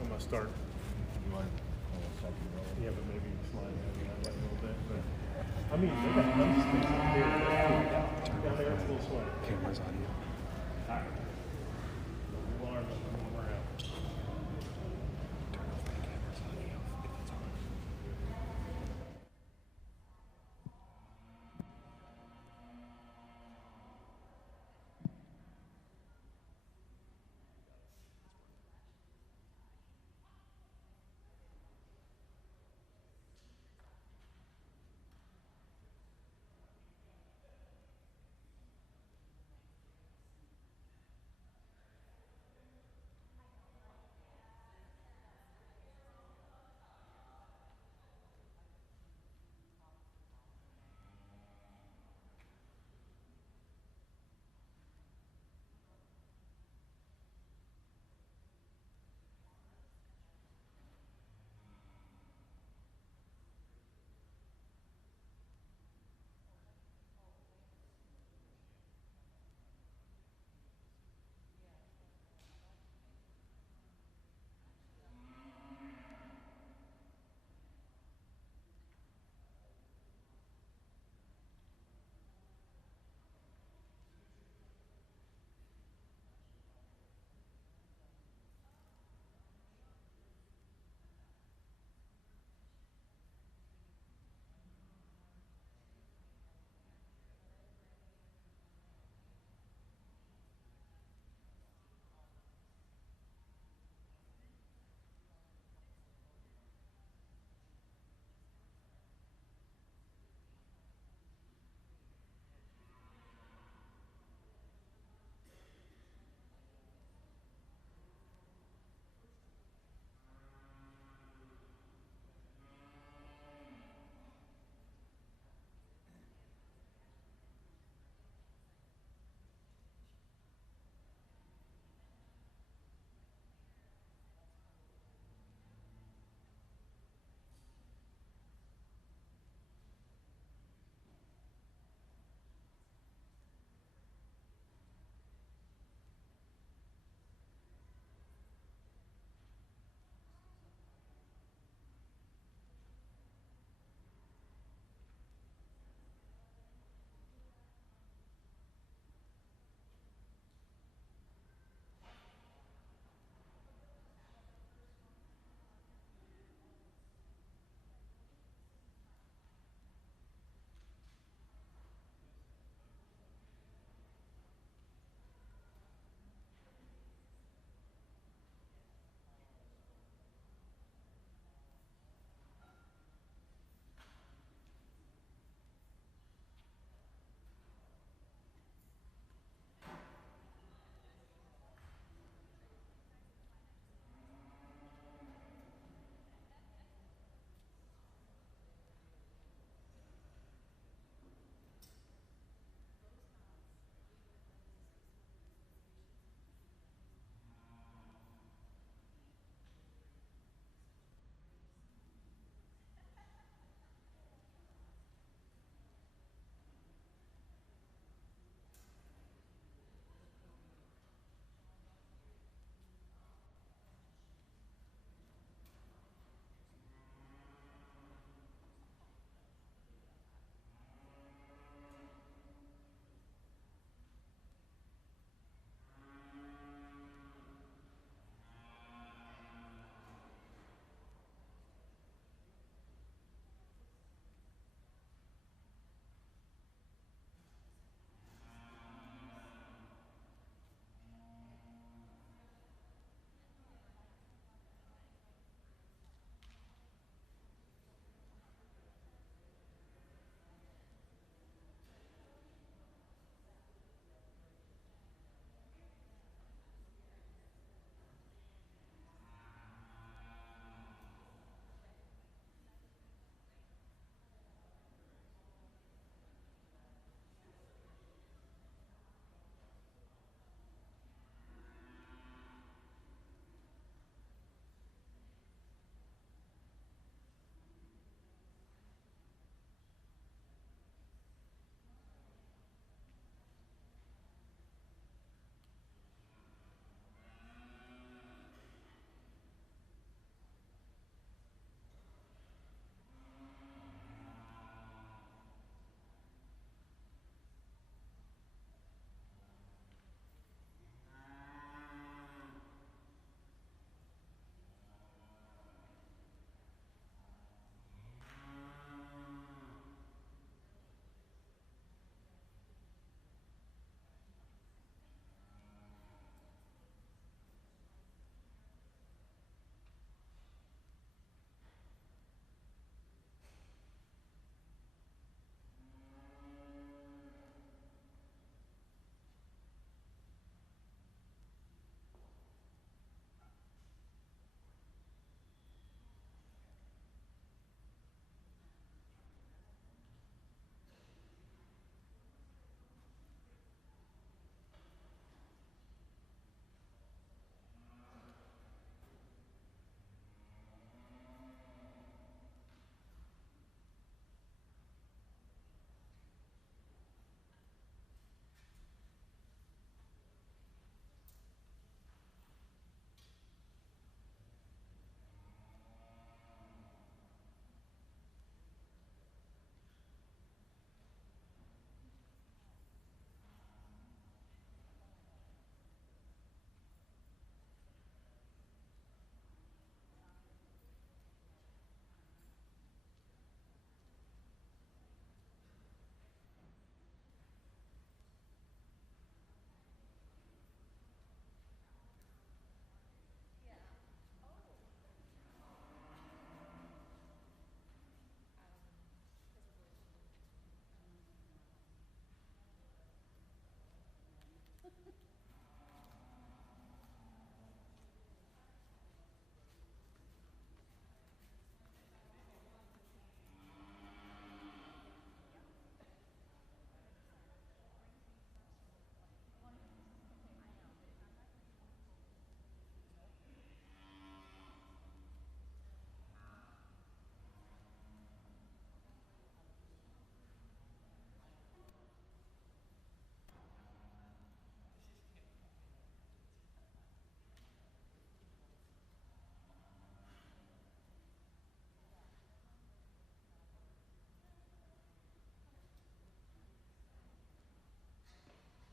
I'm gonna start. You want a Yeah, but maybe slide that a little bit. But I mean, they got tons of space up here. Down there, it's a little sweaty. Camera's on you. All right. Alarm, we're out. Turn off the camera's on you if it's on.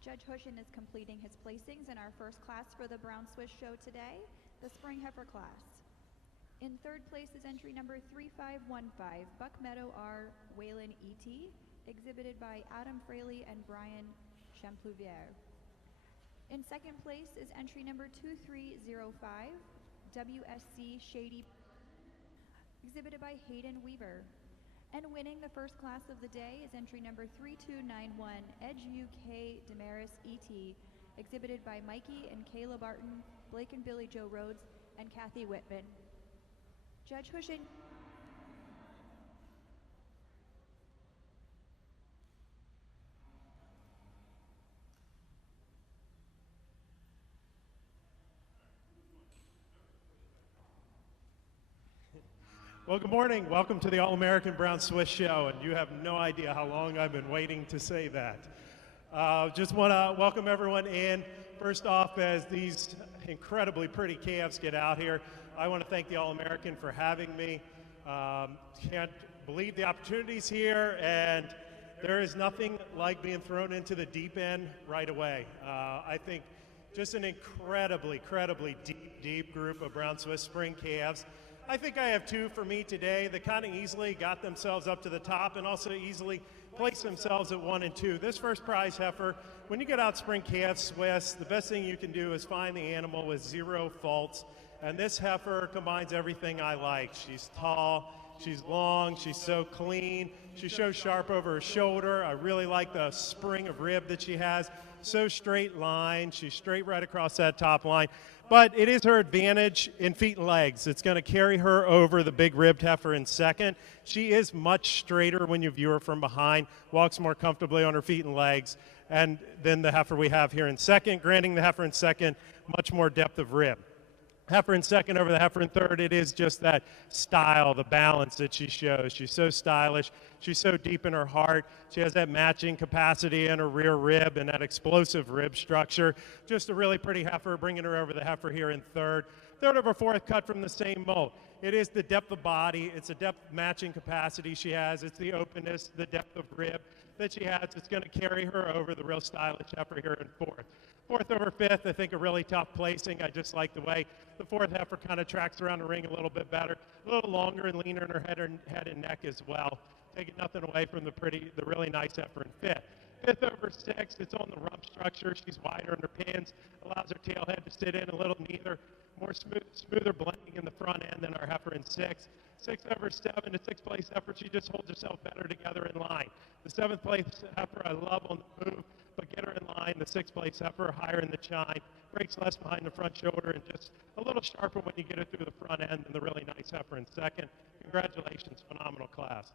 Judge Hushin is completing his placings in our first class for the Brown Swiss Show today, the Spring Heifer class. In third place is entry number 3515, Buck Meadow R. Whalen E.T., exhibited by Adam Fraley and Brian Champlouvier. In second place is entry number 2305, WSC Shady, exhibited by Hayden Weaver. And winning the first class of the day is entry number 3291, Edge UK Damaris ET, exhibited by Mikey and Kayla Barton, Blake and Billy Joe Rhodes, and Kathy Whitman. Judge Hushin. Well, good morning. Welcome to the All-American Brown Swiss Show, and you have no idea how long I've been waiting to say that. Just want to welcome everyone in. First off, as these incredibly pretty calves get out here, I want to thank the All-American for having me. Can't believe the opportunities here, and there is nothing like being thrown into the deep end right away. I think just an incredibly deep group of Brown Swiss spring calves. I think I have two for me today that kind of easily got themselves up to the top and also easily placed themselves at 1 and 2. This first prize heifer, when you get out spring calf Swiss, the best thing you can do is find the animal with 0 faults. And this heifer combines everything I like. She's tall, she's long, she's so clean, she shows sharp over her shoulder. I really like the spring of rib that she has. So straight line, she's straight right across that top line. But it is her advantage in feet and legs. It's going to carry her over the big ribbed heifer in second. She is much straighter when you view her from behind, walks more comfortably on her feet and legs, and then the heifer we have here in second, granting the heifer in second much more depth of rib. Heifer in second over the heifer in third, it is just that style, the balance that she shows. She's so stylish. She's so deep in her heart. She has that matching capacity in her rear rib and that explosive rib structure. Just a really pretty heifer, bringing her over the heifer here in third. Third over fourth, cut from the same mold. It is the depth of body. It's the depth matching capacity she has. It's the openness, the depth of rib that she has. It's going to carry her over the real stylish heifer here in fourth. Fourth over fifth, I think a really tough placing. I just like the way the fourth heifer kind of tracks around the ring a little bit better, a little longer and leaner in her head and neck as well. Taking nothing away from the really nice heifer in fifth. Fifth over sixth, it's on the rump structure. She's wider in her pins, allows her tail head to sit in a little neater, more smoother blending in the front end than our heifer in sixth. Sixth over seven, the sixth place heifer, she just holds herself better together in line. The seventh place heifer I love on the move, but get her in line. The sixth place heifer higher in the chine, breaks less behind the front shoulder, and just a little sharper when you get it through the front end than the really nice heifer in second. Congratulations, phenomenal class.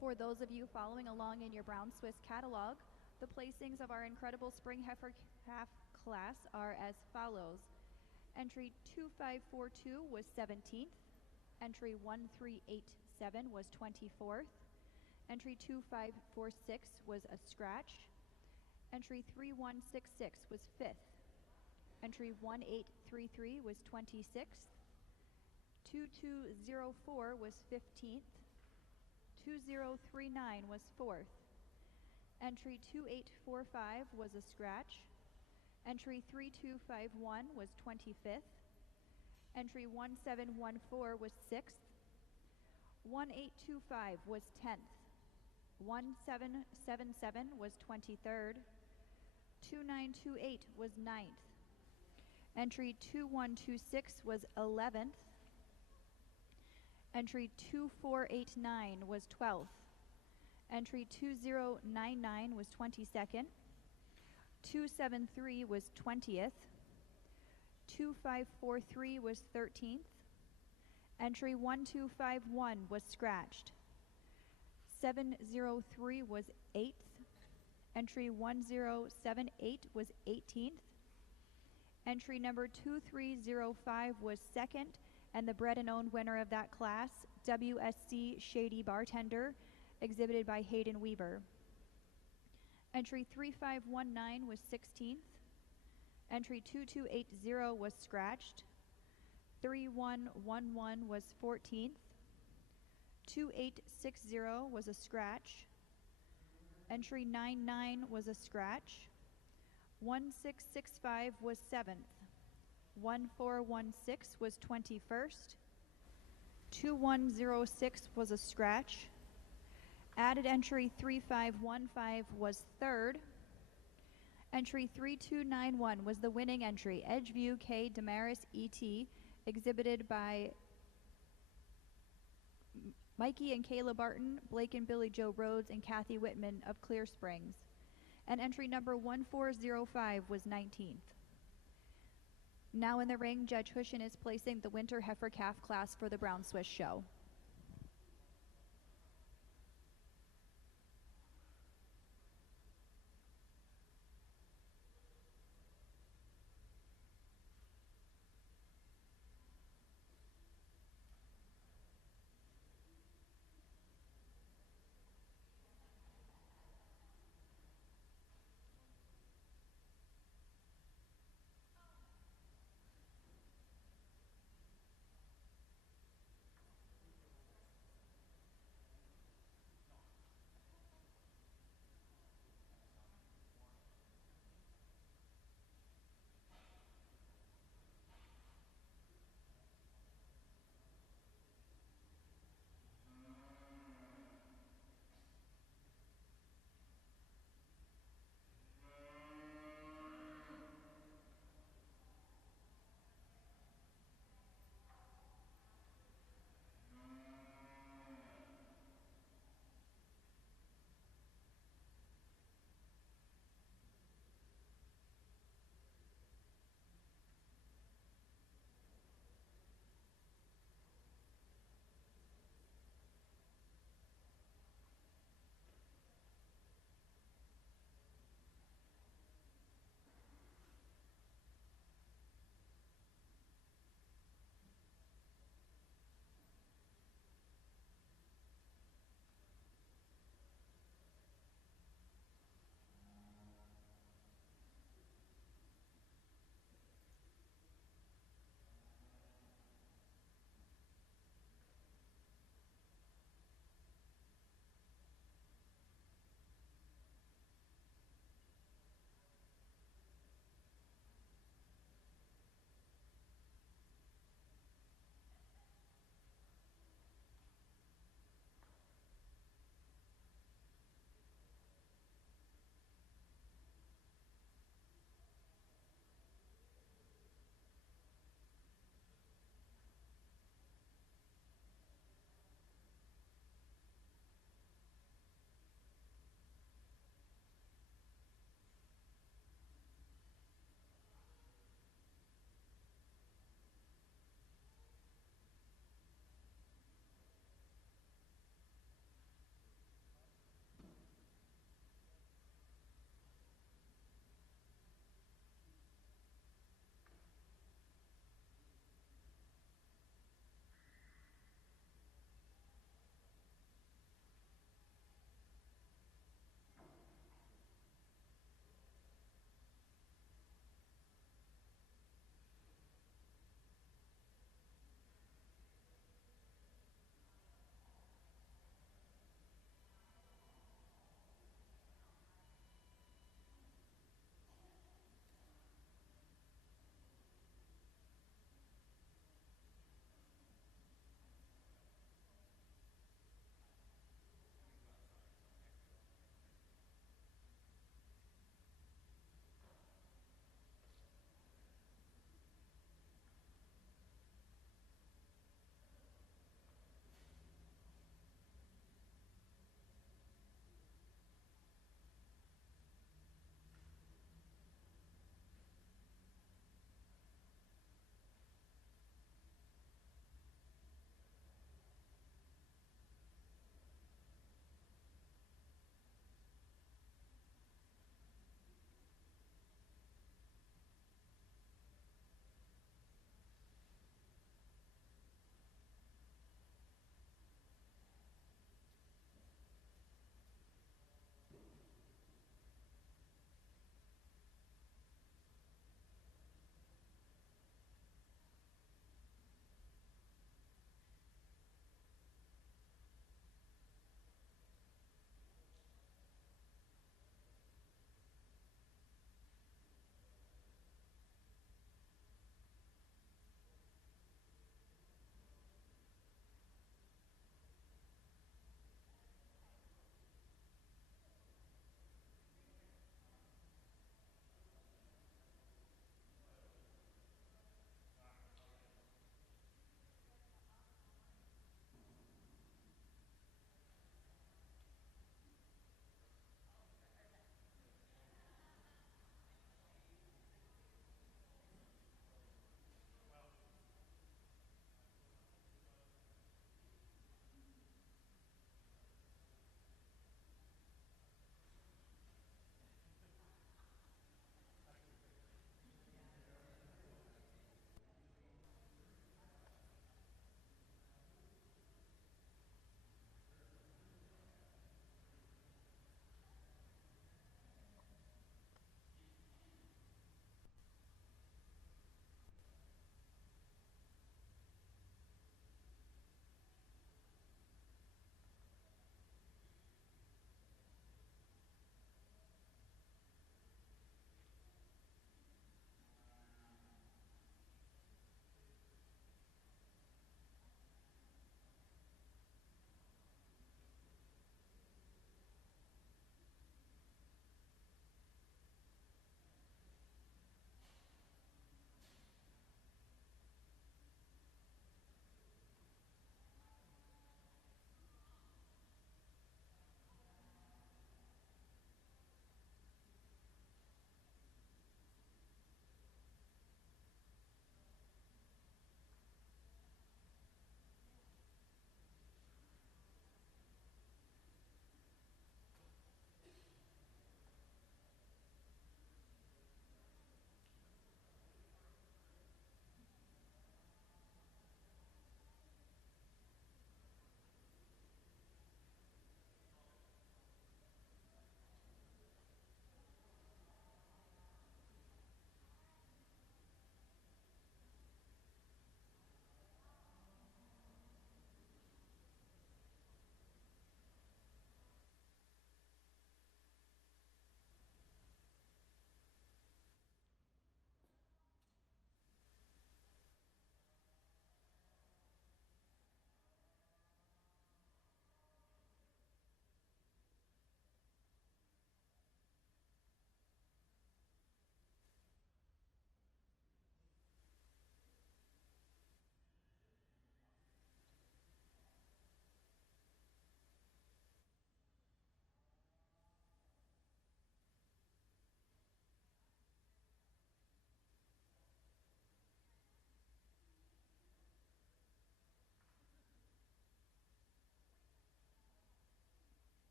For those of you following along in your Brown Swiss catalog, the placings of our incredible spring heifer calf class are as follows. Entry 2542 was 17th. Entry 1387 was 24th. Entry 2546 was a scratch. Entry 3166 was 5th. Entry 1833 was 26th. 2204 was 15th. 2039 was 4th. Entry 2845 was a scratch. Entry 3251 was 25th. Entry 1714 was 6th. 1825 was 10th. 1777 was 23rd. 2928 was 9th. Entry 2126 was 11th. Entry 2489 was 12th. Entry 2099 was 22nd. 273 was 20th. 2543 was 13th. Entry 1251 was scratched. 703 was 8th. Entry 1078 was 18th. Entry number 2305 was 2nd, and the bred and owned winner of that class, WSC Shady Bartender, exhibited by Hayden Weaver. Entry 3519 was 16th. Entry 2280 was scratched. 3111 was 14th. 2860 was a scratch. Entry 99 was a scratch. 1665 was 7th. 1416 was 21st. 2106 was a scratch. Added entry 3515 was 3rd. Entry 3291 was the winning entry, Edgeview K. Damaris E.T., exhibited by Mikey and Kayla Barton, Blake and Billy Joe Rhodes, and Kathy Whitman of Clear Springs. And entry number 1405 was 19th. Now in the ring, Judge Hushin is placing the winter heifer calf class for the Brown Swiss Show.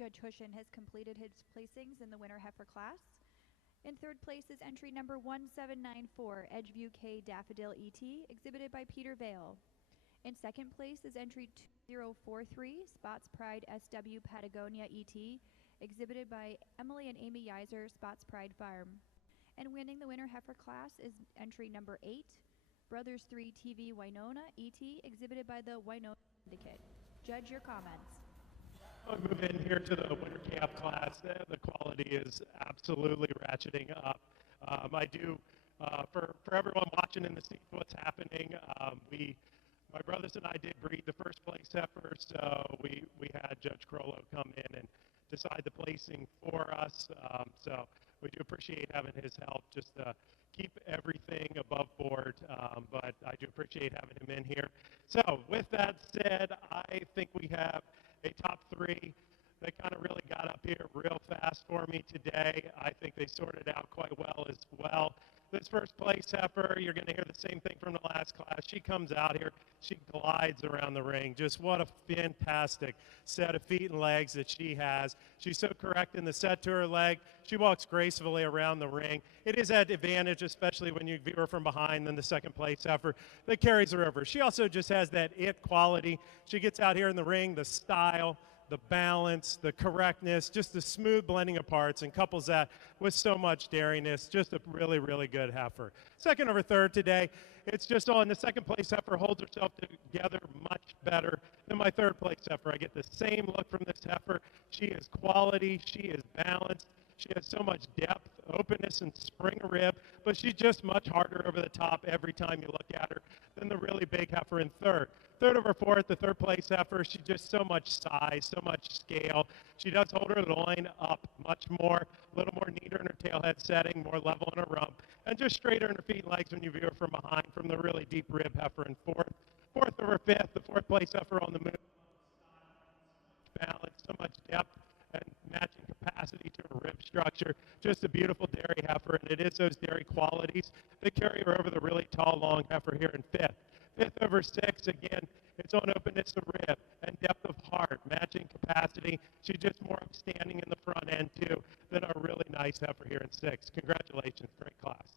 Judge Hushin has completed his placings in the winter heifer class. In third place is entry number 1794, Edgeview K Daffodil ET, exhibited by Peter Vale. In second place is entry 2043, Spots Pride SW Patagonia ET, exhibited by Emily and Amy Yiser, Spots Pride Farm. And winning the winter heifer class is entry number 8, Brothers 3 TV Winona ET, exhibited by the Winona Syndicate. Judge, your comments. I'll move in here to the winter calf class. The quality is absolutely ratcheting up. I do, for everyone watching in the seats, what's happening, my brothers and I did breed the first place heifer, so we had Judge Crollo come in and decide the placing for us. So we do appreciate having his help just to keep everything above board, but I do appreciate having him in here. So with that said, I think we have a top three that kind of really got up here real fast for me today. I think they sorted out quite well as well. This first place heifer, you're going to hear the same thing from the last class. She comes out here, she glides around the ring. Just what a fantastic set of feet and legs that she has. She's so correct in the set to her leg. She walks gracefully around the ring. It is at advantage, especially when you view her from behind, than the second place heifer that carries her over. She also just has that it quality. She gets out here in the ring, the style, the balance, the correctness, just the smooth blending of parts, and couples that with so much daringness. Just a really, really good heifer. Second over third today, it's just on the second place heifer holds herself together much better than my third place heifer. I get the same look from this heifer. She is quality, she is balanced, she has so much depth, openness, and spring rib, but she's just much harder over the top every time you look at her than the really big heifer in third. Third over fourth, the third place heifer, she's just so much size, so much scale. She does hold her loin up much more, a little more neater in her tailhead setting, more level in her rump, and just straighter in her feet and legs when you view her from behind from the really deep rib heifer in fourth. Fourth over fifth, the fourth place heifer on the move. Balance, so much depth and matching capacity to her rib structure. Just a beautiful dairy heifer, and it is those dairy qualities that carry her over the really tall, long heifer here in fifth. Fifth over six, again, its own openness of rib and depth of heart, matching capacity. She's just more upstanding in the front end, too, than a really nice heifer here in sixth. Congratulations, great class.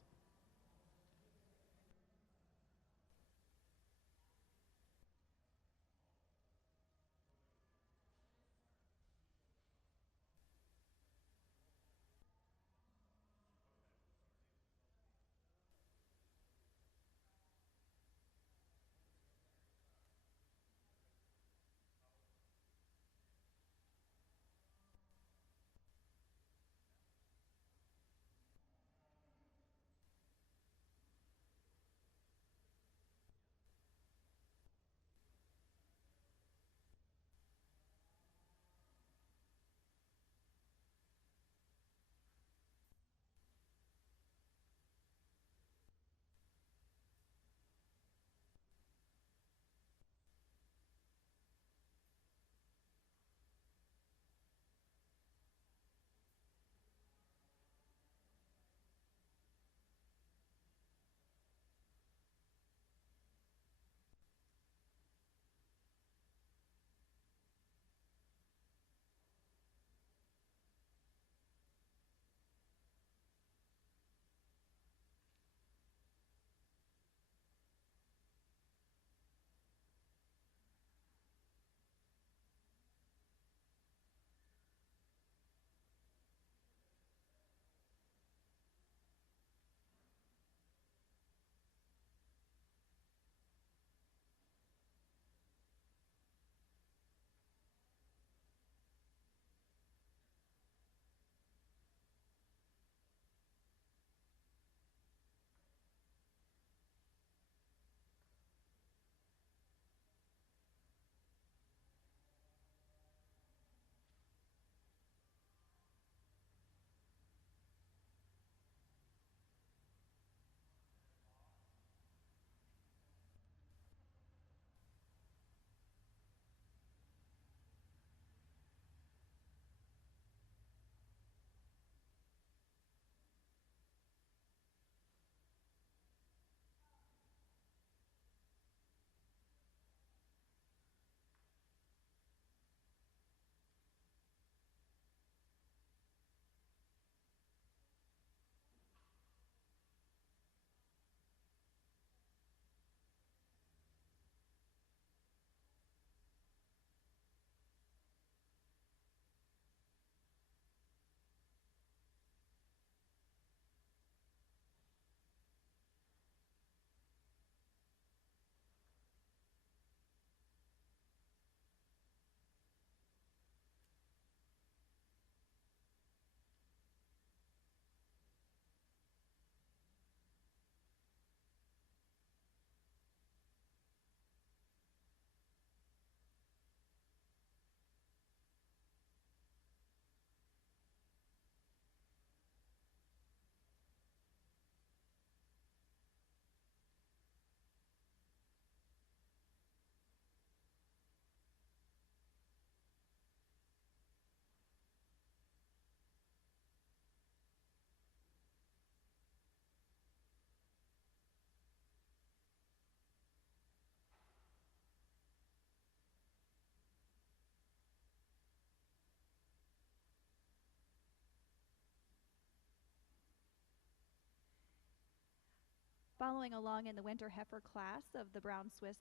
Following along in the winter heifer class of the Brown Swiss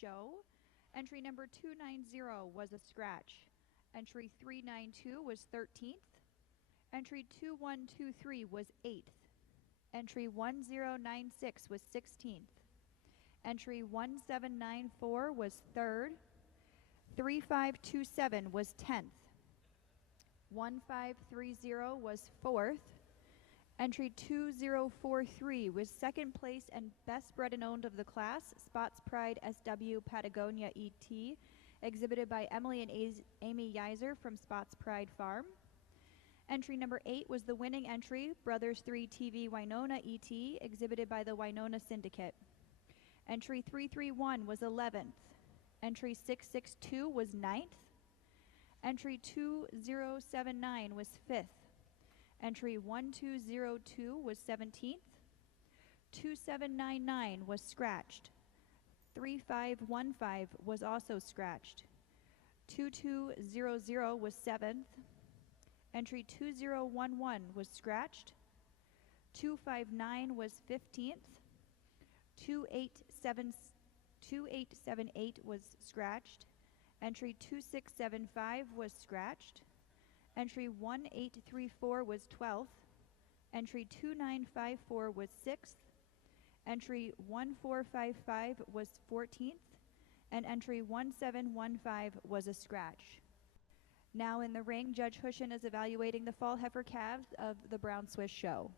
show, entry number 290 was a scratch. Entry 392 was 13th. Entry 2123 was 8th. Entry 1096 was 16th. Entry 1794 was 3rd. 3527 was 10th. 1530 was 4th. Entry 2043 was 2nd place and best bred and owned of the class, Spots Pride SW Patagonia ET, exhibited by Emily and Amy Yeiser from Spots Pride Farm. Entry number 8 was the winning entry, Brothers 3 TV Winona ET, exhibited by the Winona Syndicate. Entry 331 was 11th. Entry 662 was 9th. Entry 2079 was 5th. Entry 1202 was 17th. 2799 was scratched. 3515 was also scratched. 2200 was 7th. Entry 2011 was scratched. 259 was 15th. 2878 was scratched. Entry 2675 was scratched. Entry 1834 was 12th. Entry 2954 was 6th. Entry 1455 was 14th. And entry 1715 was a scratch. Now in the ring, Judge Hushin is evaluating the fall heifer calves of the Brown Swiss show.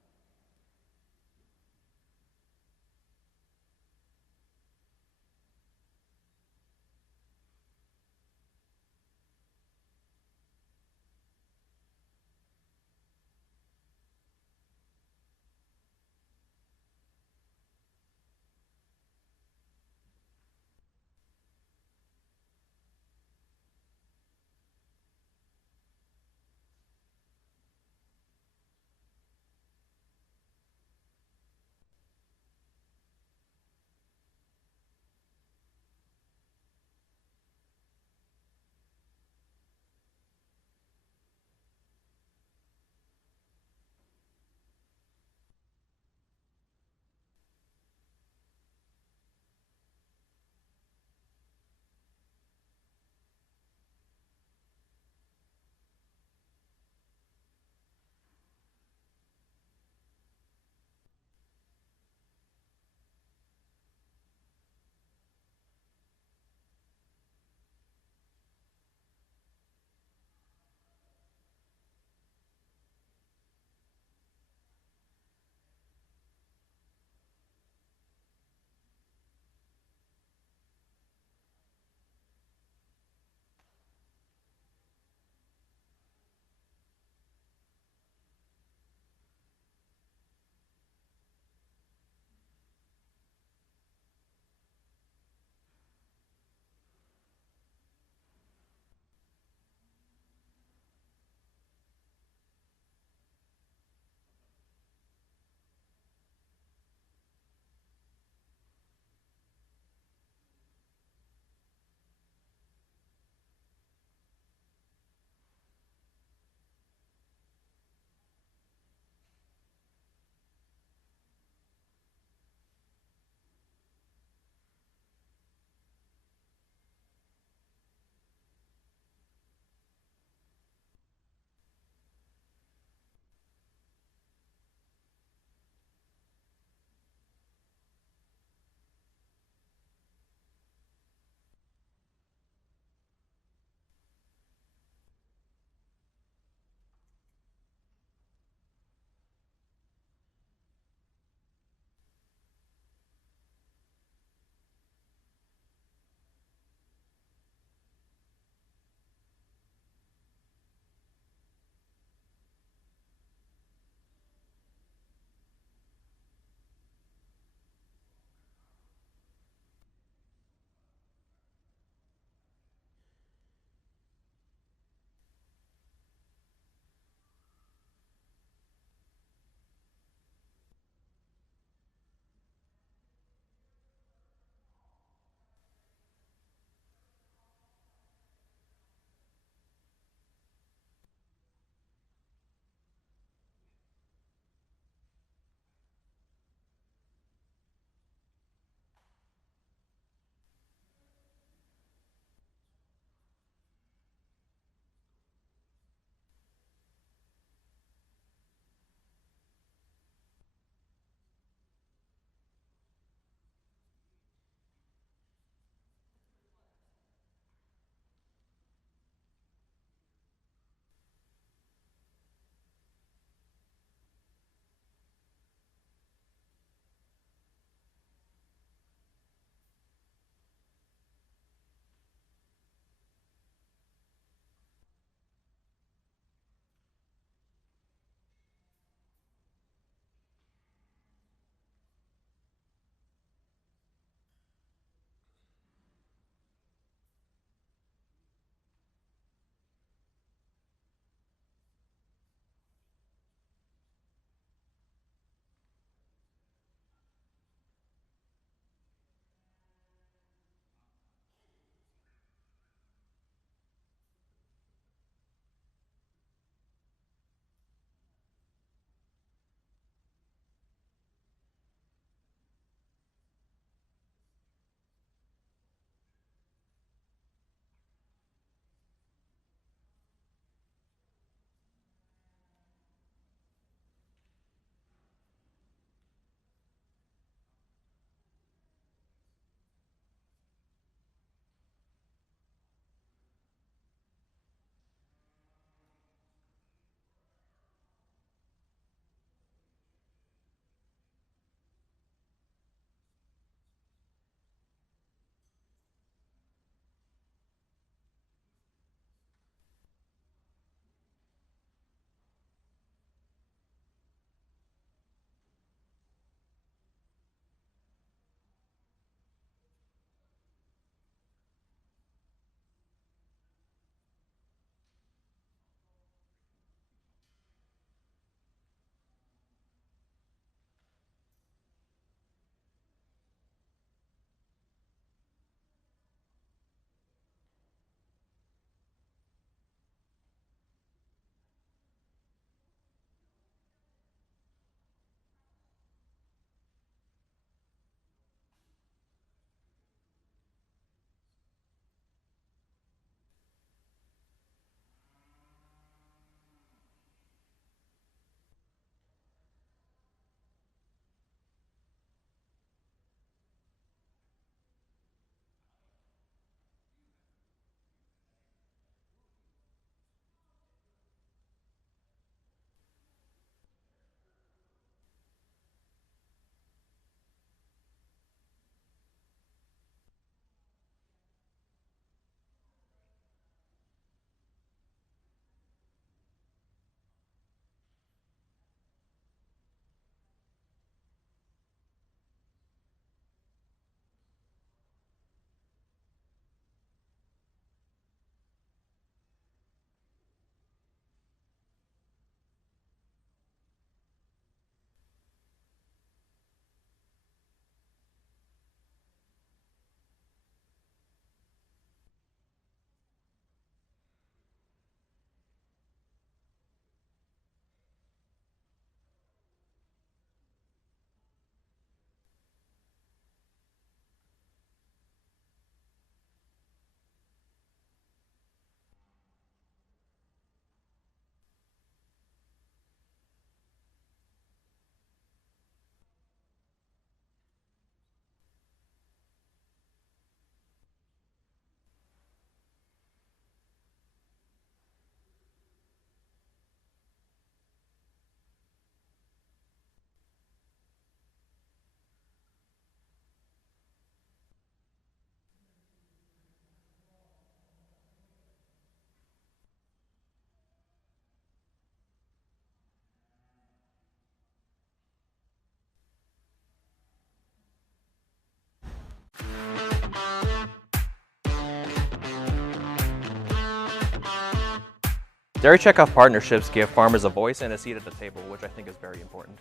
Dairy checkoff partnerships give farmers a voice and a seat at the table, which I think is very important.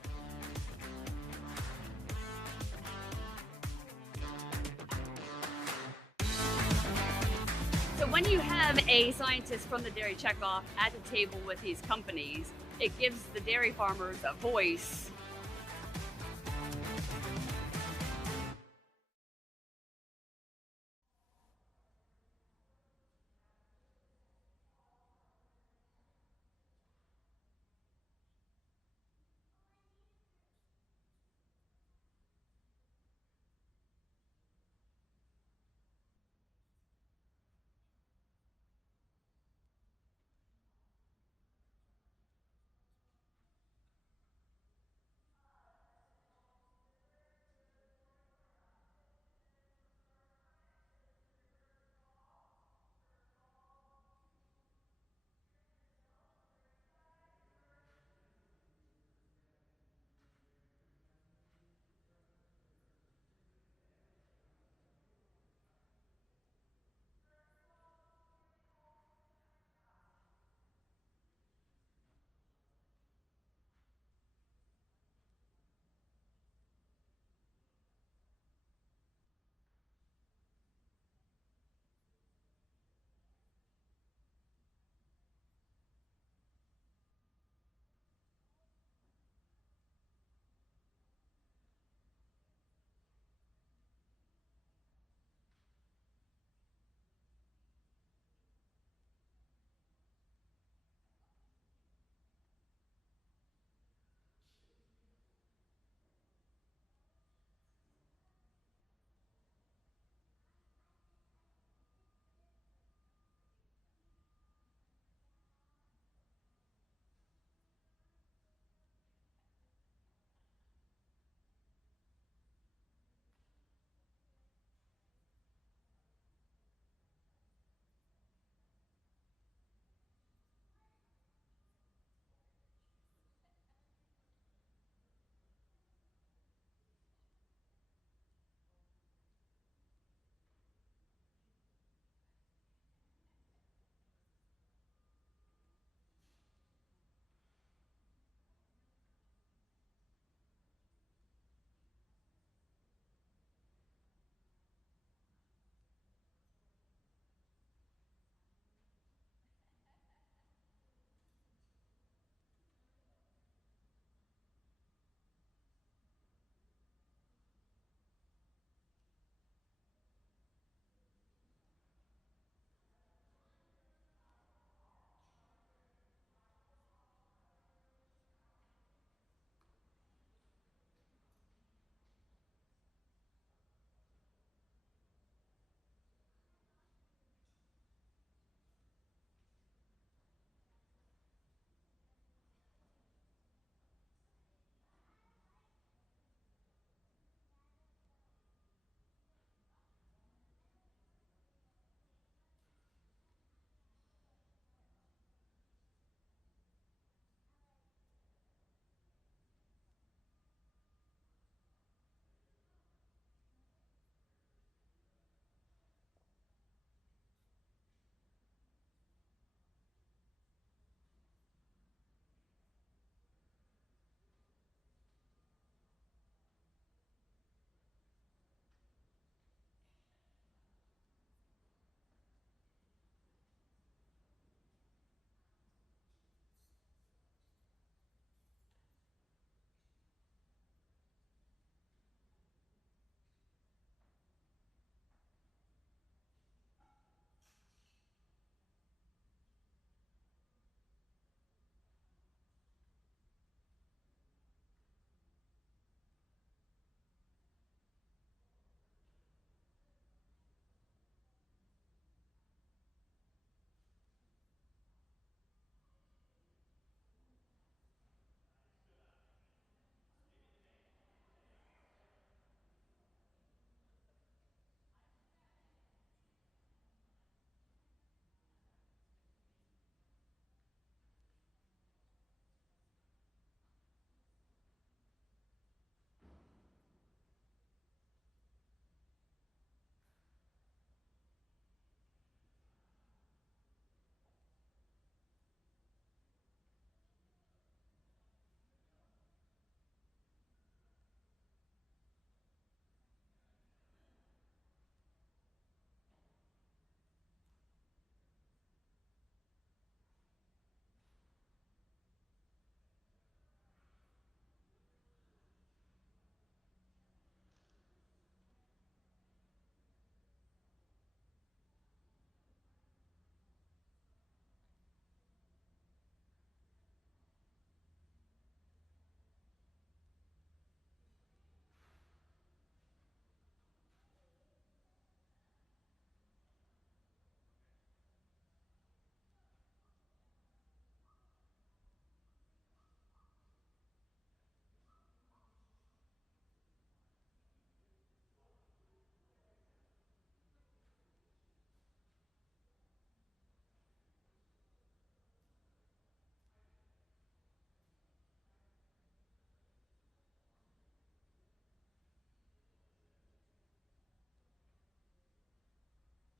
So when you have a scientist from the dairy checkoff at the table with these companies, it gives the dairy farmers a voice.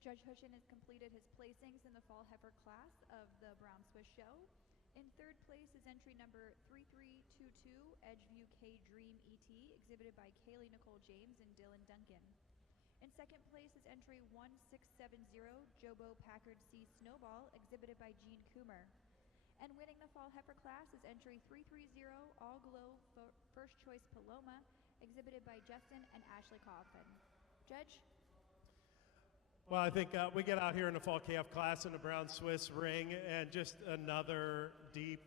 Judge Hushin has completed his placings in the fall heifer class of the Brown Swiss Show. In third place is entry number 3322, Edgeview K Dream ET, exhibited by Kaylee Nicole James and Dylan Duncan. In second place is entry 1670, Jobo Packard C Snowball, exhibited by Gene Coomer. And winning the fall heifer class is entry 330, All Glow First Choice Paloma, exhibited by Justin and Ashley Coffin. Judge? Well, I think we get out here in the fall calf class in the Brown Swiss ring, and just another deep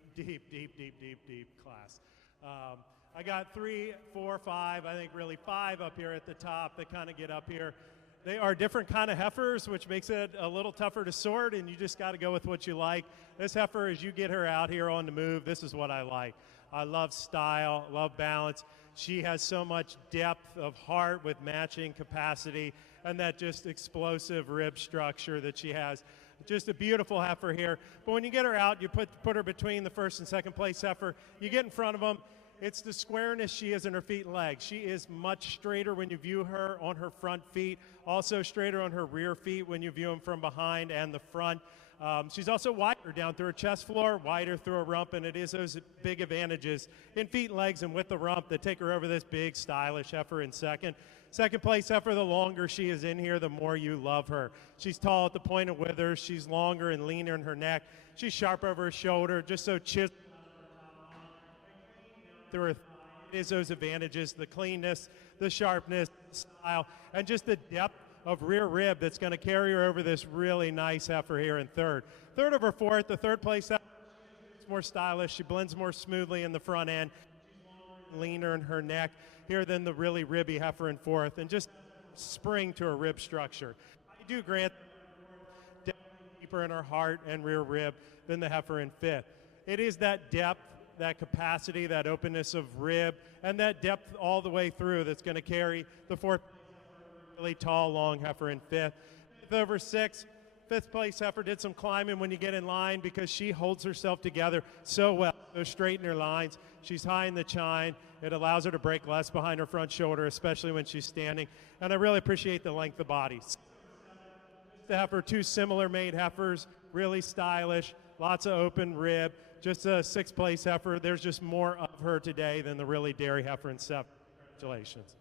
class. I got 3, 4, 5, I think really 5 up here at the top that kind of get up here. They are different kind of heifers, which makes it a little tougher to sort, and you just got to go with what you like. This heifer, as you get her out here on the move, this is what I like. I love style, love balance. She has so much depth of heart with matching capacity and that just explosive rib structure that she has. Just a beautiful heifer here. But when you get her out, you put her between the first and second place heifer. You get in front of them. It's the squareness she is in her feet and legs. She is much straighter when you view her on her front feet, also straighter on her rear feet when you view them from behind and the front. She's also wider down through her chest floor, wider through her rump, and it is those big advantages in feet and legs and with the rump that take her over this big, stylish heifer in second. Second place heifer, the longer she is in here, the more you love her. She's tall at the point of withers. She's longer and leaner in her neck. She's sharp over her shoulder, just so chiseled through her thigh. It is those advantages, the cleanness, the sharpness, style, and just the depth of rear rib that's going to carry her over this really nice heifer here in third. Third over fourth, the third place heifer is more stylish. She blends more smoothly in the front end. She's longer, leaner in her neck here than the really ribby heifer in fourth, and just spring to her rib structure. I do grant definitely deeper in her heart and rear rib than the heifer in fifth. It is that depth, that capacity, that openness of rib, and that depth all the way through that's going to carry the fourth really tall, long heifer in fifth. Fifth over six, fifth place heifer did some climbing when you get in line because she holds herself together so well. So straight in her lines. She's high in the chine. It allows her to break less behind her front shoulder, especially when she's standing. And I really appreciate the length of body. The heifer, two similar made heifers, really stylish, lots of open rib. Just a sixth place heifer. There's just more of her today than the really dairy heifer in seventh. Congratulations.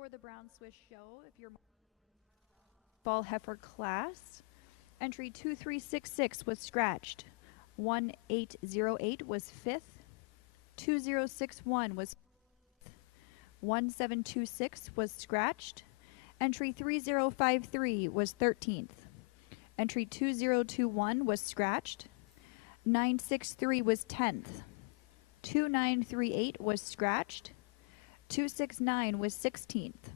For the Brown Swiss Show, if you're fall heifer class, entry 2366 was scratched. 1808 was 5th. 2061 was 1726 was scratched. Entry 3053 was 13th. Entry 2021 was scratched. 963 was 10th. 2938 was scratched. 269 was 16th.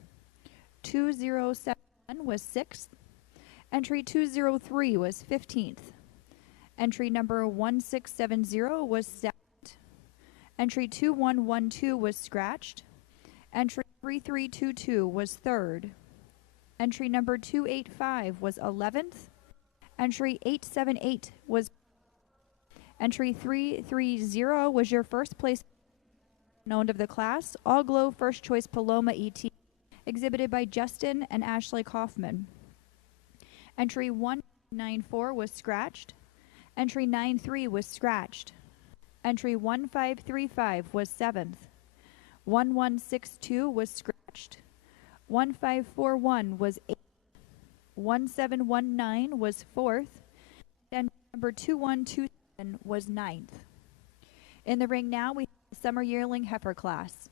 2071 was 6th. Entry 203 was 15th. Entry number 1670 was 2nd. Entry 2112 was scratched. Entry 3322 was 3rd. Entry number 285 was 11th. Entry 878 was Entry 330 was your first place owned of the class, All Glow First Choice Paloma ET, exhibited by Justin and Ashley Kaufman. Entry 194 was scratched. Entry 93 was scratched. Entry 1535 was 7th. 1162 was scratched. 1541 was 8th. 1719 was 4th. And number 2127 was 9th. In the ring now, we have the Summer Yearling Heifer class.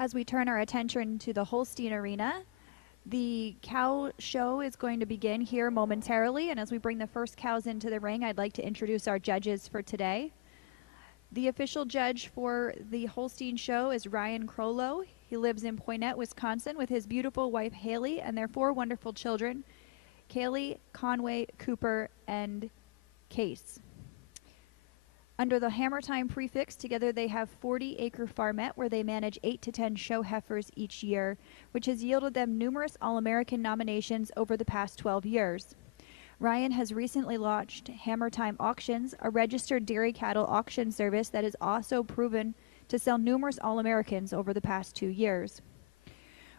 As we turn our attention to the Holstein arena, the cow show is going to begin here momentarily, and as we bring the first cows into the ring, I'd like to introduce our judges for today. The official judge for the Holstein show is Ryan Crollo. He lives in Poynette, Wisconsin with his beautiful wife Haley and their 4 wonderful children, Kaylee, Conway, Cooper, and Case. Under the Hammer Time prefix, together they have 40-acre farmette where they manage 8 to 10 show heifers each year, which has yielded them numerous All-American nominations over the past 12 years. Ryan has recently launched Hammer Time Auctions, a registered dairy cattle auction service that has also proven to sell numerous All-Americans over the past 2 years.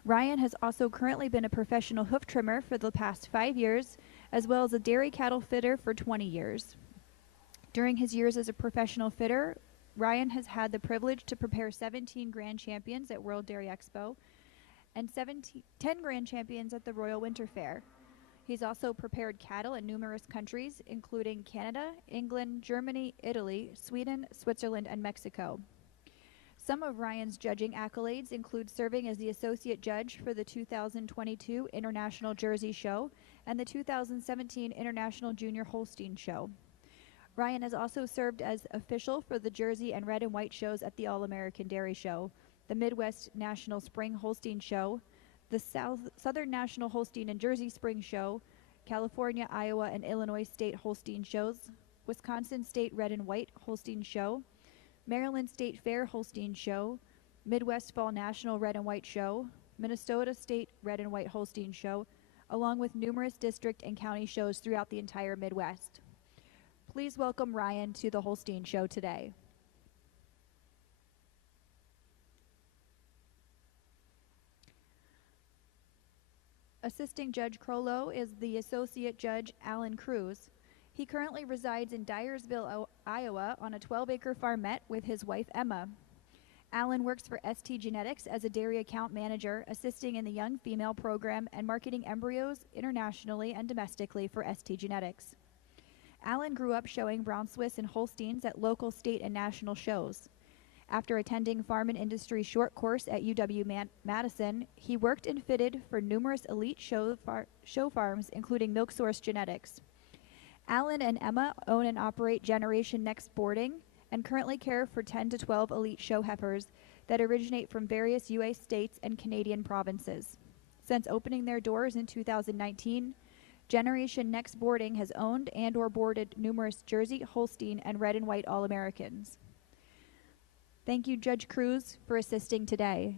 Ryan has also currently been a professional hoof trimmer for the past 5 years, as well as a dairy cattle fitter for 20 years. During his years as a professional fitter, Ryan has had the privilege to prepare 17 Grand Champions at World Dairy Expo and 10 Grand Champions at the Royal Winter Fair. He's also prepared cattle in numerous countries, including Canada, England, Germany, Italy, Sweden, Switzerland, and Mexico. Some of Ryan's judging accolades include serving as the associate judge for the 2022 International Jersey Show and the 2017 International Junior Holstein Show. Ryan has also served as official for the Jersey and Red and White shows at the All-American Dairy Show, the Midwest National Spring Holstein Show, the Southern National Holstein and Jersey Spring Show, California, Iowa, and Illinois State Holstein Shows, Wisconsin State Red and White Holstein Show, Maryland State Fair Holstein Show, Midwest Fall National Red and White Show, Minnesota State Red and White Holstein Show, along with numerous district and county shows throughout the entire Midwest. Please welcome Ryan to the Holstein Show today. Assisting Judge Crollo is the Associate Judge Alan Cruz. He currently resides in Dyersville, Iowa on a 12-acre farmette with his wife Emma. Alan works for ST Genetics as a dairy account manager, assisting in the young female program and marketing embryos internationally and domestically for ST Genetics. Alan grew up showing Brown Swiss and Holsteins at local, state, and national shows. After attending Farm and Industry short course at UW-Madison, he worked and fitted for numerous elite show farms, including Milk Source Genetics. Alan and Emma own and operate Generation Next Boarding and currently care for 10 to 12 elite show heifers that originate from various US states and Canadian provinces. Since opening their doors in 2019, Generation Next Boarding has owned and or boarded numerous Jersey, Holstein, and Red and White All-Americans. Thank you, Judge Cruz, for assisting today.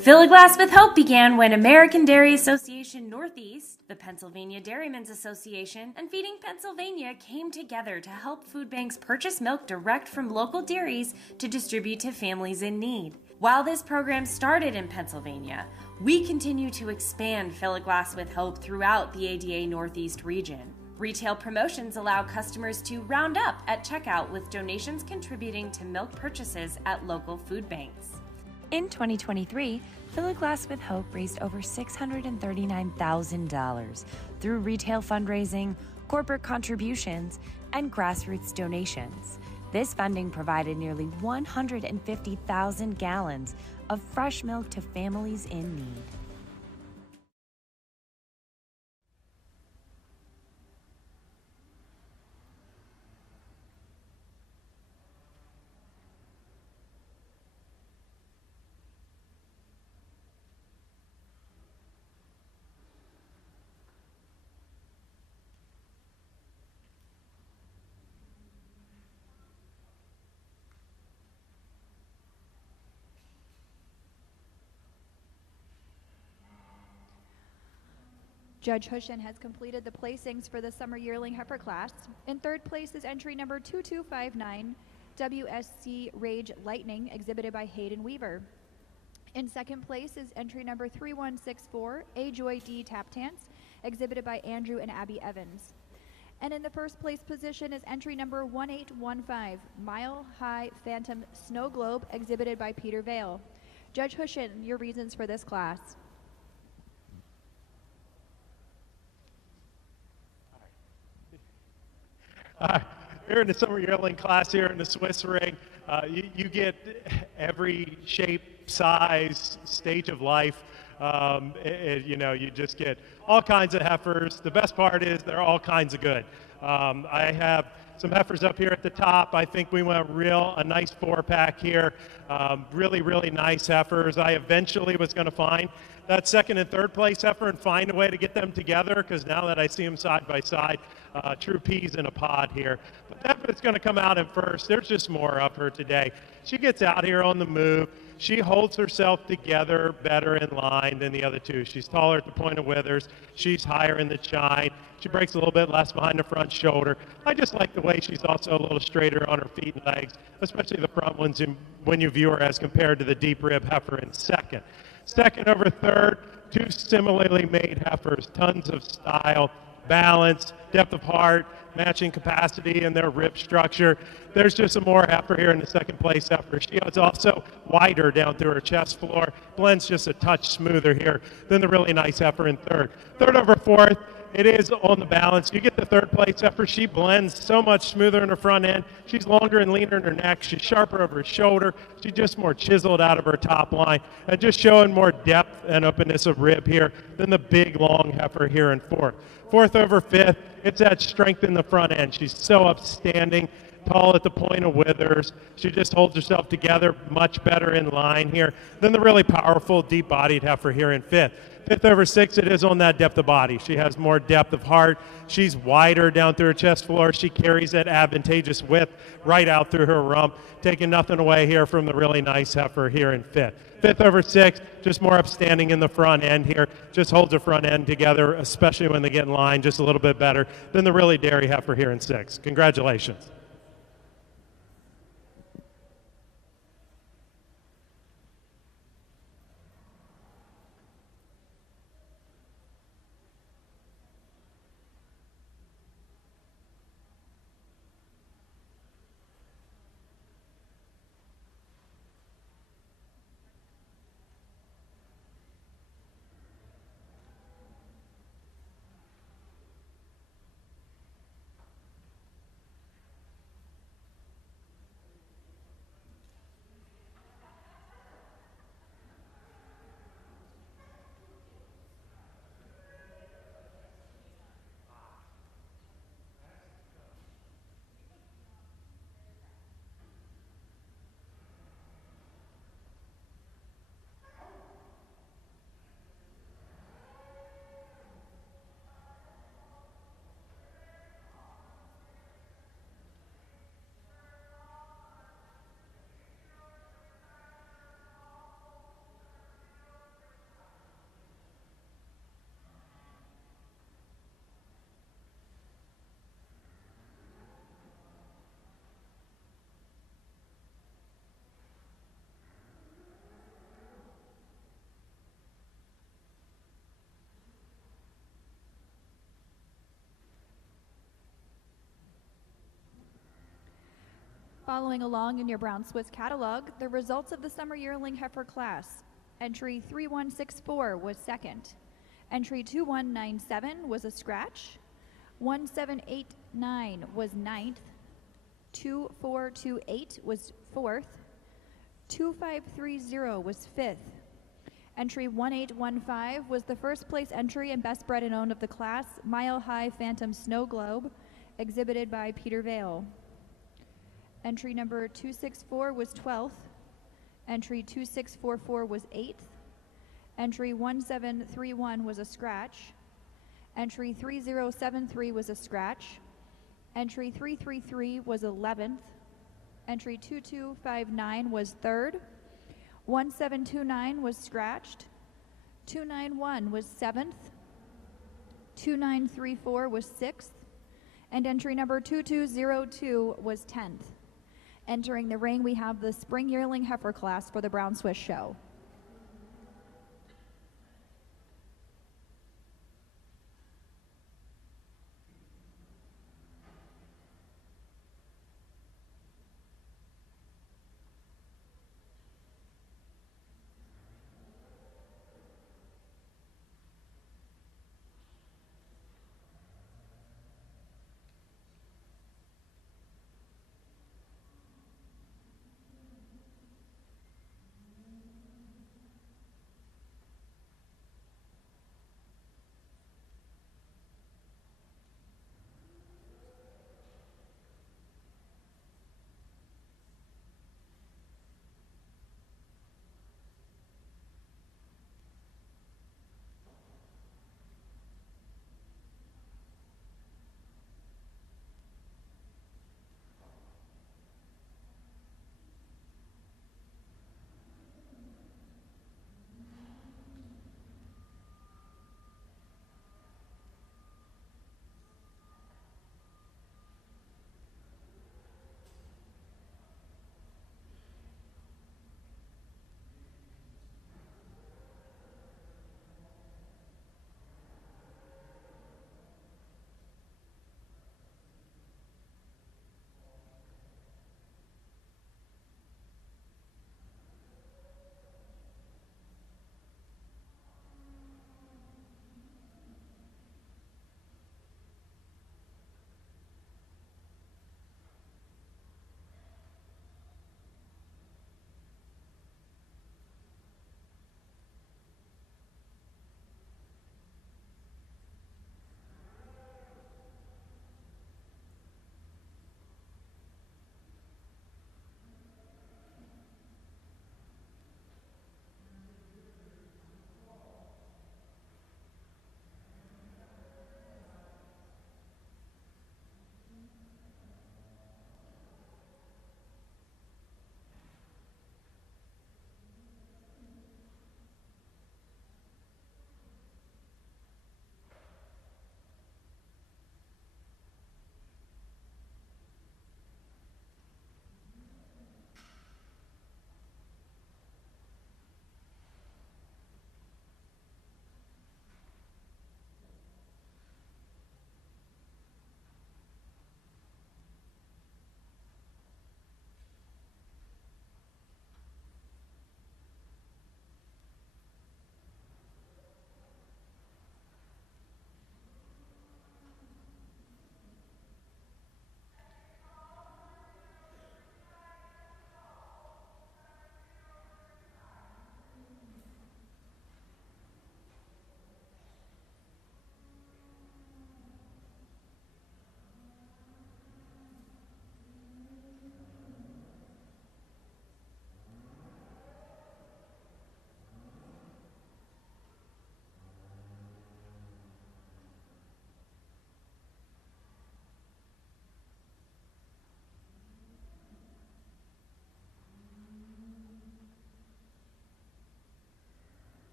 Fill a Glass with Hope began when American Dairy Association Northeast, the Pennsylvania Dairymen's Association, and Feeding Pennsylvania came together to help food banks purchase milk direct from local dairies to distribute to families in need. While this program started in Pennsylvania, we continue to expand Fill a Glass with Hope throughout the ADA Northeast region. Retail promotions allow customers to round up at checkout with donations contributing to milk purchases at local food banks. In 2023, Fill a Glass with Hope raised over $639,000 through retail fundraising, corporate contributions, and grassroots donations. This funding provided nearly 150,000 gallons of fresh milk to families in need. Judge Hushin has completed the placings for the summer yearling heifer class. In third place is entry number 2259, WSC Rage Lightning, exhibited by Hayden Weaver. In second place is entry number 3164, A Joy D Tap Dance, exhibited by Andrew and Abby Evans. And in the first place position is entry number 1815, Mile High Phantom Snow Globe, exhibited by Peter Vale. Judge Hushin, your reasons for this class. Here in the summer yearling class here in the Swiss ring, you get every shape, size, stage of life. You know, you just get all kinds of heifers. The best part is they're all kinds of good. I have some heifers up here at the top. I think we went a nice 4-pack here. Really, really nice heifers. I eventually was going to find that second and third place heifer and find a way to get them together, because now that I see them side by side, true peas in a pod here. But the heifer that's going to come out in first, there's just more of her today. She gets out here on the move. She holds herself together better in line than the other two. She's taller at the point of withers. She's higher in the chine. She breaks a little bit less behind the front shoulder. I just like the way she's also a little straighter on her feet and legs, especially the front ones when you view her as compared to the deep rib heifer in second. Second over third, two similarly made heifers, tons of style, balance, depth of heart, matching capacity in their rib structure. There's just some more heifer here in the second place heifer. She is also wider down through her chest floor, blends just a touch smoother here than the really nice heifer in third. Third over fourth, it is on the balance. You get the third place heifer. She blends so much smoother in her front end. She's longer and leaner in her neck. She's sharper over her shoulder. She's just more chiseled out of her top line and just showing more depth and openness of rib here than the big, long heifer here in fourth. Fourth over fifth, it's that strength in the front end. She's so upstanding, tall at the point of withers. She just holds herself together much better in line here than the really powerful, deep-bodied heifer here in fifth. Fifth over sixth, it is on that depth of body. She has more depth of heart. She's wider down through her chest floor. She carries that advantageous width right out through her rump, taking nothing away here from the really nice heifer here in fifth. Fifth over sixth, just more upstanding in the front end here. Just holds her front end together, especially when they get in line, just a little bit better than the really dairy heifer here in sixth. Congratulations. Following along in your Brown Swiss catalog, the results of the summer yearling heifer class. Entry 3164 was second. Entry 2197 was a scratch. 1789 was ninth. 2428 was fourth. 2530 was fifth. Entry 1815 was the first place entry and best bred and owned of the class, Mile High Phantom Snow Globe, exhibited by Peter Vale. Entry number 264 was 12th. Entry 2644 was 8th. Entry 1731 was a scratch. Entry 3073 was a scratch. Entry 333 was 11th. Entry 2259 was 3rd. 1729 was scratched. 291 was 7th. 2934 was 6th, and entry number 2202 was 10th. Entering the ring, we have the spring yearling heifer class for the Brown Swiss Show.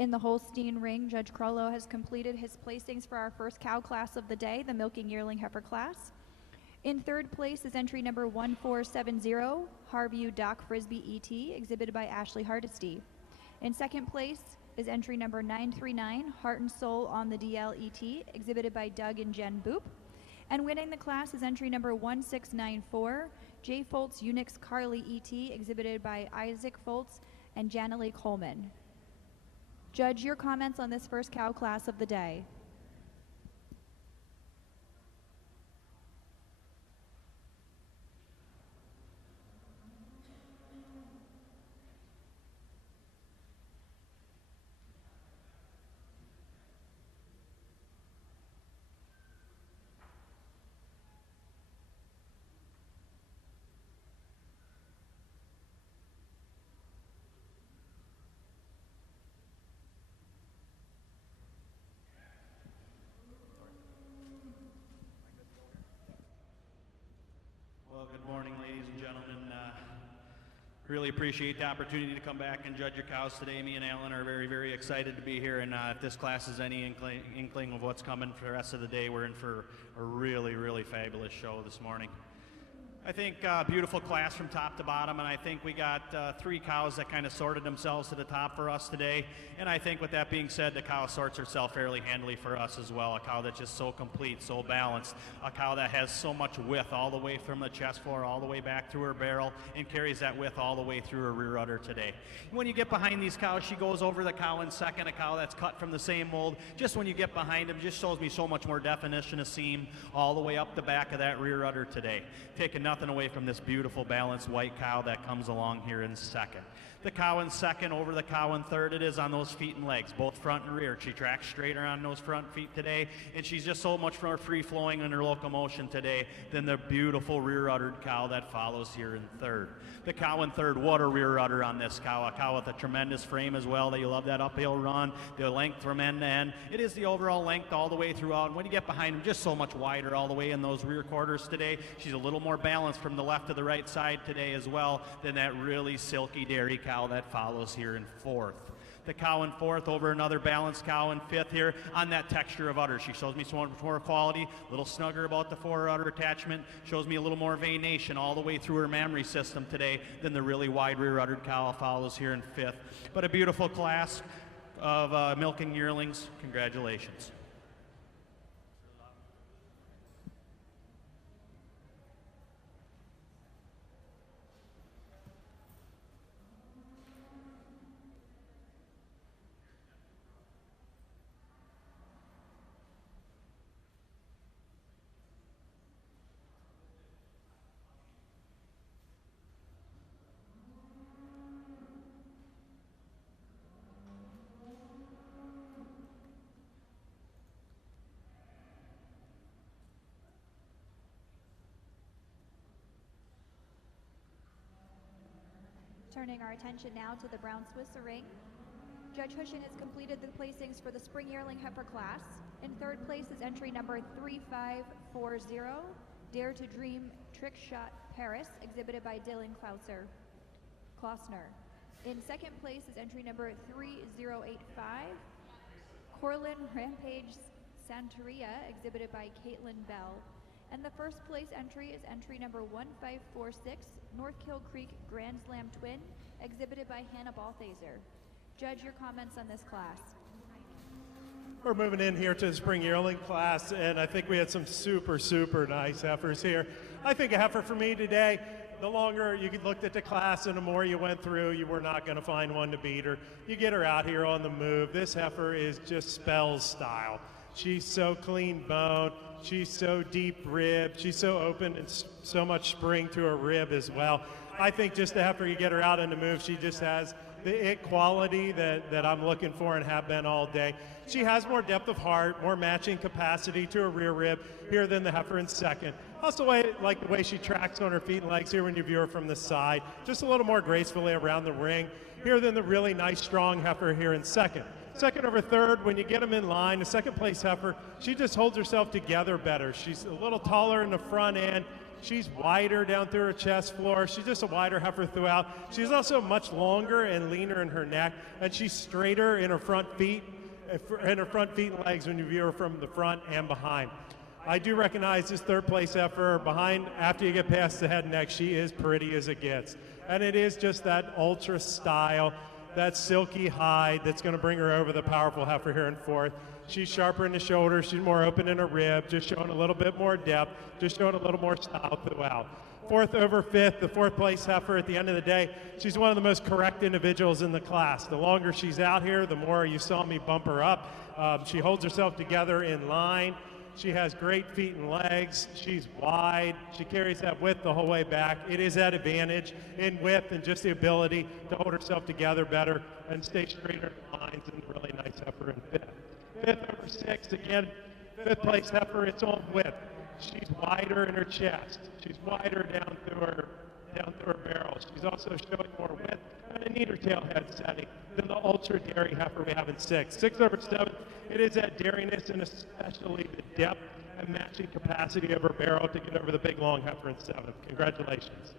In the Holstein ring, Judge Crollo has completed his placings for our first cow class of the day, the milking yearling heifer class. In third place is entry number 1470, Harview Dock Frisbee ET, exhibited by Ashley Hardesty. In second place is entry number 939, Heart and Soul on the DL ET, exhibited by Doug and Jen Boop. And winning the class is entry number 1694, J. Foltz Unix Carly ET, exhibited by Isaac Foltz and Janalee Coleman. Judge, your comments on this first cow class of the day. Well, good morning, ladies and gentlemen. Really appreciate the opportunity to come back and judge your cows today. Me and Alan are very, very excited to be here, and if this class is any inkling of what's coming for the rest of the day, we're in for a really, really fabulous show this morning. I think beautiful class from top to bottom, and I think we got 3 cows that kind of sorted themselves to the top for us today. And I think with that being said, the cow sorts herself fairly handily for us as well. A cow that's just so complete, so balanced. A cow that has so much width all the way from the chest floor all the way back through her barrel and carries that width all the way through her rear udder today. When you get behind these cows, she goes over the cow in second, a cow that's cut from the same mold. Just when you get behind them, just shows me so much more definition of seam all the way up the back of that rear udder today. Taking nothing away from this beautiful balanced white cow that comes along here in second. The cow in second over the cow in third, it is on those feet and legs, both front and rear. She tracks straighter on those front feet today, and she's just so much more free-flowing in her locomotion today than the beautiful rear-uddered cow that follows here in third. The cow in third, what a rear udder on this cow. A cow with a tremendous frame as well. You love that uphill run, the length from end to end. It is the overall length all the way throughout. And when you get behind him, just so much wider all the way in those rear quarters today. She's a little more balanced from the left to the right side today as well than that really silky dairy cow that follows here in fourth. The cow in fourth over another balanced cow in fifth here on that texture of udder. She shows me so much more quality, a little snugger about the fore udder attachment, shows me a little more venation all the way through her mammary system today than the really wide rear uddered cow follows here in fifth. But a beautiful class of milking yearlings. Congratulations. Turning our attention now to the Brown Swiss ring. Judge Hushin has completed the placings for the spring yearling heifer class. In third place is entry number 3540, Dare to Dream Trick Shot Paris, exhibited by Dylan Klausner. In second place is entry number 3085, Corlin Rampage Santeria, exhibited by Caitlin Bell. And the first place entry is entry number 1546, North Kill Creek Grand Slam Twin, exhibited by Hannah Balthaser. Judge, your comments on this class. We're moving in here to the spring yearling class, and I think we had some super, super nice heifers here. I think a heifer for me today, the longer you looked at the class and the more you went through, you were not going to find one to beat her. You get her out here on the move. This heifer is just Spells style. She's so clean boned. She's so deep ribbed. She's so open and so much spring to her rib as well. I think just after you get her out on the move, she just has the it quality that I'm looking for and have been all day. She has more depth of heart, more matching capacity to her rear rib here than the heifer in second. Also, like the way she tracks on her feet and legs here when you view her from the side. Just a little more gracefully around the ring here than the really nice, strong heifer here in second. Second over third, when you get them in line, the second place heifer, she just holds herself together better. She's a little taller in the front end. She's wider down through her chest floor. She's just a wider heifer throughout. She's also much longer and leaner in her neck, and she's straighter in her front feet and legs when you view her from the front and behind. I do recognize this third place heifer behind. After you get past the head and neck, she is pretty as it gets. And it is just that ultra style, that silky hide that's going to bring her over the powerful heifer here in fourth. She's sharper in the shoulder. She's more open in her rib, just showing a little bit more depth, just showing a little more style throughout. Fourth over fifth, the fourth place heifer at the end of the day, she's one of the most correct individuals in the class. The longer she's out here, the more you saw me bump her up. She holds herself together in line. She has great feet and legs. She's wide. She carries that width the whole way back. It is that advantage in width and just the ability to hold herself together better and stay straighter in lines, and really nice heifer in fifth. Fifth over sixth, again, fifth place heifer, it's on width. She's wider in her chest. She's wider down through her barrel. She's also showing more width and a neater tail head setting than the ultra dairy heifer we have in sixth. Sixth over seventh, it is that dairiness and especially the depth and matching capacity of her barrel to get over the big long heifer in seventh. Congratulations.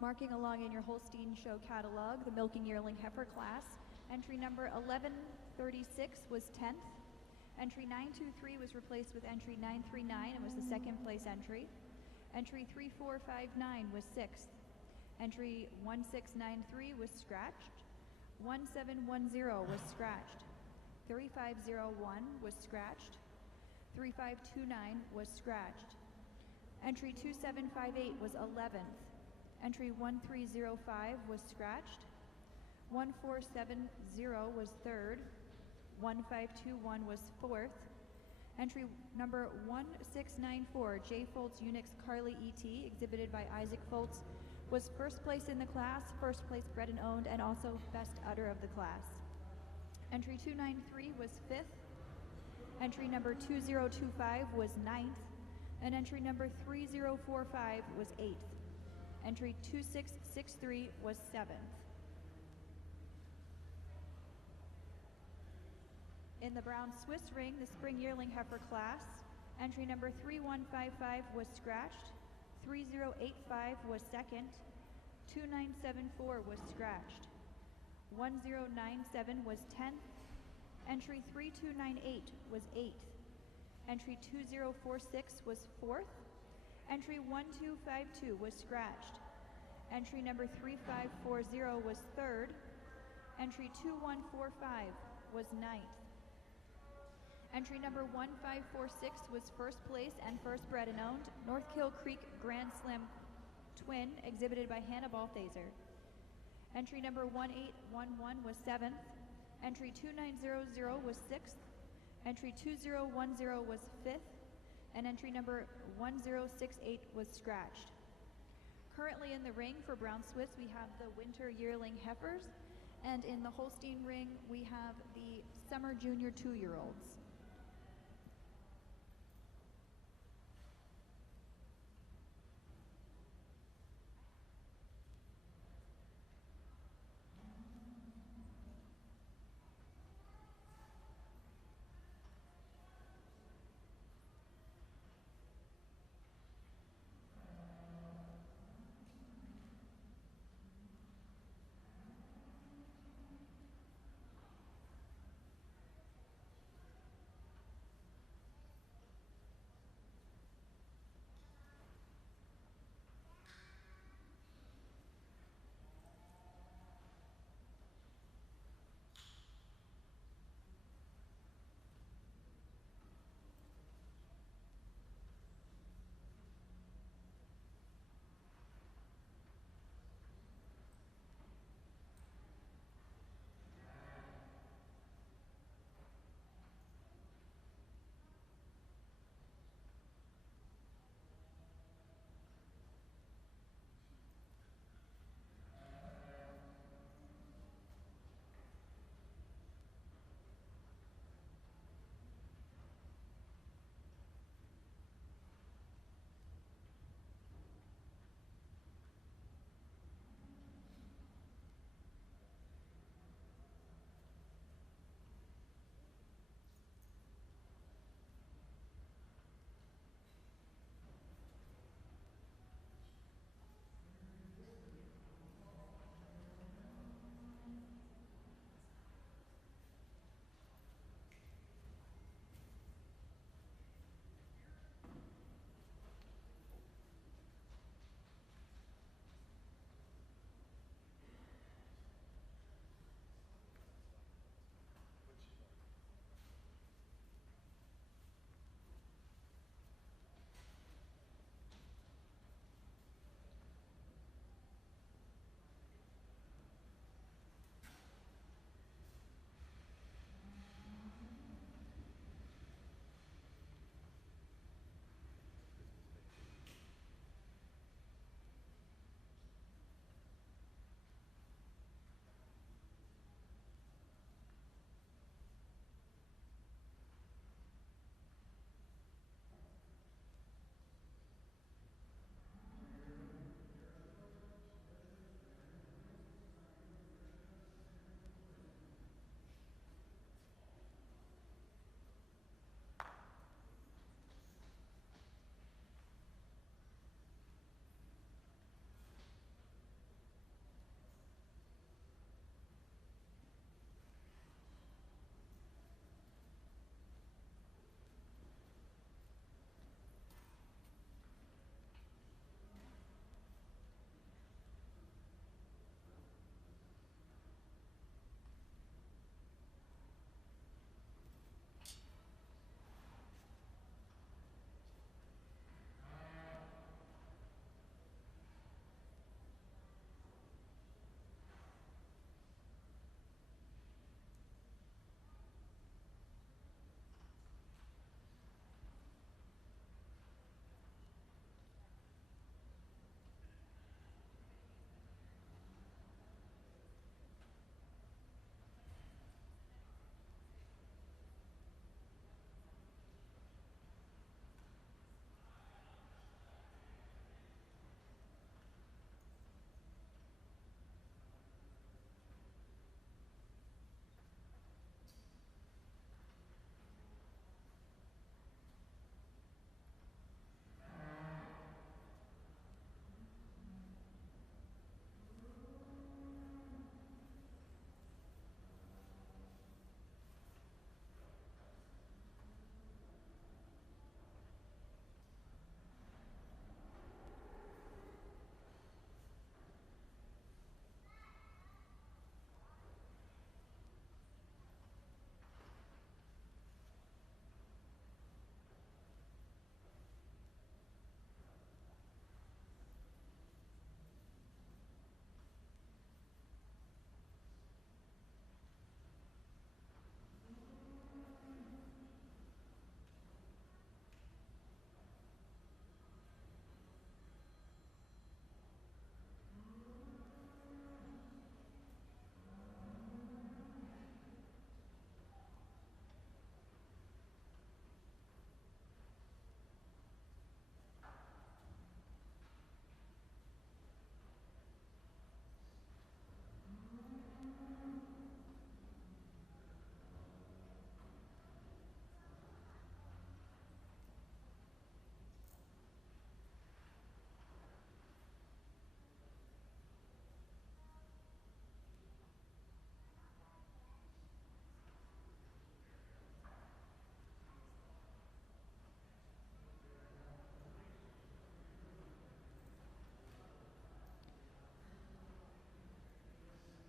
Marking along in your Holstein show catalog, the milking yearling heifer class, entry number 1136 was 10th. Entry 923 was replaced with entry 939 and was the second place entry. Entry 3459 was 6th. Entry 1693 was scratched. 1710 was scratched. 3501 was scratched. 3529 was scratched. Entry 2758 was 11th. Entry 1305 was scratched. 1470 was 3rd. 1521 was 4th. Entry number 1694, J. Foltz Unix Carly E.T., exhibited by Isaac Foltz, was first place in the class, first place bred and owned, and also best udder of the class. Entry 293 was 5th. Entry number 2025 was 9th. And entry number 3045 was 8th. Entry 2663 was 7th. In the brown Swiss ring, the spring yearling heifer class, entry number 3155 was scratched, 3085 was second, 2974 was scratched, 1097 was 10th, entry 3298 was 8th, entry 2046 was 4th, entry 1252 was scratched, entry number 3540 was 3rd, entry 2145 was 9th, entry number 1546 was first place and first bred and owned, North Kill Creek Grand Slam twin exhibited by Hannah Balthaser. Entry number 1811 was 7th, entry 2900 was 6th, entry 2010 was 5th, and entry number 1068 was scratched. Currently in the ring for Brown Swiss, we have the winter yearling heifers, and in the Holstein ring, we have the summer junior 2-year-olds.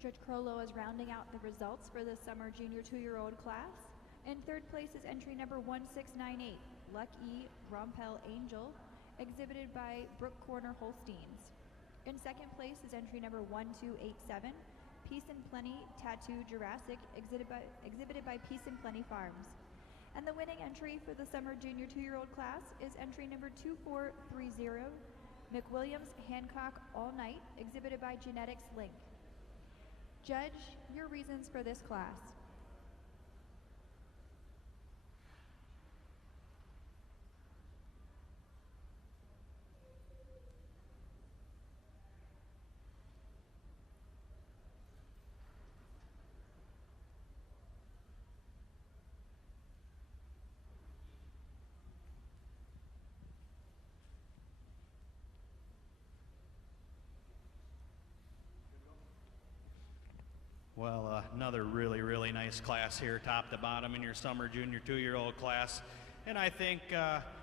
Stritch Crollo is rounding out the results for the summer junior 2-year-old class. In third place is entry number 1698, Luck E. Rompel Angel, exhibited by Brook Corner Holsteins. In second place is entry number 1287, Peace and Plenty Tattoo Jurassic, exhibited by Peace and Plenty Farms. And the winning entry for the summer junior 2-year-old class is entry number 2430, McWilliams Hancock All Night, exhibited by Genetics Link. Judge, your reasons for this class. Well, another really, really nice class here, top to bottom in your summer junior 2-year-old class. And I think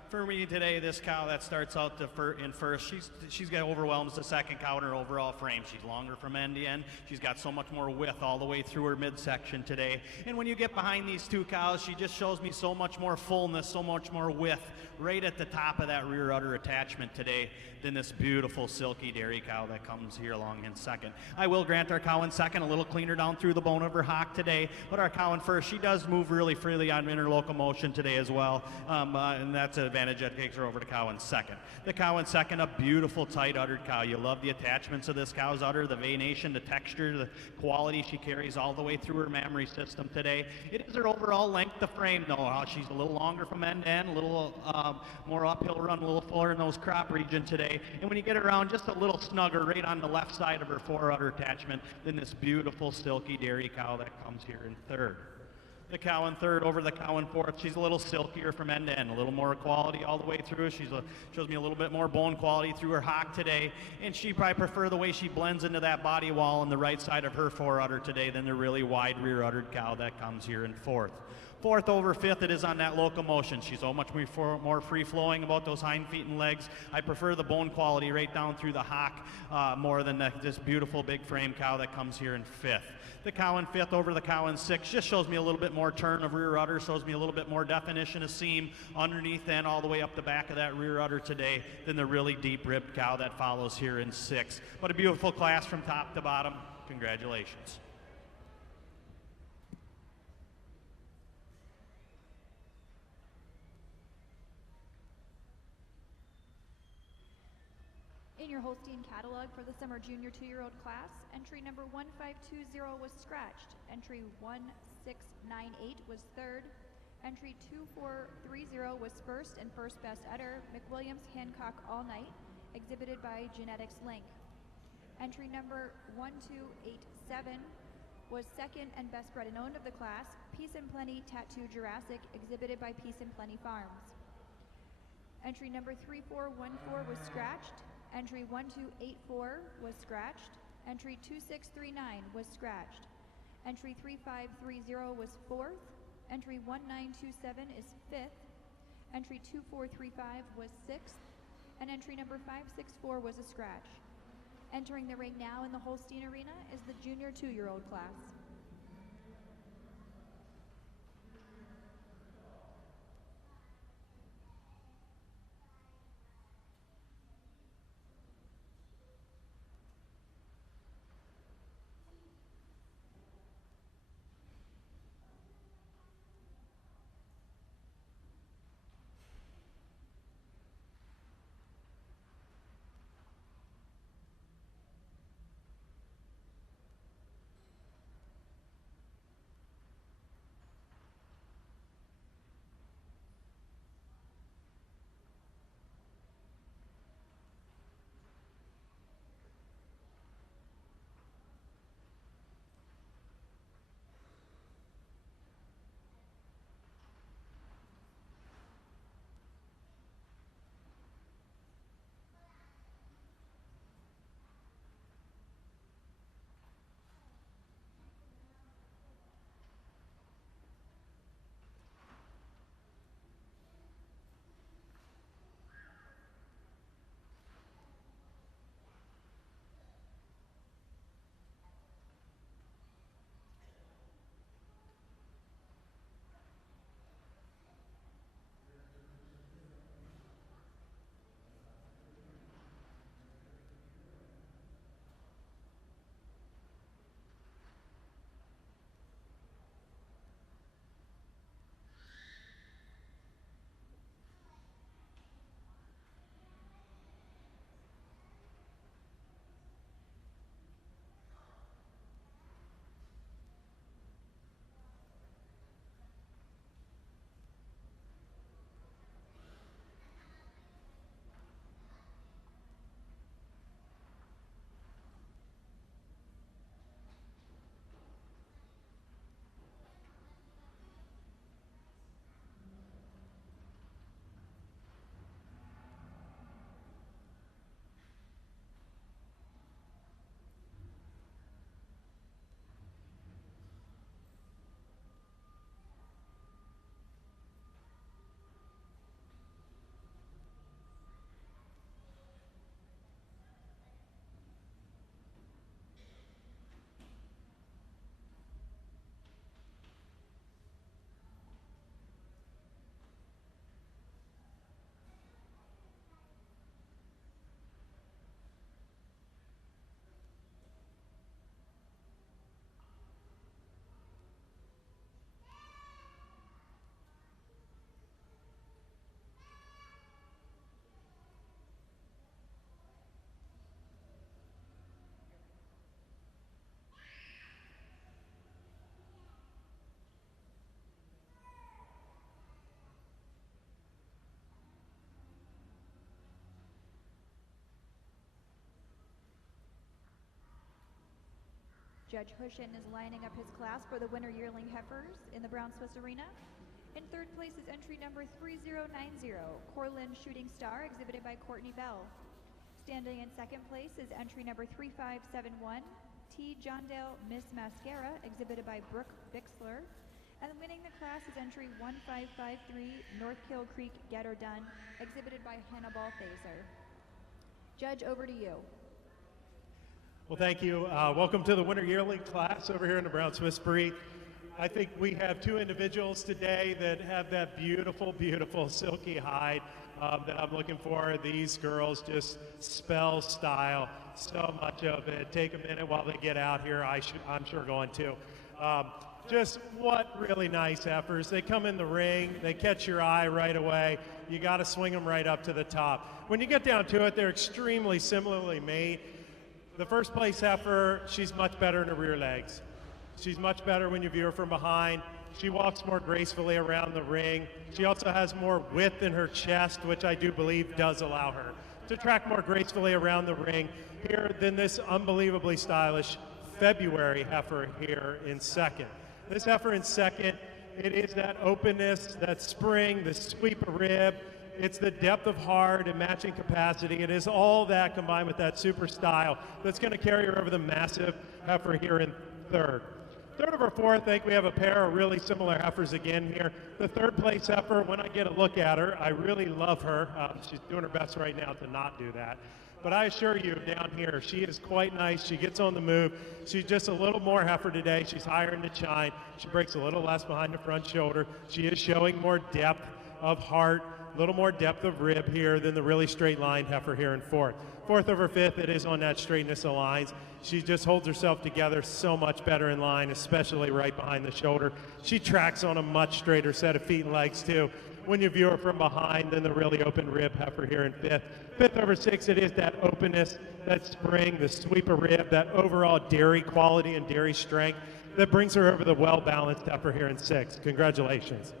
for me today, this cow that starts out in first, she's got overwhelms the second cow in her overall frame. She's longer from end to end. She's got so much more width all the way through her midsection today. And when you get behind these two cows, she just shows me so much more fullness, so much more width right at the top of that rear udder attachment today than this beautiful silky dairy cow that comes here along in second. I will grant our cow in second a little cleaner down through the bone of her hock today, but our cow in first, she does move really freely on inner locomotion today as well, and that's an advantage that takes her over to cow in second. The cow in second, a beautiful tight uddered cow. You love the attachments of this cow's udder, the venation, the texture, the quality she carries all the way through her mammary system today. It is her overall length of frame though. She's a little longer from end to end, a little more uphill run, a little fuller in those crop region today. And when you get around, just a little snugger right on the left side of her fore udder attachment than this beautiful silky dairy cow that comes here in third. The cow in third over the cow in fourth, she's a little silkier from end to end, a little more quality all the way through. Shows me a little bit more bone quality through her hock today, and she probably prefer the way she blends into that body wall on the right side of her fore udder today than the really wide rear uddered cow that comes here in fourth. Fourth over fifth, it is on that locomotion. She's so much more free-flowing about those hind feet and legs. I prefer the bone quality right down through the hock more than this beautiful big frame cow that comes here in fifth. The cow in fifth over the cow in sixth just shows me a little bit more turn of rear udder, shows me a little bit more definition of seam underneath and all the way up the back of that rear udder today than the really deep-ribbed cow that follows here in sixth. But a beautiful class from top to bottom. Congratulations. In your Holstein catalog for the summer junior 2-year-old class, entry number 1520 was scratched. Entry 1698 was third. Entry 2430 was first and first best udder, McWilliams Hancock All Night, exhibited by Genetics Link. Entry number 1287 was second and best bred and owned of the class, Peace and Plenty Tattoo Jurassic, exhibited by Peace and Plenty Farms. Entry number 3414 was scratched. Entry 1284 was scratched. Entry 2639 was scratched. Entry 3530 was fourth. Entry 1927 is fifth. Entry 2435 was sixth. And entry number 564 was a scratch. Entering the ring now in the Holstein arena is the junior 2-year-old class. Judge Hushin is lining up his class for the winter yearling heifers in the Brown Swiss Arena. In third place is entry number 3090, Corlin Shooting Star, exhibited by Courtney Bell. Standing in second place is entry number 3571, T. Johndale Miss Mascara, exhibited by Brooke Bixler. And winning the class is entry 1553, North Kill Creek Get Her Done, exhibited by Hannibal Thaser. Judge, over to you. Well, thank you. Welcome to the winter yearling class over here in the Brown Swiss breed. I think we have two individuals today that have that beautiful, beautiful silky hide that I'm looking for. These girls just spell style, so much of it. Take a minute while they get out here. I'm sure going to. Just what really nice heifers. They come in the ring, they catch your eye right away. You got to swing them right up to the top. When you get down to it, they're extremely similarly made. The first place heifer, she's much better in her rear legs. She's much better when you view her from behind. She walks more gracefully around the ring. She also has more width in her chest, which I do believe does allow her to track more gracefully around the ring here than this unbelievably stylish February heifer here in second. This heifer in second, it is that openness, that spring, the sweep of rib. It's the depth of heart and matching capacity. It is all that combined with that super style that's going to carry her over the massive heifer here in third. Third over fourth, I think we have a pair of really similar heifers again here. The third place heifer, when I get a look at her, I really love her. She's doing her best right now to not do that. But I assure you, down here, she is quite nice. She gets on the move. She's just a little more heifer today. She's higher in the chine. She breaks a little less behind the front shoulder. She is showing more depth of heart, a little more depth of rib here than the really straight line heifer here in fourth. Fourth over fifth, it is on that straightness of lines. She just holds herself together so much better in line, especially right behind the shoulder. She tracks on a much straighter set of feet and legs too when you view her from behind than the really open rib heifer here in fifth. Fifth over six, it is that openness, that spring, the sweep of rib, that overall dairy quality and dairy strength that brings her over the well-balanced heifer here in sixth. Congratulations.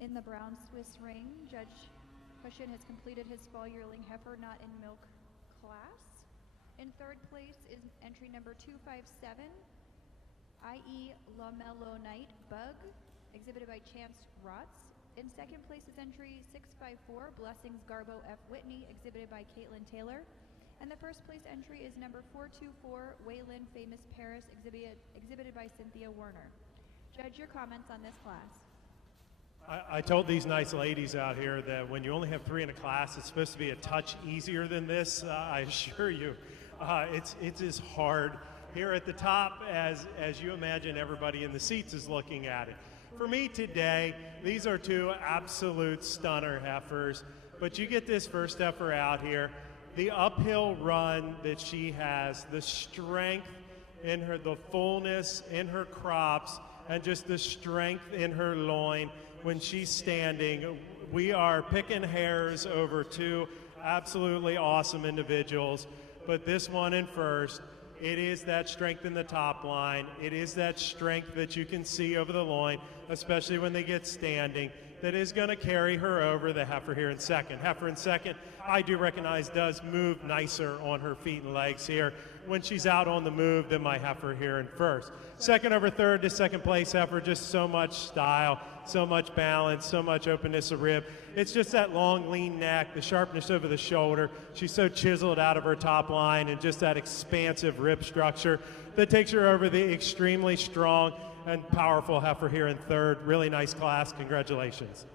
In the brown Swiss ring, Judge Cushion has completed his fall yearling heifer not in milk class. In third place is entry number 257, i.e. La Melonite Bug, exhibited by Chance Rotz. In second place is entry 654, Blessings Garbo F. Whitney, exhibited by Caitlin Taylor. And the first place entry is number 424, Waylon Famous Paris, exhibited by Cynthia Werner. Judge, your comments on this class. I told these nice ladies out here that when you only have 3 in a class, it's supposed to be a touch easier than this. I assure you, it's as hard here at the top as you imagine everybody in the seats is looking at it. For me today, these are 2 absolute stunner heifers, but you get this first heifer out here, the uphill run that she has, the strength in her, the fullness in her crops, and just the strength in her loin when she's standing. We are picking hairs over 2 absolutely awesome individuals, but this one in first, it is that strength in the top line. It is that strength that you can see over the loin, especially when they get standing, that is going to carry her over the heifer here in second. Heifer in second, I do recognize, does move nicer on her feet and legs here when she's out on the move than my heifer here in first. Second over third to second place heifer, just so much style, so much balance, so much openness of rib. It's just that long, lean neck, the sharpness over the shoulder. She's so chiseled out of her top line, and just that expansive rib structure that takes her over the extremely strong and powerful heifer here in third. Really nice class. Congratulations.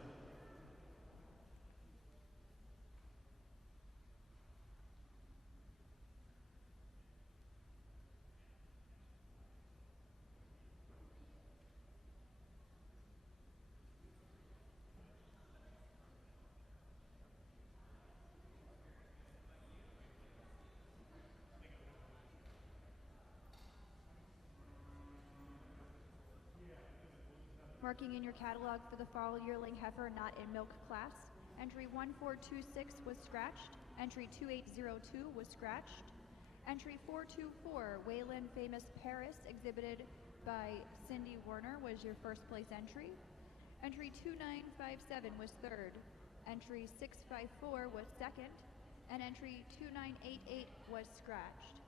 Marking in your catalog for the fall yearling heifer not in milk class, entry 1426 was scratched, entry 2802 was scratched, entry 424, Waylon Famous Paris, exhibited by Cindy Werner, was your first place entry. Entry 2957 was third, entry 654 was second, and entry 2988 was scratched.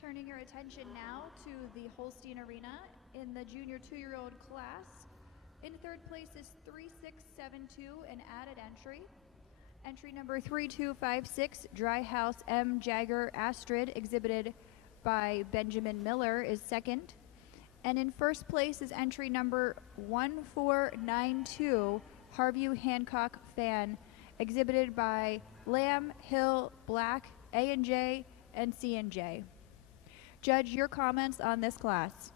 Turning your attention now to the Holstein arena in the junior 2-year-old class. In third place is 3672, an added entry. Entry number 3256, Dry House M. Jagger Astrid, exhibited by Benjamin Miller, is second. And in first place is entry number 1492, Harvey Hancock Fan, exhibited by Lamb, Hill, Black, A&J, and C&J. Judge, your comments on this class.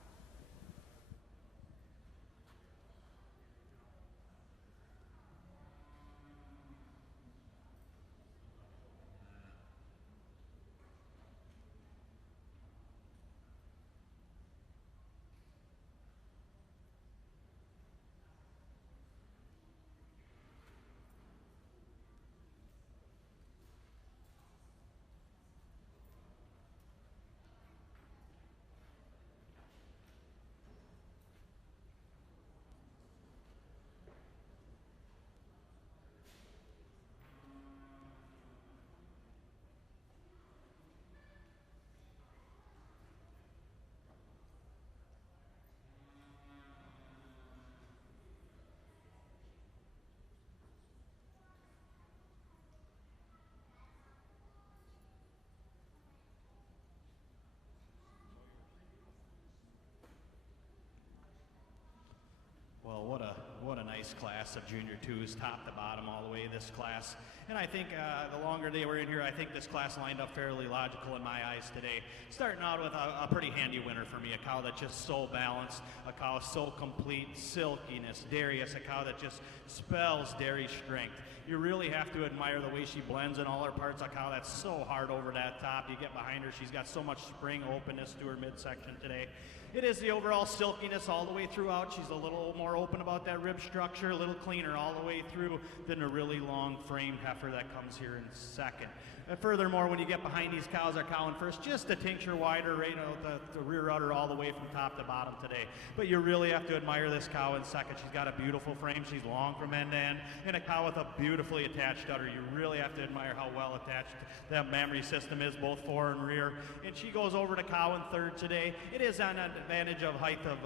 nice class of junior twos, top to bottom all the way this class. And I think the longer they were in here, I think this class lined up fairly logical in my eyes today. Starting out with a pretty handy winner for me, a cow that's just so balanced, a cow so complete, silkiness, dairyous, a cow that just spells dairy strength. You really have to admire the way she blends in all her parts, a cow that's so hard over that top. You get behind her, she's got so much spring openness to her midsection today. It is the overall silkiness all the way throughout. She's a little more open about that rib structure, a little cleaner all the way through than a really long framed heifer that comes here in second. And furthermore, when you get behind these cows, our cow in first, just a tincture wider, right out the rear udder all the way from top to bottom today. But you really have to admire this cow in second. She's got a beautiful frame. She's long from end to end, and a cow with a beautifully attached udder. You really have to admire how well attached that mammary system is, both fore and rear. And she goes over to cow in third today. It is on an advantage of height of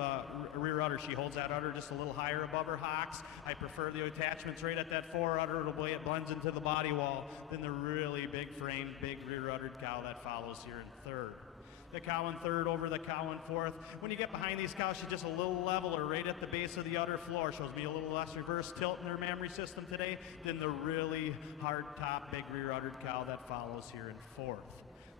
rear udder. She holds that udder just a little higher above her hocks. I prefer the attachments right at that fore udder, the way it blends into the body wall, than the really big frame, big rear uddered cow that follows here in third. The cow in third over the cow in fourth. When you get behind these cows, she's just a little leveler right at the base of the udder floor. Shows me a little less reverse tilt in her mammary system today than the really hard top, big rear uddered cow that follows here in fourth.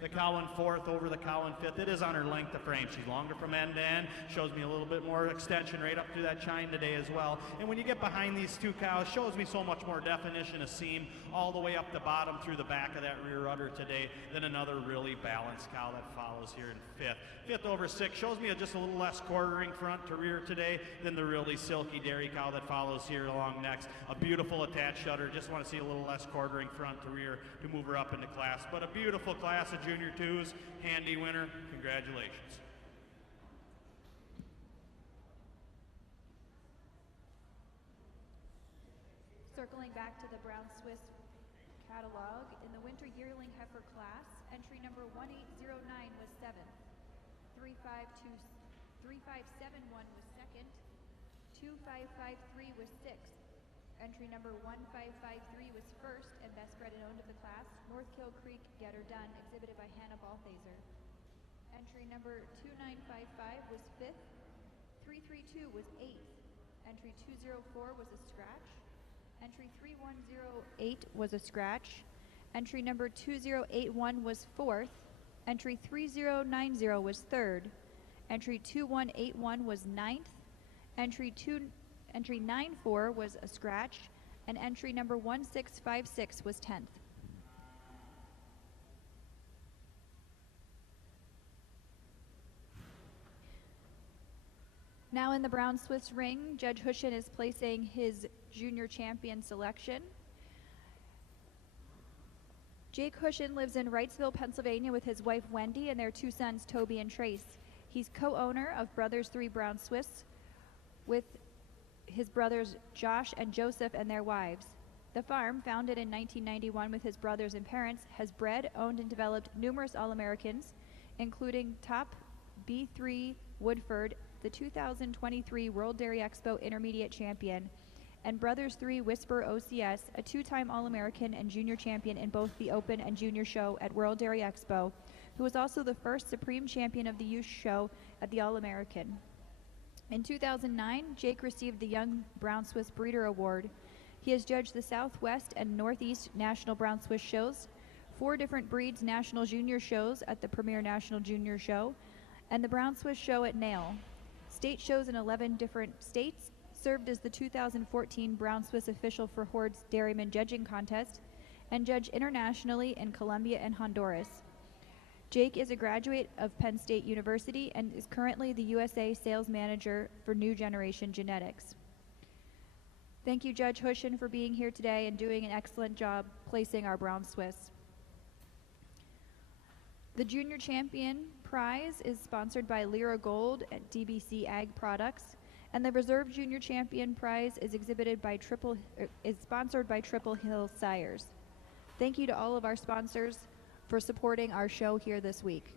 The cow in fourth over the cow in fifth. It is on her length of frame. She's longer from end to end. Shows me a little bit more extension right up through that chine today as well. And when you get behind these two cows, shows me so much more definition of seam all the way up the bottom through the back of that rear udder today than another really balanced cow that follows here in fifth. Fifth over sixth shows me just a little less quartering front to rear today than the really silky dairy cow that follows here along next. A beautiful attached udder. Just want to see a little less quartering front to rear to move her up into class. But a beautiful class of junior twos, handy winner. Congratulations. Circling back to the Brown Swiss catalog, in the winter yearling heifer class, entry number 1809 was 7th, 3571 was 2nd, 2553 was 6th. Entry number 1553 was 1st and best bred and owned of the class, North Kill Creek Get Her Done, exhibited by Hannah Balthaser. Entry number 2955 was 5th, 332 was 8th. Entry 204 was a scratch. Entry 3108 was a scratch. Entry number 2081 was 4th. Entry 3090 was 3rd. Entry 2181 was 9th. Entry 94 was a scratch, and entry number 1656 was 10th. Now in the Brown Swiss ring, Judge Hushin is placing his junior champion selection. Jake Hushin lives in Wrightsville, Pennsylvania with his wife Wendy and their two sons Toby and Trace. He's co-owner of Brothers 3 Brown Swiss with his brothers Josh and Joseph and their wives. The farm, founded in 1991 with his brothers and parents, has bred, owned, and developed numerous All-Americans, including top B3 Woodford, the 2023 World Dairy Expo Intermediate Champion, and Brothers 3 Whisper OCS, a two-time All-American and junior champion in both the Open and Junior Show at World Dairy Expo, who was also the first Supreme Champion of the Youth Show at the All-American. In 2009, Jake received the Young Brown Swiss Breeder Award. He has judged the Southwest and Northeast National Brown Swiss shows, 4 different breeds national junior shows at the Premier National Junior Show, and the Brown Swiss Show at Nail. State shows in 11 different states, served as the 2014 Brown Swiss official for Horde's Dairyman Judging Contest, and judged internationally in Colombia and Honduras. Jake is a graduate of Penn State University and is currently the USA Sales Manager for New Generation Genetics. Thank you, Judge Hushin, for being here today and doing an excellent job placing our Brown Swiss. The Junior Champion Prize is sponsored by Lyra Gold at DBC Ag Products, and the Reserve Junior Champion Prize is sponsored by Triple Hill Sires. Thank you to all of our sponsors for supporting our show here this week.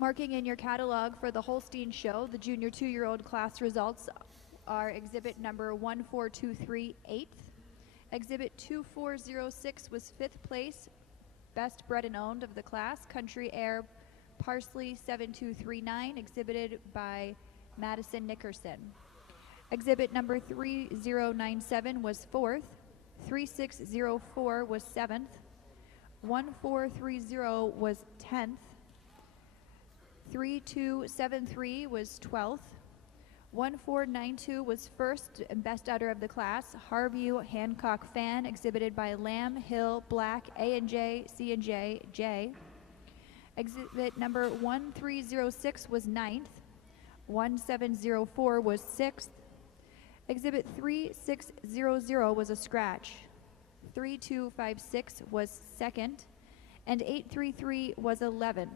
Marking in your catalog for the Holstein show, the junior 2-year-old class results are exhibit number 1423 8th. Exhibit 2406 was 5th place, best bred and owned of the class, Country Air Parsley 7239, exhibited by Madison Nickerson. Exhibit number 3097 was 4th, 3604 was 7th, 1430 was 10th, 3273 was 12th, 1492 was 1st and best udder of the class, Harview Hancock Fan, exhibited by Lamb, Hill, Black, A&J, C&J, J. Exhibit number 1306 was 9th, 1704 was 6th, exhibit 3600 was a scratch, 3256 was 2nd, and 833 was 11th.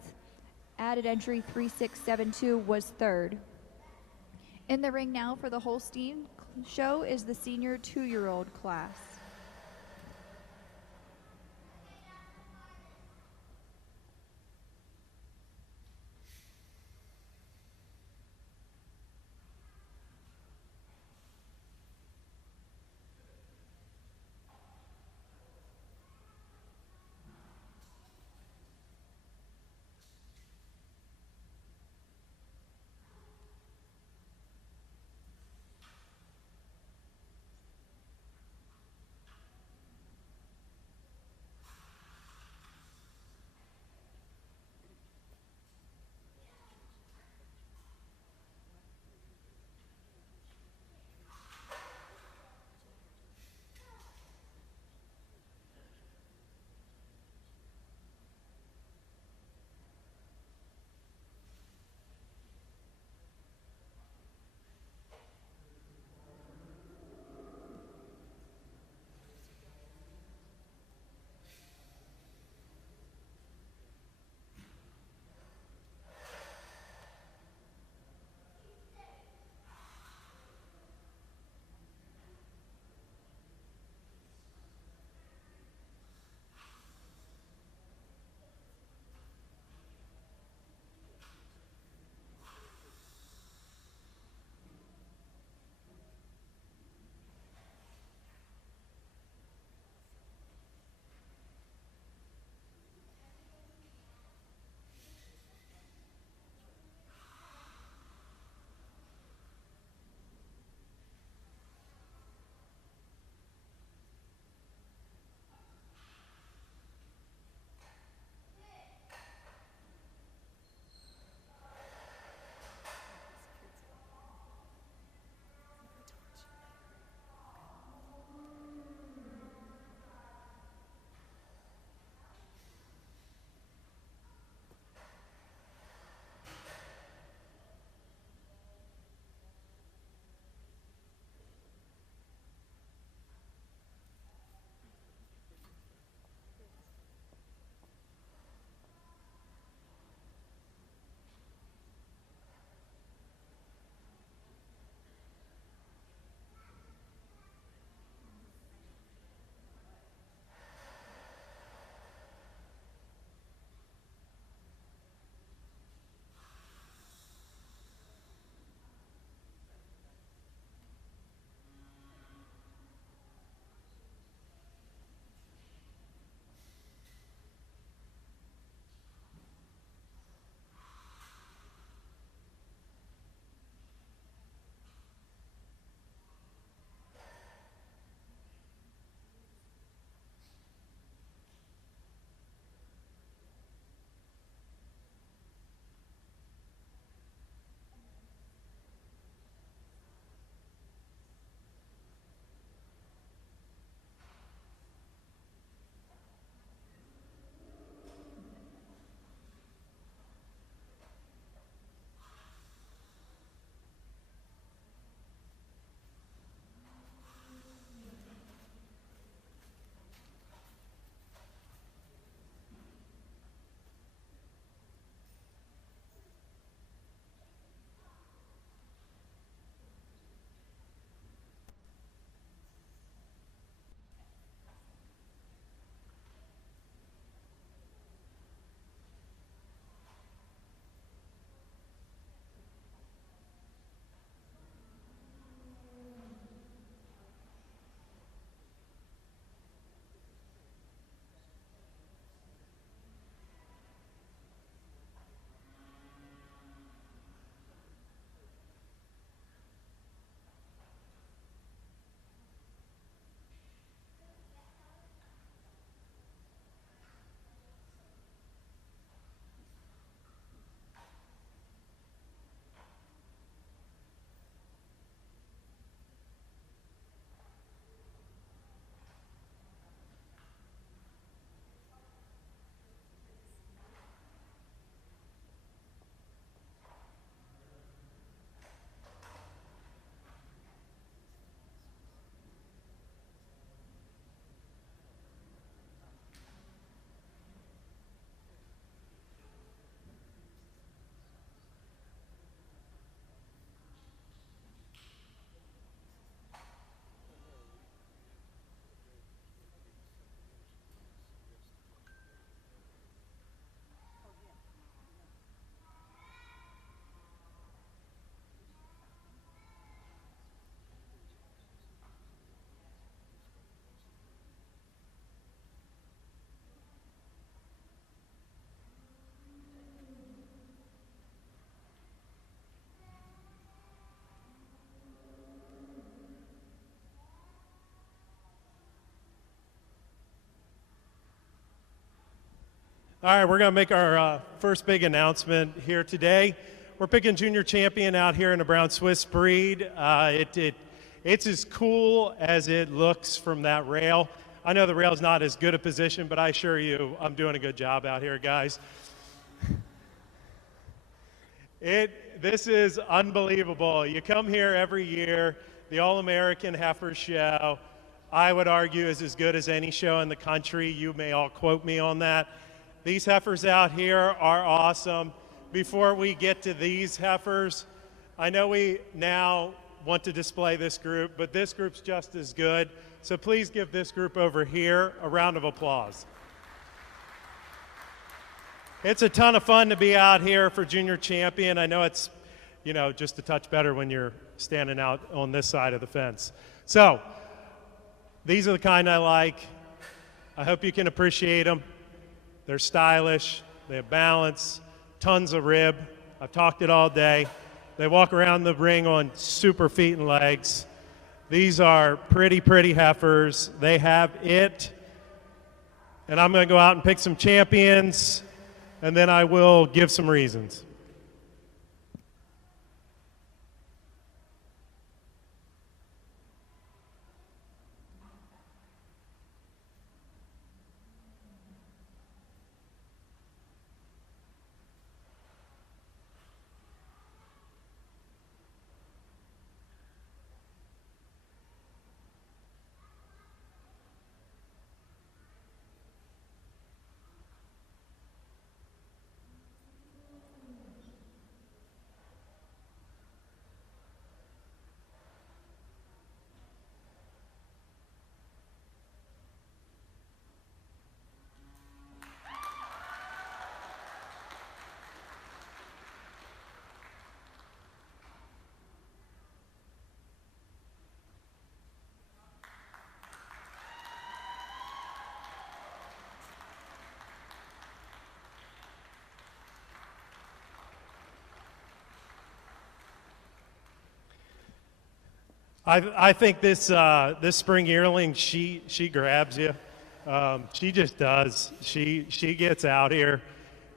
Added entry 3672 was 3rd. In the ring now for the Holstein show is the senior 2-year-old class. All right, we're going to make our first big announcement here today. We're picking junior champion out here in the brown Swiss breed. It's as cool as it looks from that rail. I know the rail's not as good a position, but I assure you I'm doing a good job out here, guys. This is unbelievable. You come here every year, the All-American Heifer Show, I would argue is as good as any show in the country. You may all quote me on that. These heifers out here are awesome. Before we get to these heifers, I know we now want to display this group, but this group's just as good. So please give this group over here a round of applause. It's a ton of fun to be out here for junior champion. I know it's, just a touch better when you're standing out on this side of the fence. So these are the kind I like. I hope you can appreciate them. They're stylish, they have balance, tons of rib. I've talked it all day. They walk around the ring on super feet and legs. These are pretty, pretty heifers. They have it. And I'm going to go out and pick some champions, and then I will give some reasons. I think this spring yearling, she grabs you. She just does. She gets out here,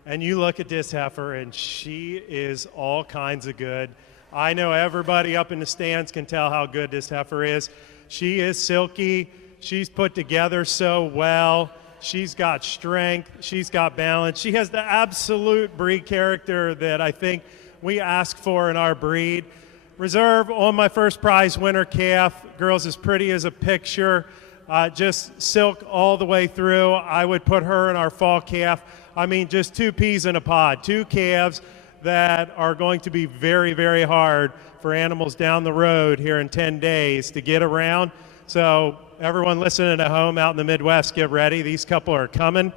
and you look at this heifer, and she is all kinds of good. I know everybody up in the stands can tell how good this heifer is. She is silky. She's put together so well. She's got strength. She's got balance. She has the absolute breed character that I think we ask for in our breed. Reserve on my first prize winner calf. Girl's as pretty as a picture. Just silk all the way through. I would put her in our fall calf. I mean, just two peas in a pod. Two calves that are going to be very, very hard for animals down the road here in 10 days to get around. So everyone listening at home out in the Midwest, get ready. These couple are coming.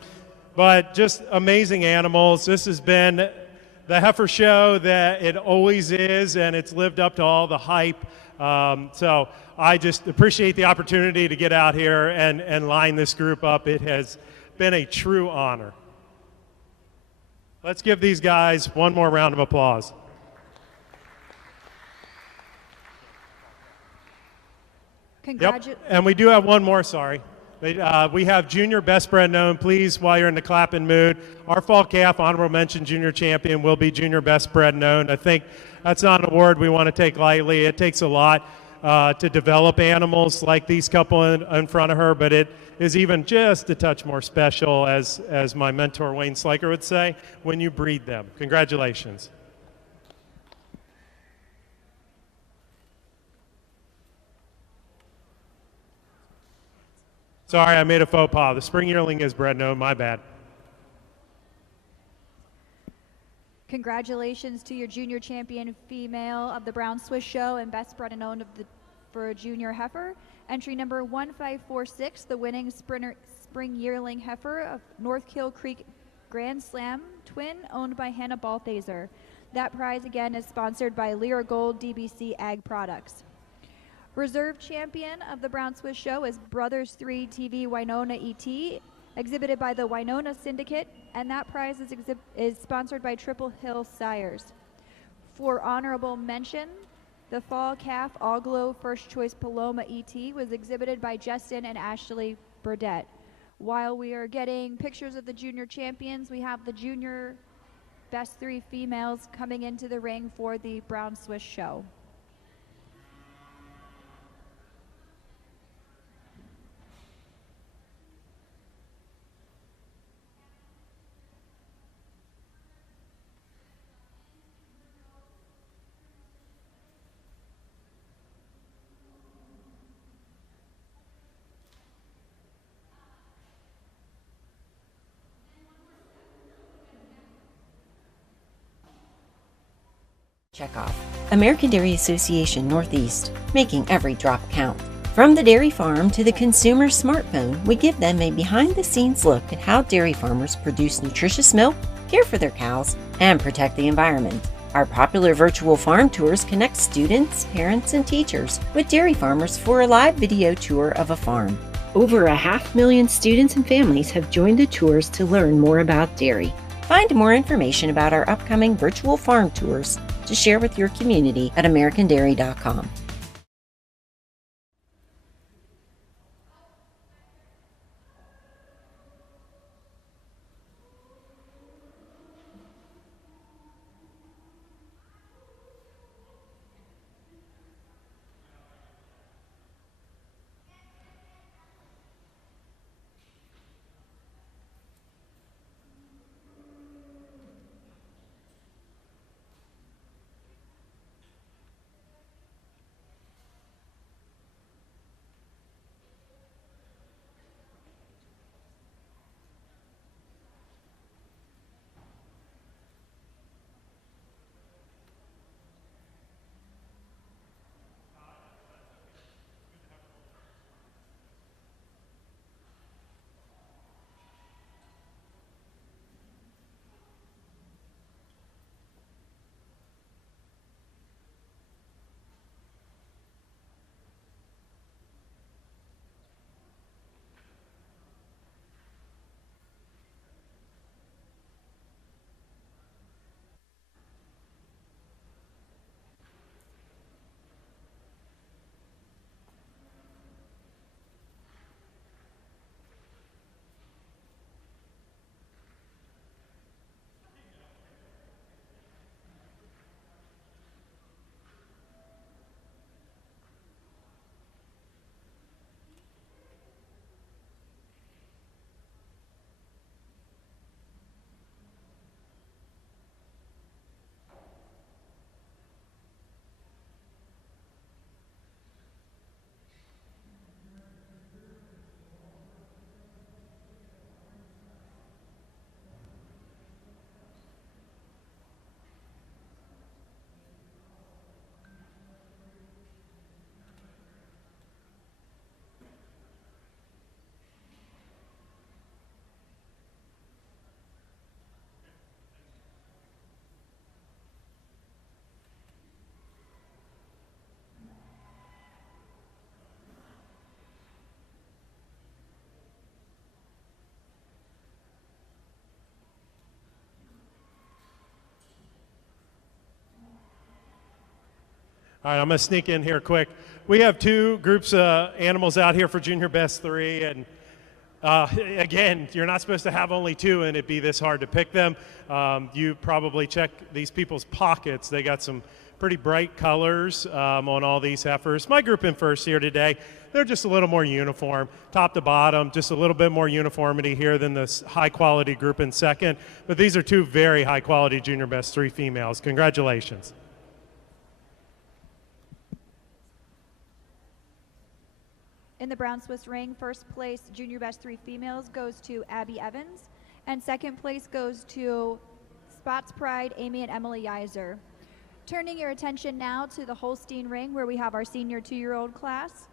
But just amazing animals. This has been the heifer show that it always is, and it's lived up to all the hype. So I just appreciate the opportunity to get out here and line this group up. It has been a true honor. Let's give these guys one more round of applause. Yep. And we do have one more, sorry. We have junior best bred known. Please, while you're in the clapping mood, our fall calf honorable mention junior champion will be junior best bred known. I think that's not an award we want to take lightly. It takes a lot to develop animals like these couple in front of her, but it is even just a touch more special, as my mentor Wayne Sliker would say, when you breed them. Congratulations. Sorry, I made a faux pas. The spring yearling is bred known. My bad. Congratulations to your junior champion female of the Brown Swiss Show and best bred and owned for a junior heifer. Entry number 1546, the winning spring yearling heifer of North Kill Creek Grand Slam twin owned by Hannah Balthaser. That prize again is sponsored by Lyra Gold DBC Ag Products. Reserve champion of the Brown Swiss Show is Brothers 3 TV Winona ET, exhibited by the Winona Syndicate, and that prize is sponsored by Triple Hill Sires. For honorable mention, the fall calf All Glow First Choice Paloma ET was exhibited by Justin and Ashley Burdett. While we are getting pictures of the junior champions, we have the junior best 3 females coming into the ring for the Brown Swiss show. Checkoff. American Dairy Association Northeast, making every drop count. From the dairy farm to the consumer's smartphone, we give them a behind-the-scenes look at how dairy farmers produce nutritious milk, care for their cows, and protect the environment. Our popular virtual farm tours connect students, parents, and teachers with dairy farmers for a live video tour of a farm. Over 500,000 students and families have joined the tours to learn more about dairy. Find more information about our upcoming virtual farm tours to share with your community at americandairy.com. All right, I'm going to sneak in here quick. We have 2 groups of animals out here for Junior Best 3, and again, you're not supposed to have only 2 and it'd be this hard to pick them. You probably check these people's pockets. They got some pretty bright colors on all these heifers. My group in first here today, they're just a little more uniform, top to bottom, just a little bit more uniformity here than this high-quality group in second. But these are 2 very high-quality Junior Best 3 females. Congratulations. In the Brown Swiss ring, first place Junior Best 3 females goes to Abby Evans, and second place goes to Spots Pride, Amy and Emily Yiser. Turning your attention now to the Holstein ring, where we have our senior 2-year-old class.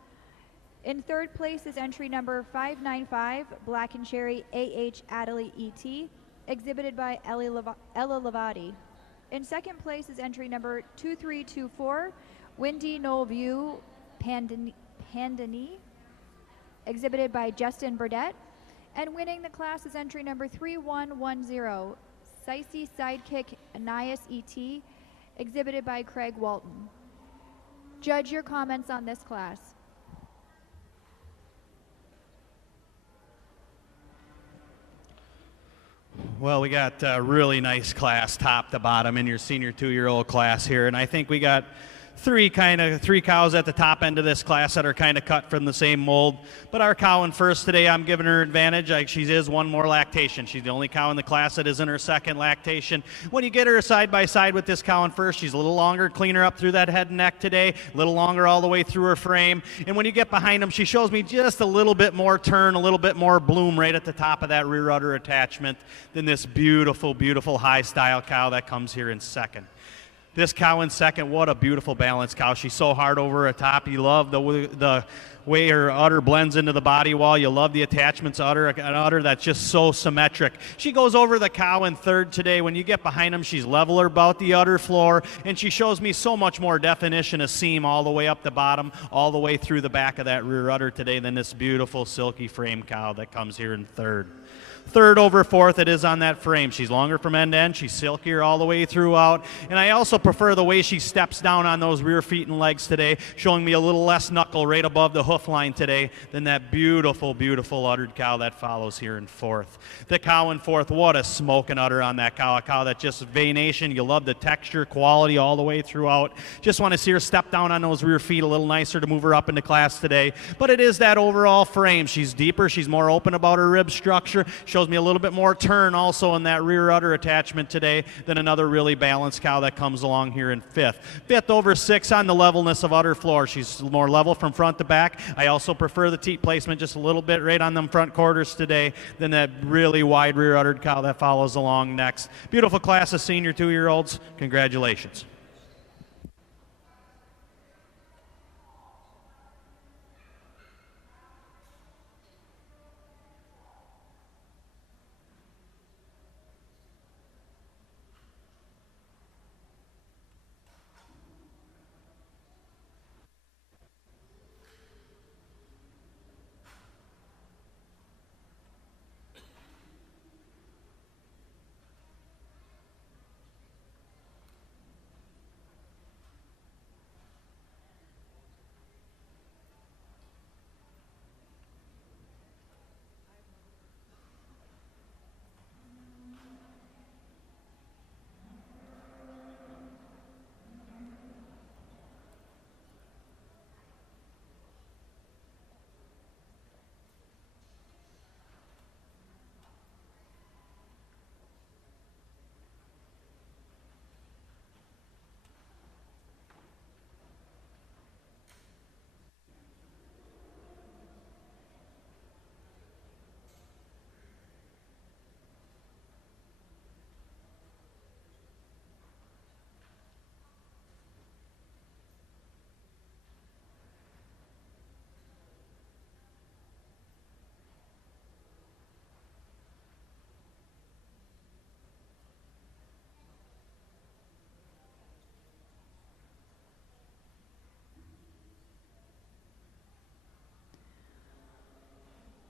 In third place is entry number 595, Black and Cherry AH Adderley ET, exhibited by Ella Lavati. In second place is entry number 2324, Windy Knoll View Pandani, exhibited by Justin Burdett. And winning the class is entry number 3110, Sicey Sidekick Anais ET, exhibited by Craig Walton. Judge your comments on this class. Well, we got a really nice class top to bottom in your senior 2-year-old class here, and I think we got three cows at the top end of this class that are kind of cut from the same mold. But our cow in first today, I'm giving her advantage. She is one more lactation. She's the only cow in the class that is in her second lactation. When you get her side by side with this cow in first, she's a little longer, cleaner up through that head and neck today, a little longer all the way through her frame. And when you get behind them, she shows me just a little bit more turn, a little bit more bloom right at the top of that rear udder attachment than this beautiful, beautiful high style cow that comes here in second. This cow in second, what a beautiful balanced cow. She's so hard over her top. You love the way her udder blends into the body wall. You love the attachments udder, an udder that's just so symmetric. She goes over the cow in third today. When you get behind them, she's leveler about the udder floor, and she shows me so much more definition of seam all the way up the bottom, all the way through the back of that rear udder today than this beautiful silky frame cow that comes here in third. Third over fourth, it is on that frame. She's longer from end to end. She's silkier all the way throughout. And I also prefer the way she steps down on those rear feet and legs today, showing me a little less knuckle right above the hoof line today than that beautiful, beautiful uddered cow that follows here in fourth. The cow in fourth, what a smoking udder on that cow. A cow that just venation. You love the texture, quality all the way throughout. Just want to see her step down on those rear feet a little nicer to move her up into class today. But it is that overall frame. She's deeper. She's more open about her rib structure. Shows me a little bit more turn also in that rear udder attachment today than another really balanced cow that comes along here in fifth. Fifth over six on the levelness of udder floor. She's more level from front to back. I also prefer the teat placement just a little bit right on them front quarters today than that really wide rear uddered cow that follows along next. Beautiful class of senior 2-year-olds. Congratulations.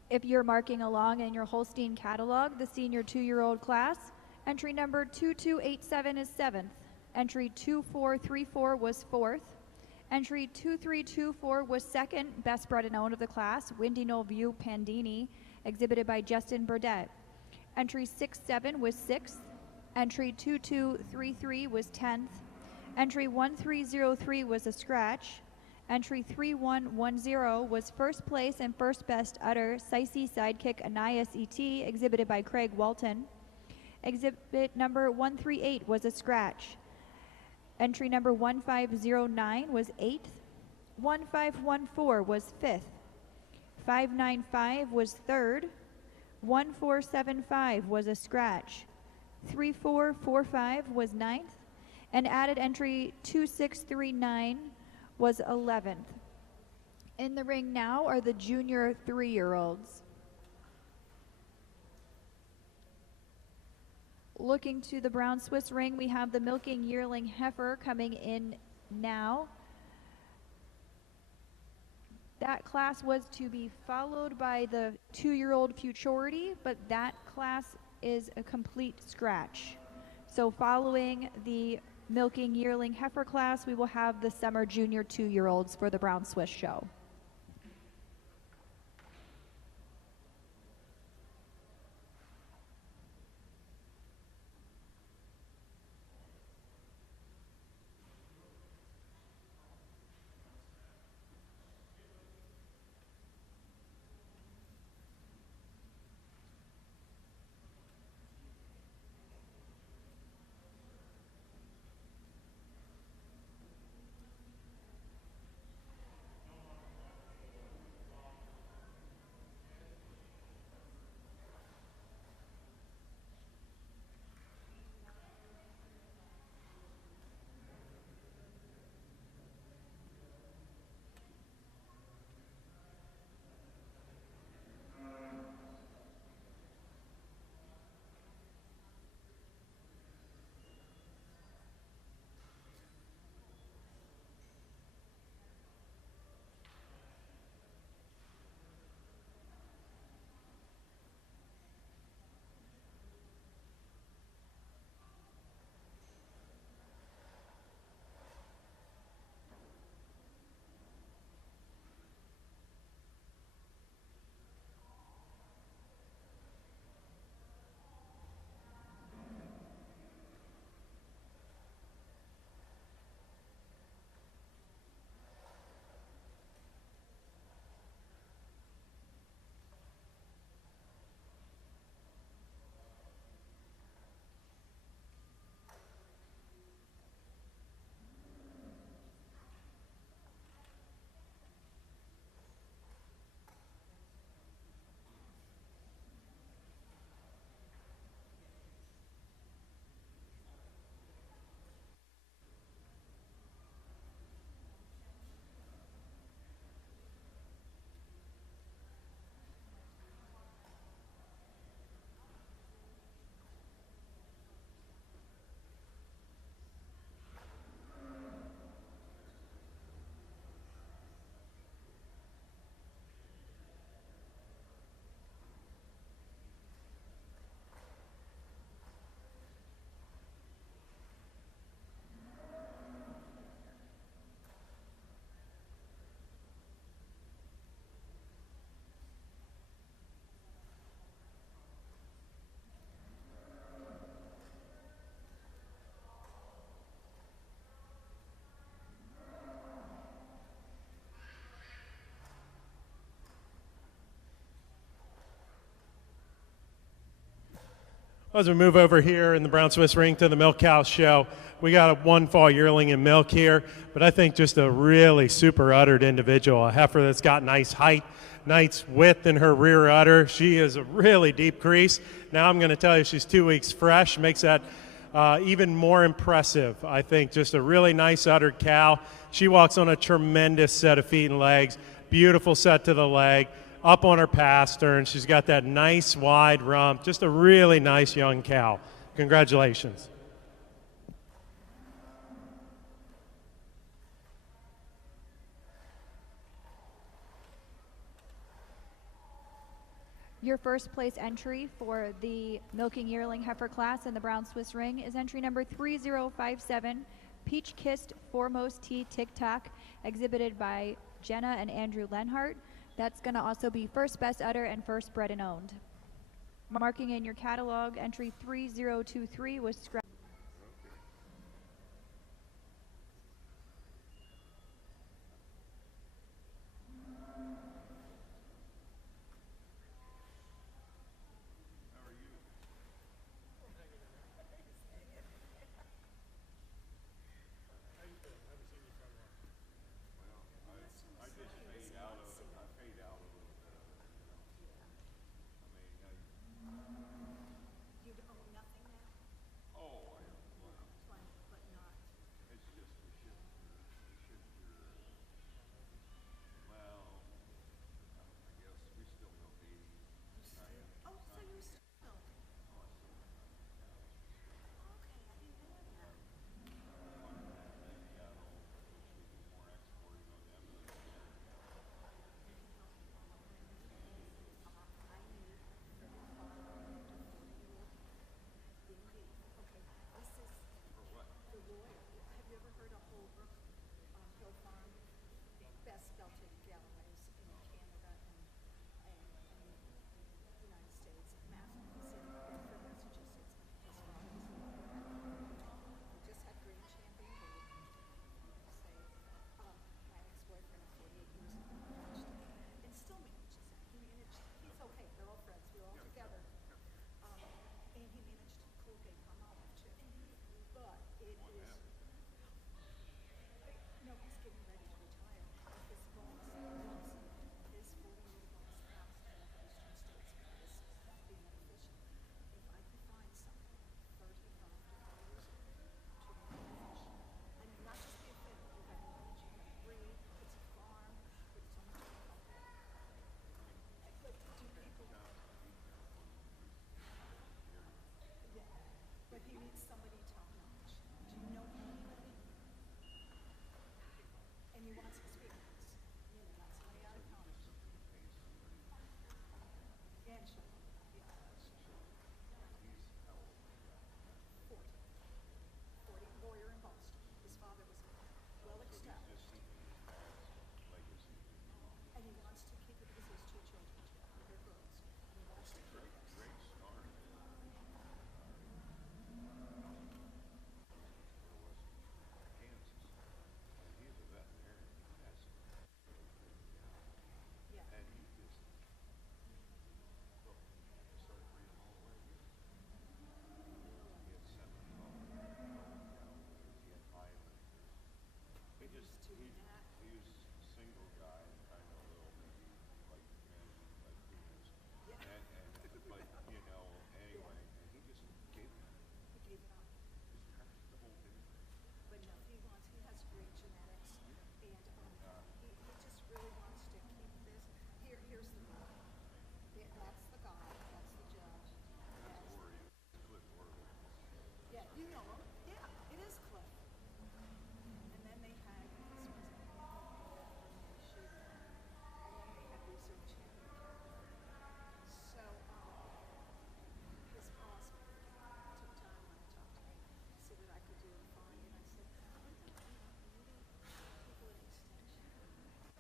If you're marking along in your Holstein catalog, the senior 2-year-old class, entry number 2287 is 7th. Entry 2434 was 4th. Entry 2324 was 2nd, best bred and owned of the class, Windy Knoll View Pandini, exhibited by Justin Burdett. Entry 67 was 6th. Entry 2233 was 10th. Entry 1303 was a scratch. Entry 3110 was first place and first best udder, Sicey Sidekick Anais ET, exhibited by Craig Walton. Exhibit number 138 was a scratch. Entry number 1509 was 8th. 1514 was 5th. 595 was 3rd. 1475 was a scratch. 3445 was 9th. And added entry 2639 was 11th. In the ring now are the junior 3-year-olds. Looking to the brown Swiss ring, we have the milking yearling heifer coming in now. That class was to be followed by the 2-year-old futurity, but that class is a complete scratch. So following the milking yearling heifer class, we will have the summer junior 2-year-olds for the brown Swiss show. As we move over here in the Brown Swiss ring to the Milk Cow Show, we got a one fall yearling in milk here, but I think just a really super uddered individual, a heifer that's got nice height, nice width in her rear udder. She is a really deep crease. Now I'm going to tell you she's 2 weeks fresh, makes that even more impressive. I think just a really nice uddered cow. She walks on a tremendous set of feet and legs, beautiful set to the leg, up on her pastern. She's got that nice wide rump, just a really nice young cow. Congratulations. Your first place entry for the milking yearling heifer class in the Brown Swiss ring is entry number 3057, Peach Kissed Foremost Tea Tic Tac, exhibited by Jenna and Andrew Lenhart. That's going to also be first best udder and first bred and owned. Marking in your catalog, entry 3023 was scratched.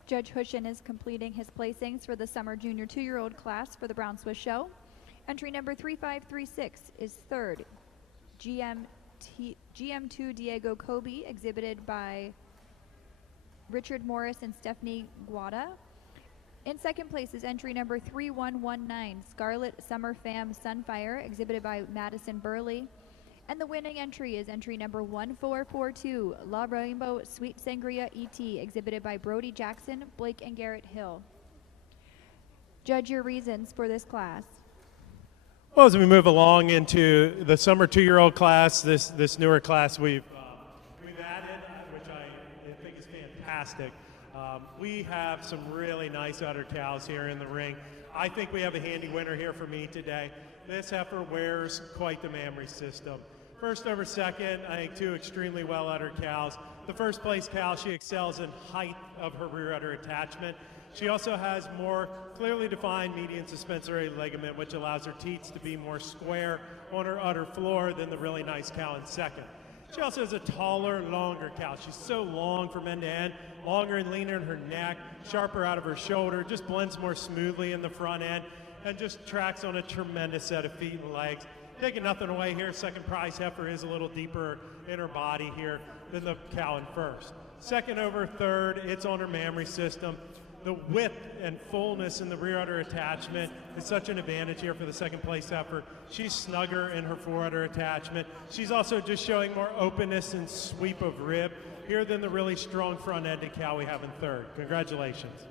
Judge Hushin is completing his placings for the summer junior 2-year-old class for the Brown Swiss Show. Entry number 3536 is third, GM2 Diego Kobe, exhibited by Richard Morris and Stephanie Guada. In second place is entry number 3119, Scarlet Summer Fam Sunfire, exhibited by Madison Burley. And the winning entry is entry number 1442, La Rainbow Sweet Sangria ET, exhibited by Brody Jackson, Blake, and Garrett Hill. Judge your reasons for this class. Well, as we move along into the summer 2-year-old class, this newer class we've added, which I think is fantastic. We have some really nice udder cows here in the ring. I think we have a handy winner here for me today. This heifer wears quite the mammary system. First over second, I think 2 extremely well udder cows. The first place cow, she excels in height of her rear udder attachment. She also has more clearly defined median suspensory ligament, which allows her teats to be more square on her udder floor than the really nice cow in second. She also has a taller, longer cow. She's so long from end to end, longer and leaner in her neck, sharper out of her shoulder, just blends more smoothly in the front end, and just tracks on a tremendous set of feet and legs. Taking nothing away here, second prize heifer is a little deeper in her body here than the cow in first. Second over third, it's on her mammary system. The width and fullness in the rear udder attachment is such an advantage here for the second place heifer. She's snugger in her fore udder attachment. She's also just showing more openness and sweep of rib here than the really strong front-ended cow we have in third. Congratulations.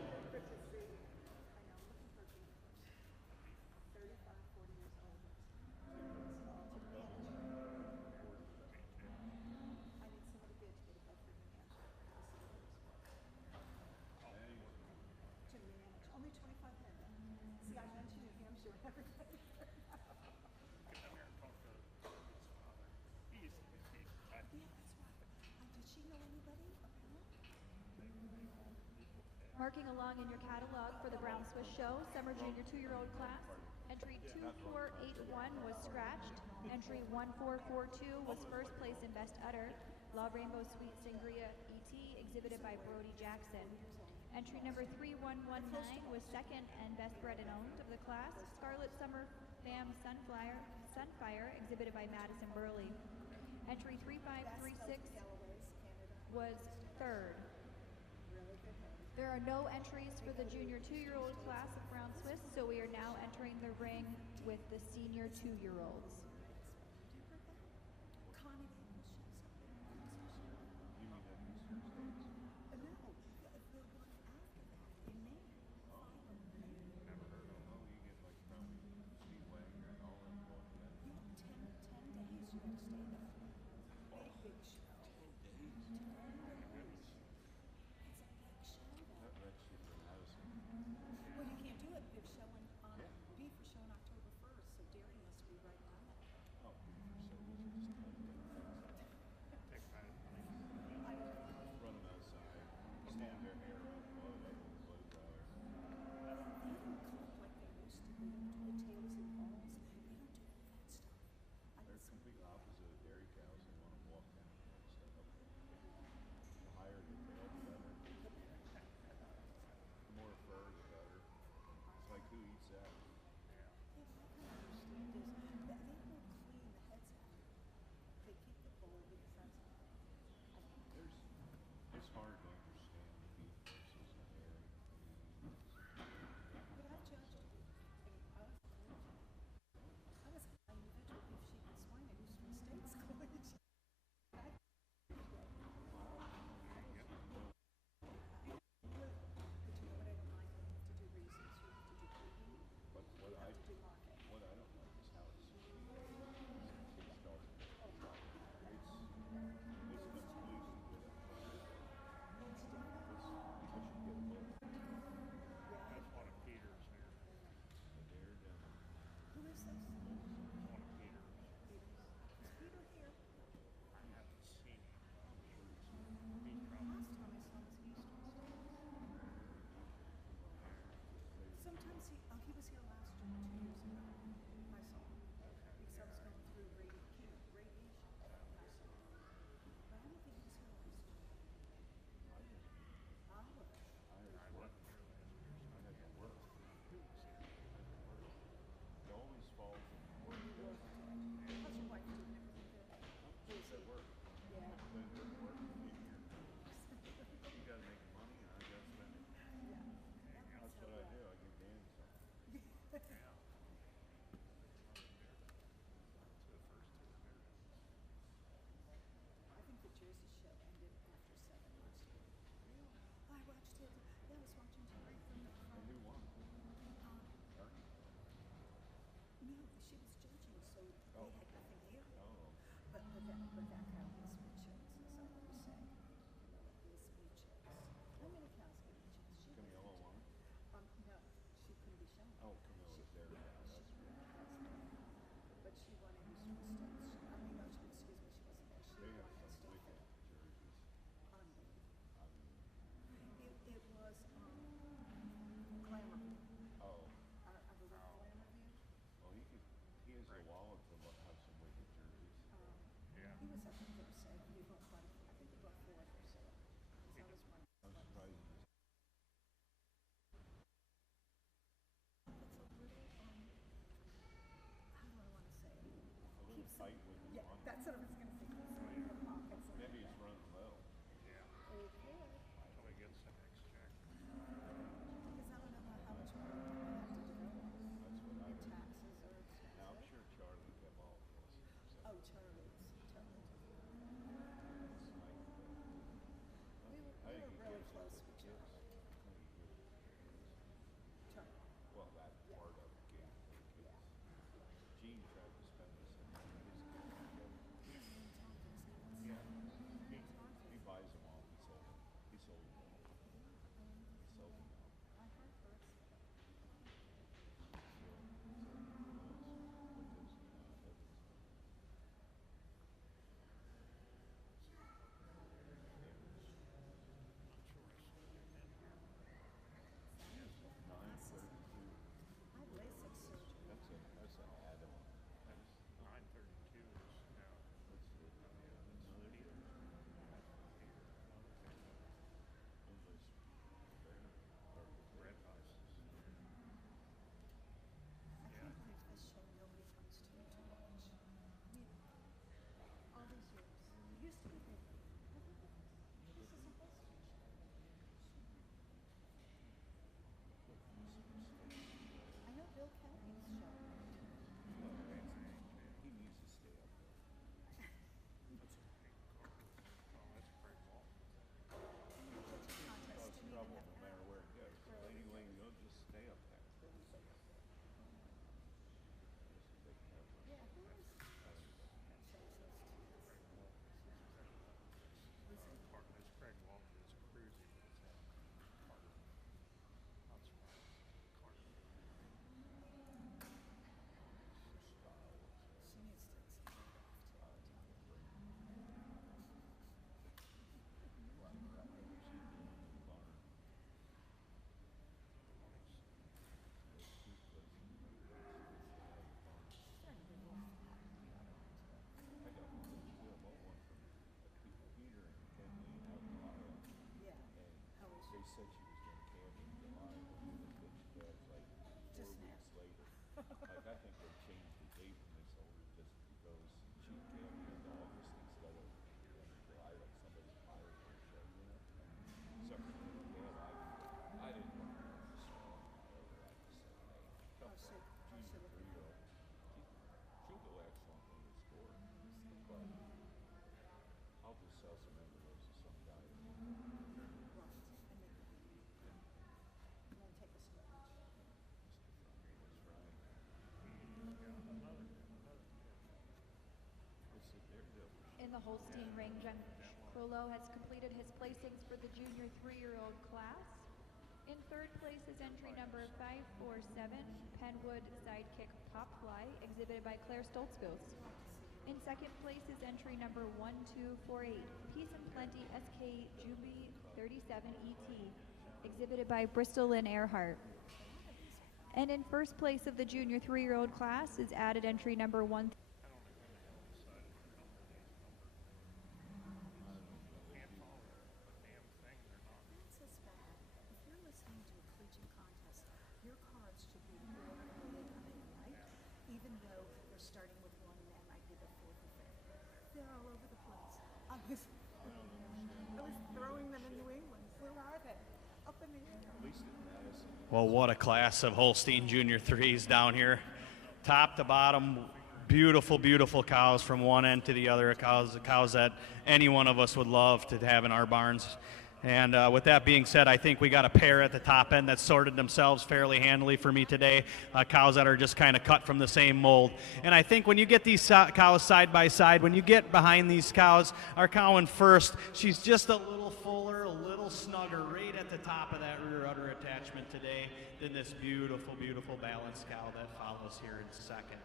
Marking along in your catalog for the Brown Swiss Show, Summer Junior 2-year-old class, entry 2481 was scratched. Entry 1442 was first place in Best Udder, La Rainbow Sweet Sangria ET, exhibited by Brody Jackson. Entry number 3119 was second and best bred and owned of the class, Scarlet Summer Fam Sunfire, exhibited by Madison Burley. Entry 3536 was third. There are no entries for the junior 2-year-old class of Brown Swiss, so we are now entering the ring with the senior 2-year-olds. In the Holstein ring, John Crollo has completed his placings for the junior 3-year-old class. In third place is entry number 547, Penwood Sidekick Popfly, exhibited by Claire Stoltzgos. In second place is entry number 1248, Peace and Plenty SK Juby 37 ET, exhibited by Bristol Lynn Earhart. And in first place of the junior 3-year-old class is added entry number 1. Well, what a class of Holstein Junior 3s down here. Top to bottom, beautiful, beautiful cows from one end to the other, cows that any one of us would love to have in our barns. And with that being said, I think we got a pair at the top end that sorted themselves fairly handily for me today. Cows that are just kind of cut from the same mold. And I think when you get these cows side by side, when you get behind these cows, our cow in first, she's just a little fuller, a little snugger right at the top of that rear udder attachment today than this beautiful, beautiful balanced cow that follows here in second.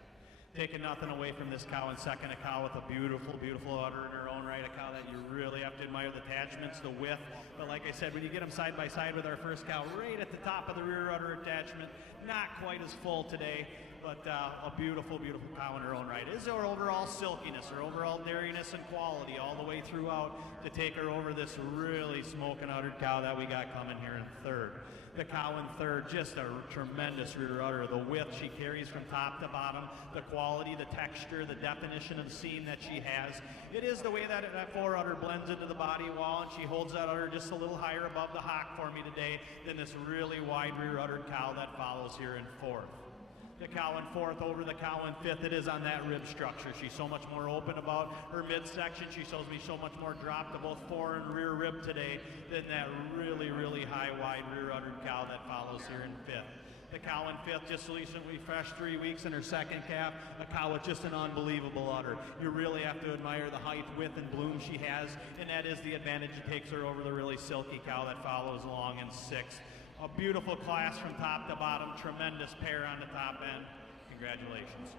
Taking nothing away from this cow in second, a cow with a beautiful, beautiful udder in her own right, a cow that you really have to admire the attachments, the width. But like I said, when you get them side by side with our first cow, right at the top of the rear udder attachment, not quite as full today, but a beautiful, beautiful cow in her own right. Is her overall silkiness, her overall dairiness and quality all the way throughout to take her over this really smoking uddered cow that we got coming here in third. The cow in third, just a tremendous rear udder. The width she carries from top to bottom, the quality, the texture, the definition of seam that she has. It is the way that that fore udder blends into the body wall, and she holds that udder just a little higher above the hock for me today than this really wide rear uddered cow that follows here in fourth. The cow in fourth over the cow in fifth, it is on that rib structure. She's so much more open about her midsection. She shows me so much more drop to both fore and rear rib today than that really, really high, wide rear uddered cow that follows here in fifth. The cow in fifth just recently fresh 3 weeks in her second calf, a cow with just an unbelievable udder. You really have to admire the height, width, and bloom she has, and that is the advantage that takes her over the really silky cow that follows along in sixth. A beautiful class from top to bottom, tremendous pair on the top end. Congratulations.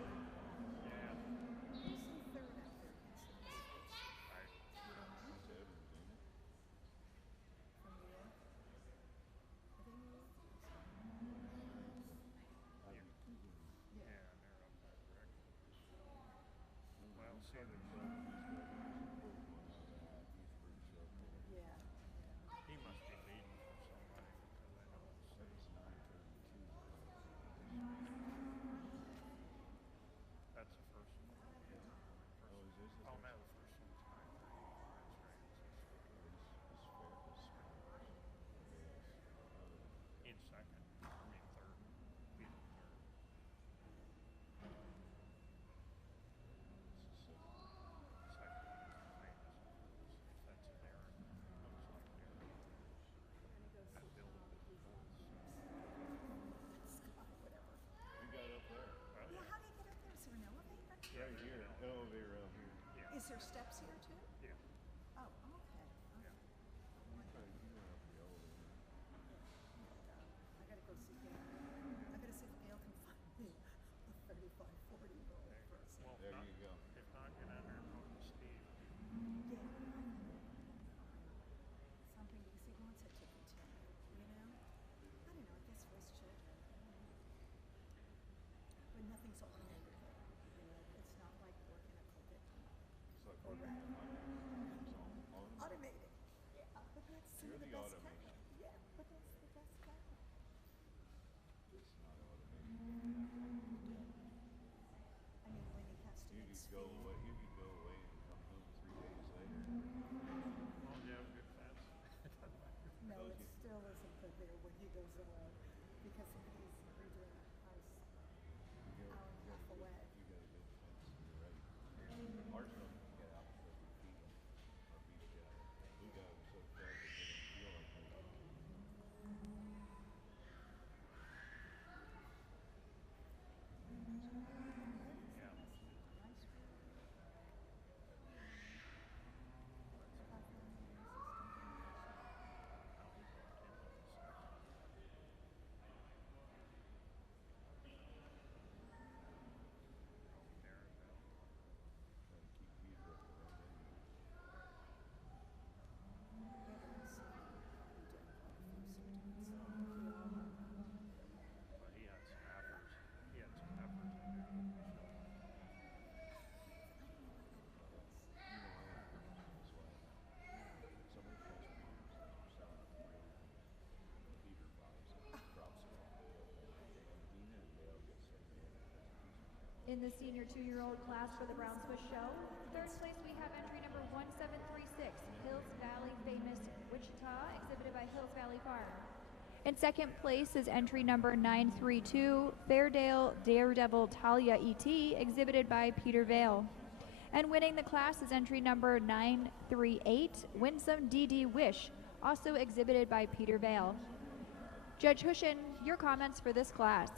Is there steps here too? Yeah. Oh, okay. Yeah. I gotta go see Gail. I gotta see if Gail can find me a 35, 40 roll for a second. There you go. If not, get out there and talk to Steve. Yeah. Something because he wants it to continue, you know? I don't know, I guess for his children. But nothing's automated, you know, it's not like working a cookit. It's like Automated. automated. Yeah, but that's You're the the best automation. kind. Yeah, but that's the best kind. It's not automated. I mean, when he has to You get could speed. go away. You could go away and come home 3 days later. Well, you have a good fence. No, it still isn't good there when he goes away because he's redoing a house hour and a half away. You got a good fence. You're right. Ours don't even get out because we feed them. Our beef cattle. We got them so fed that they don't feel like they But he had some heifers. He had some heifers in there. In the senior 2-year-old class for the Brown Swiss Show, third place we have entry number 1736, Hills Valley Famous Wichita, exhibited by Hills Valley Farm. In second place is entry number 932, Fairdale Daredevil Talia E.T., exhibited by Peter Vale. And winning the class is entry number 938, Winsome D.D. Wish, also exhibited by Peter Vale. Judge Hushin, your comments for this class.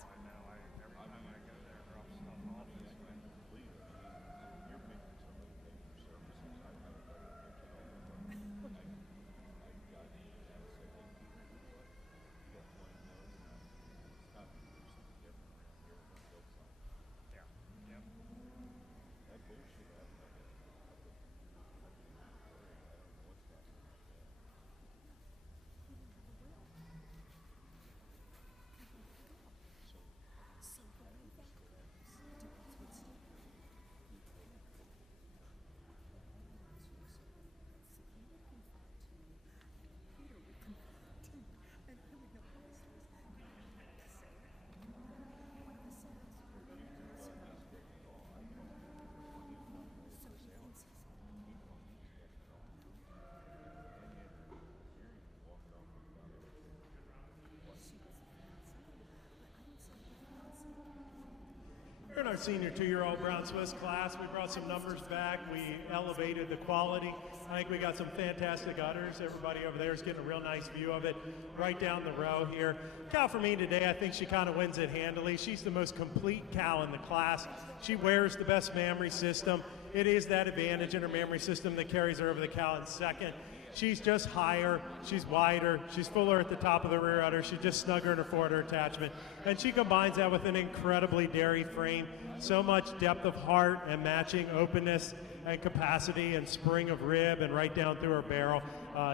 In our senior 2-year-old Brown Swiss class, we brought some numbers back. We elevated the quality. I think we got some fantastic udders. Everybody over there is getting a real nice view of it right down the row here. Cow for me today, I think she kind of wins it handily. She's the most complete cow in the class. She wears the best mammary system. It is that advantage in her mammary system that carries her over the cow in second. She's just higher, she's wider, she's fuller at the top of the rear udder, she's just snugger in her forward udder attachment. And she combines that with an incredibly dairy frame, so much depth of heart and matching openness and capacity and spring of rib and right down through her barrel.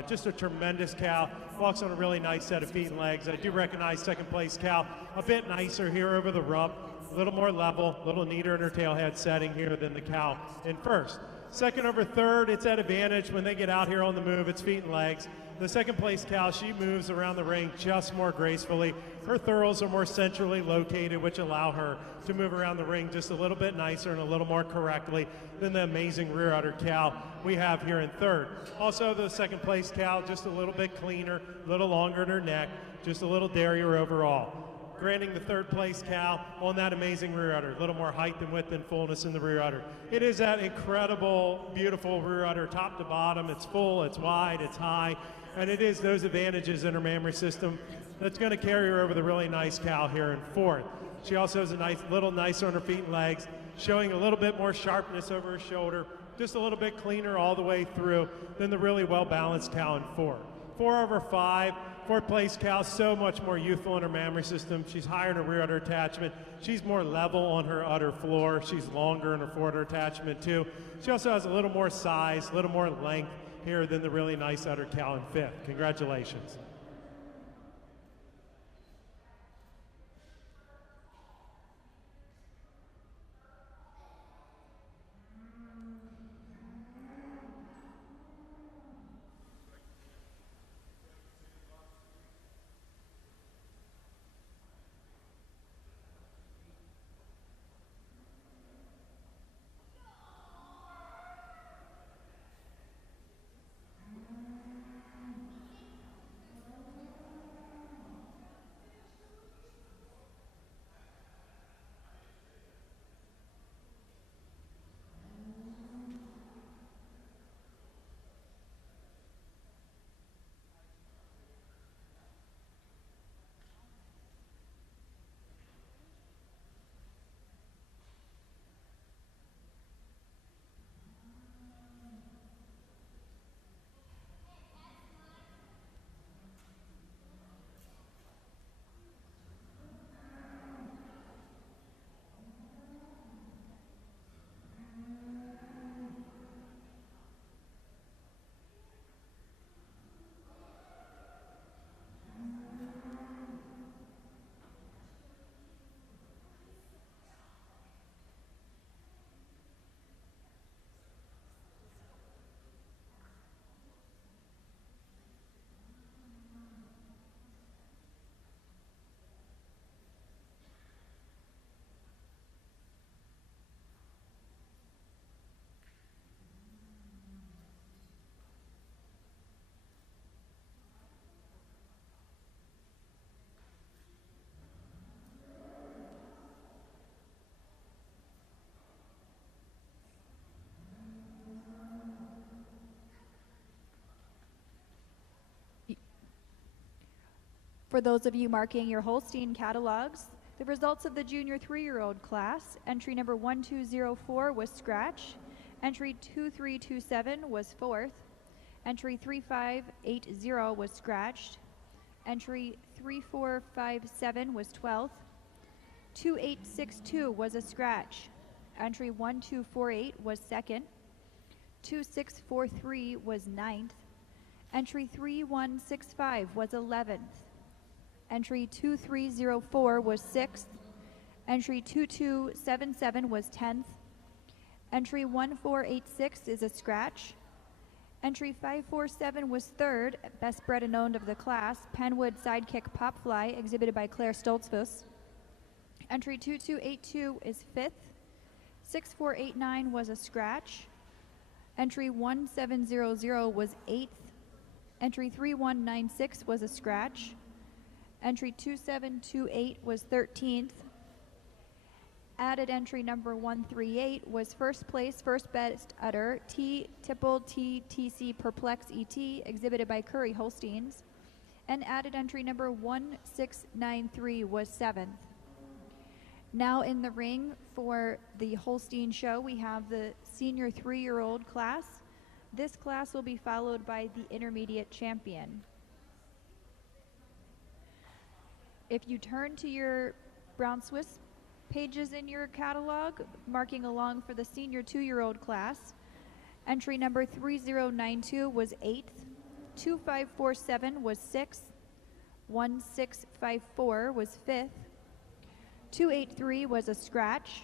Just a tremendous cow, walks on a really nice set of feet and legs. I do recognize second place cow, a bit nicer here over the rump, a little more level, a little neater in her tail head setting here than the cow in first. Second over third, it's at advantage when they get out here on the move, it's feet and legs. The second place cow, she moves around the ring just more gracefully. Her thurls are more centrally located, which allow her to move around the ring just a little bit nicer and a little more correctly than the amazing rear udder cow we have here in third. Also, the second place cow, just a little bit cleaner, a little longer in her neck, just a little dairier overall. Granting the third place cow on that amazing rear udder, a little more height and width and fullness in the rear udder. It is that incredible, beautiful rear udder, top to bottom. It's full, it's wide, it's high, and it is those advantages in her mammary system that's going to carry her over the really nice cow here in fourth. She also has a nice, little nicer on her feet and legs, showing a little bit more sharpness over her shoulder, just a little bit cleaner all the way through than the really well-balanced cow in four. 4 over 5. Fourth place cow, so much more youthful in her mammary system. She's higher in her rear udder attachment. She's more level on her udder floor. She's longer in her forward udder attachment too. She also has a little more size, a little more length here than the really nice udder cow in fifth. Congratulations. For those of you marking your Holstein catalogs, the results of the junior 3-year-old class, entry number 1204 was scratch, entry 2327 was 4th, entry 3580 was scratched, entry 3457 was 12th, 2862 was a scratch, entry 1248 was 2nd, 2643 was 9th, entry 3165 was 11th, entry 2304 was 6th, entry 2277 was 10th, entry 1486 is a scratch, entry 547 was 3rd, best bred and owned of the class, Penwood Sidekick Popfly, exhibited by Claire Stoltzfus. Entry 2282 is 5th, 6489 was a scratch, entry 1700 was 8th, entry 3196 was a scratch, entry 2728 was 13th, added entry number 138 was first place, first best udder, T Tipple TTC Perplex ET, exhibited by Curry Holsteins, and added entry number 1693 was 7th. Now in the ring for the Holstein show, we have the senior 3-year-old class. This class will be followed by the intermediate champion. If you turn to your Brown Swiss pages in your catalog, marking along for the senior 2-year-old class, entry number 3092 was 8th, 2547 was 6th, 1654 was 5th, 283 was a scratch,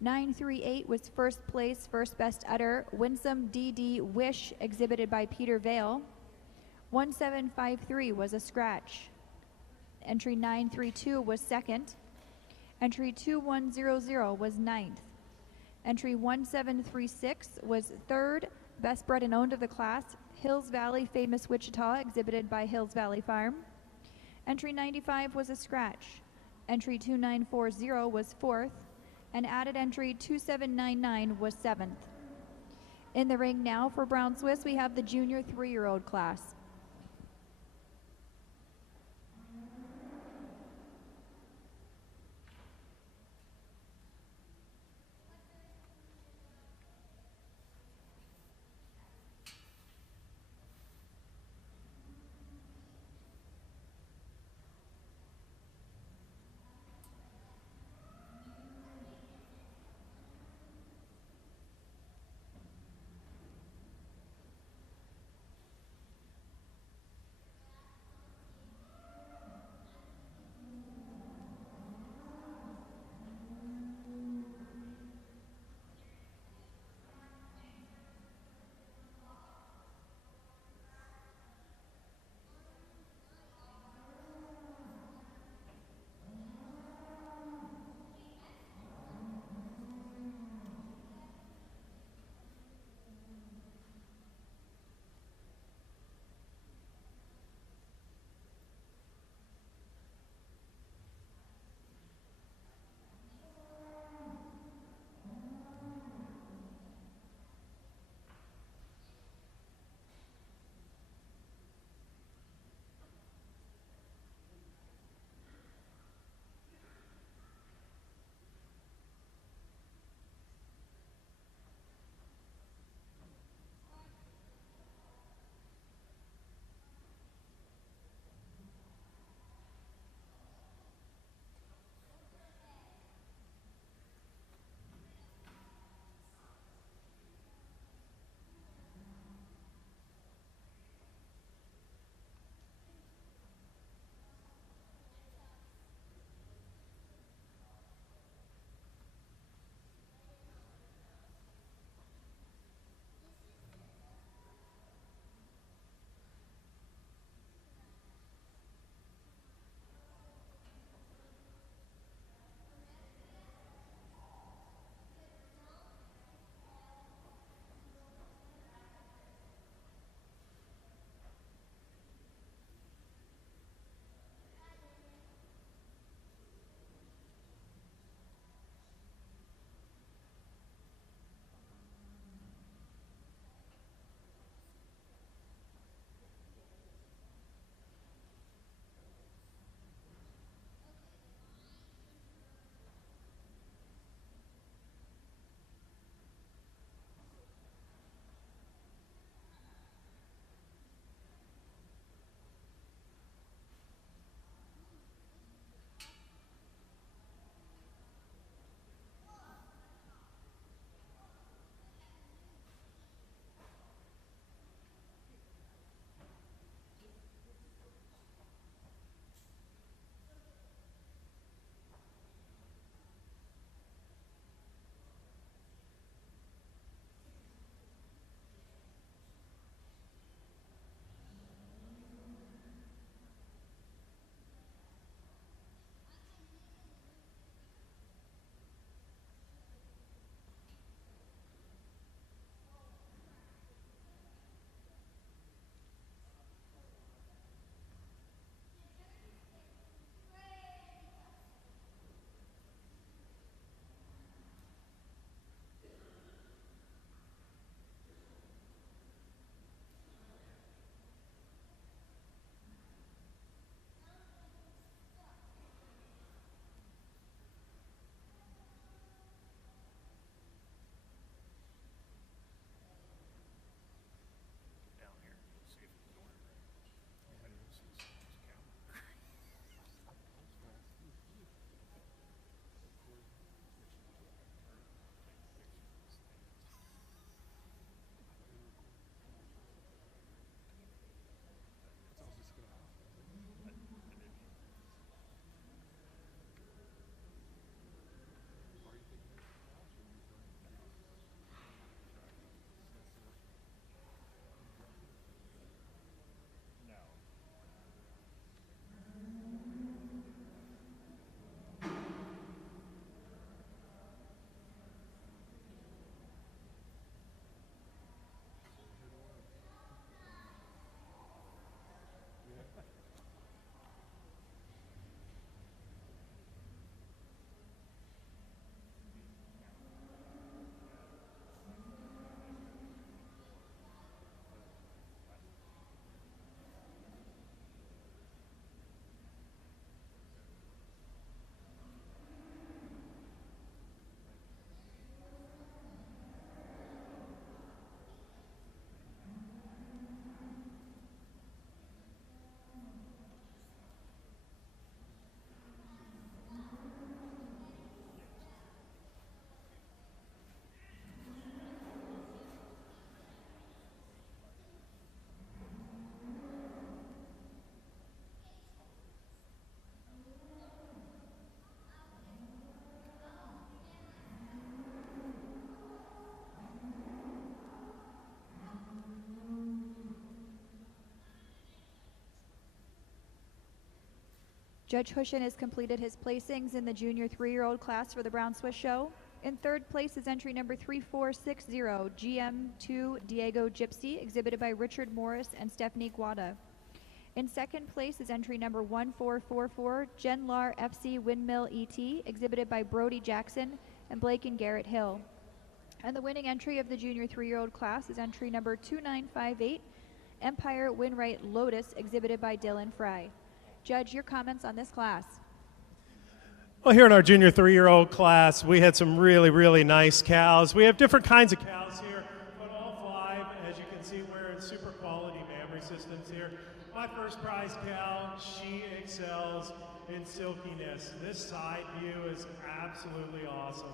938 was first place, first best udder, Winsome DD Wish, exhibited by Peter Vale, 1753 was a scratch, entry 932 was 2nd, entry 2100 was 9th, entry 1736 was 3rd, best bred and owned of the class, Hills Valley Famous Wichita, exhibited by Hills Valley Farm, entry 95 was a scratch, entry 2940 was 4th, and added entry 2799 was 7th. In the ring now for Brown Swiss, we have the junior 3-year-old class. Judge Hushin has completed his placings in the junior 3-year-old class for the Brown Swiss Show. In third place is entry number 3460, GM2 Diego Gypsy, exhibited by Richard Morris and Stephanie Guada. In second place is entry number 1444, Genlar FC Windmill ET, exhibited by Brody Jackson and Blake and Garrett Hill. And the winning entry of the junior 3-year-old class is entry number 2958, Empire Winright Lotus, exhibited by Dylan Fry. Judge, your comments on this class. Well, here in our junior 3-year-old class, we had some really, really nice cows. We have different kinds of cows here, but all 5, as you can see, we're in super quality mammary systems here. My first prize cow, she excels in silkiness. This side view is absolutely awesome.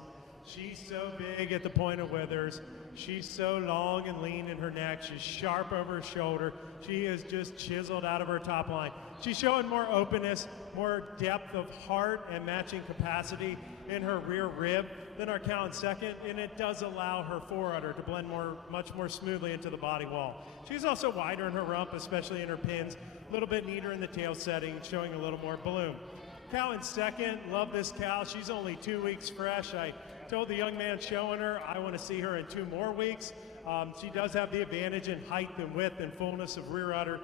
She's so big at the point of withers. She's so long and lean in her neck. She's sharp over her shoulder. She is just chiseled out of her top line. She's showing more openness, more depth of heart and matching capacity in her rear rib than our cow in second, and it does allow her forudder to blend much more smoothly into the body wall. She's also wider in her rump, especially in her pins, a little bit neater in the tail setting, showing a little more bloom. Cow in second, love this cow. She's only 2 weeks fresh. I told the young man showing her I want to see her in 2 more weeks. She does have the advantage in height and width and fullness of rear udder,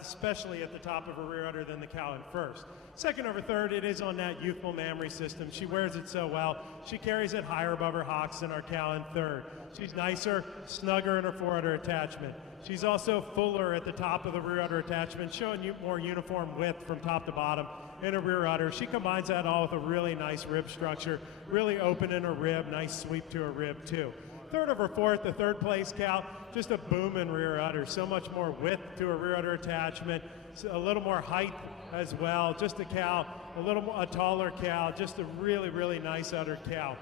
especially at the top of her rear udder than the cow in first. Second over third, it is on that youthful mammary system. She wears it so well. She carries it higher above her hocks than our cow in third. She's nicer, snugger in her forudder attachment. She's also fuller at the top of the rear udder attachment, showing you more uniform width from top to bottom in her rear udder. She combines that all with a really nice rib structure, really open in her rib, nice sweep to her rib too. Third over fourth, the third place cow, just a booming rear udder, so much more width to her rear udder attachment, a little more height as well, just a cow, a taller cow, just a really, really nice udder cow.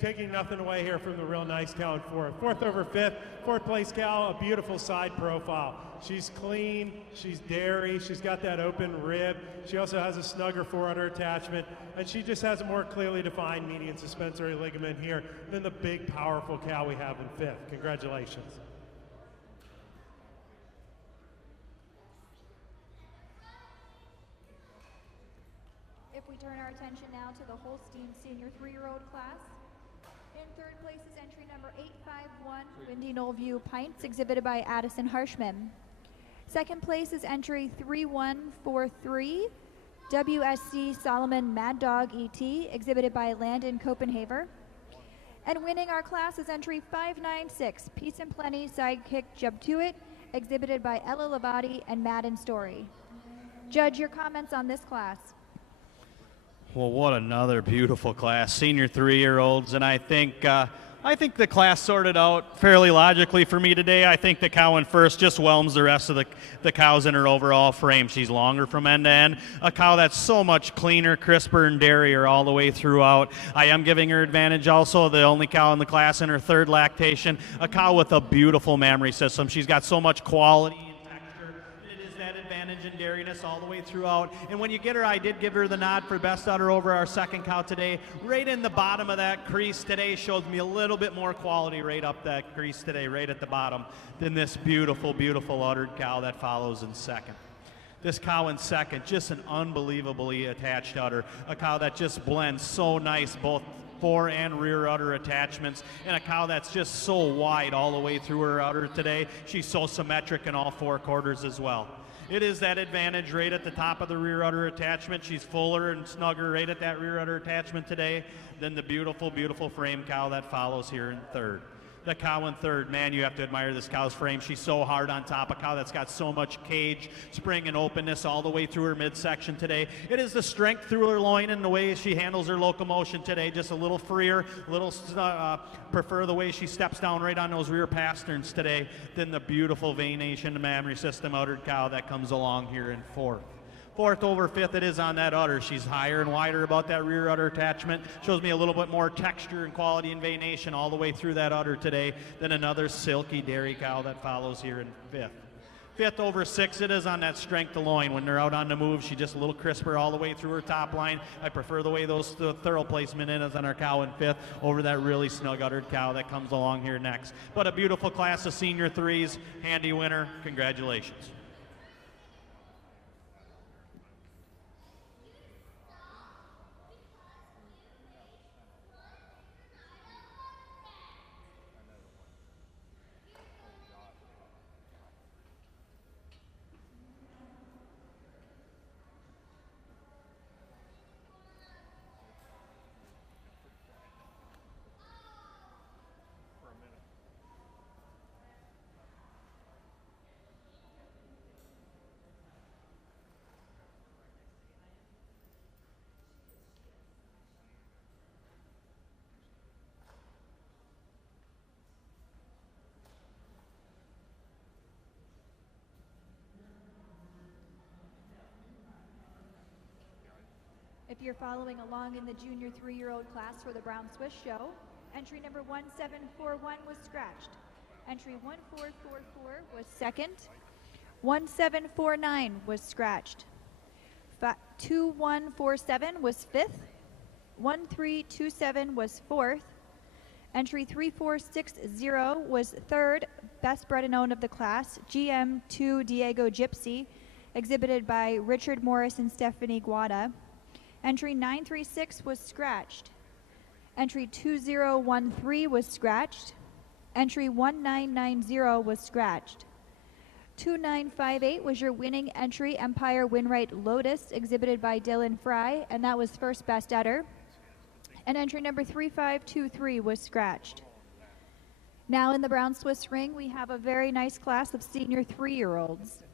Taking nothing away here from the real nice cow in fourth. Fourth over fifth, fourth place cow, a beautiful side profile. She's clean, she's dairy, she's got that open rib. She also has a snugger forudder attachment, and she just has a more clearly defined median suspensory ligament here than the big, powerful cow we have in fifth. Congratulations. If we turn our attention now to the Holstein senior 3-year-old class, in third place is entry number 851, Windy Knoll View Pints, exhibited by Addison Harshman. Second place is entry 3143, WSC Solomon Mad Dog ET, exhibited by Landon Copenhaver. And winning our class is entry 596, Peace and Plenty Sidekick Jubtuit, exhibited by Ella Labati and Madden Story. Judge, your comments on this class. Well, what another beautiful class, senior 3-year-olds, and I think the class sorted out fairly logically for me today. I think the cow in first just whelms the rest of the cows in her overall frame. She's longer from end to end, a cow that's so much cleaner, crisper, and dairier all the way throughout. I am giving her advantage also, the only cow in the class in her third lactation, a cow with a beautiful mammary system. She's got so much quality and dairiness all the way throughout. And when you get her, I did give her the nod for best udder over our second cow today. Right in the bottom of that crease today shows me a little bit more quality right up that crease today, right at the bottom, than this beautiful, beautiful uddered cow that follows in second. This cow in second, just an unbelievably attached udder, a cow that just blends so nice, both fore and rear udder attachments, and a cow that's just so wide all the way through her udder today. She's so symmetric in all 4 quarters as well. It is that advantage right at the top of the rear udder attachment. She's fuller and snugger right at that rear udder attachment today than the beautiful, beautiful frame cow that follows here in third. The cow in third, man, you have to admire this cow's frame. She's so hard on top, a cow that's got so much cage, spring, and openness all the way through her midsection today. It is the strength through her loin and the way she handles her locomotion today, just a little freer, a little prefer the way she steps down right on those rear pasterns today than the beautiful venation mammary system uddered cow that comes along here in fourth. Fourth over fifth, it is on that udder. She's higher and wider about that rear udder attachment. Shows me a little bit more texture and quality and venation all the way through that udder today than another silky dairy cow that follows here in fifth. Fifth over sixth, it is on that strength of loin. When they're out on the move, she's just a little crisper all the way through her top line. I prefer the way the thorough placement is on our cow in fifth over that really snug uddered cow that comes along here next. But a beautiful class of senior 3s, handy winner. Congratulations. If you're following along in the junior 3-year-old class for the Brown Swiss Show, entry number 1741 was scratched. Entry 1444 was second. 1749 was scratched. 2147 was fifth. 1327 was fourth. Entry 3460 was third, best bred and owned of the class, GM2 Diego Gypsy, exhibited by Richard Morris and Stephanie Guada. Entry 936 was scratched. Entry 2013 was scratched. Entry 1990 was scratched. 2958 was your winning entry, Empire Winright Lotus, exhibited by Dylan Fry, and that was first best udder. And entry number 3523 was scratched. Now in the Brown Swiss ring, we have a very nice class of senior 3-year-olds.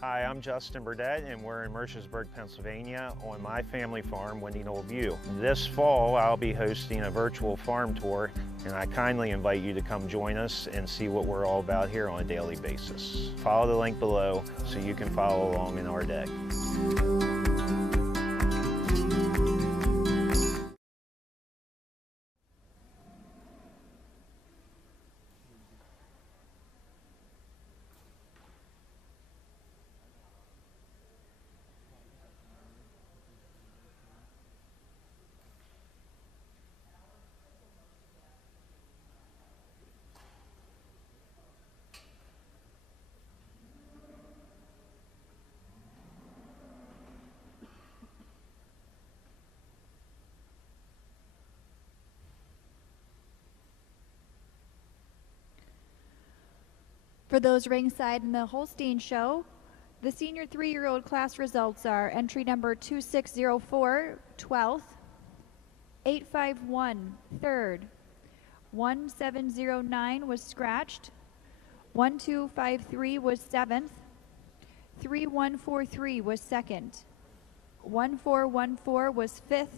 Hi, I'm Justin Burdett, and we're in Mercersburg, Pennsylvania on my family farm, Windy Knoll View. This fall, I'll be hosting a virtual farm tour, and I kindly invite you to come join us and see what we're all about here on a daily basis. Follow the link below so you can follow along in our day. For those ringside in the Holstein show, the senior 3-year-old class results are entry number 2604, 12th, 851, 3rd, 1709 was scratched, 1253 was 7th, 3143 was 2nd, 1414 was 5th,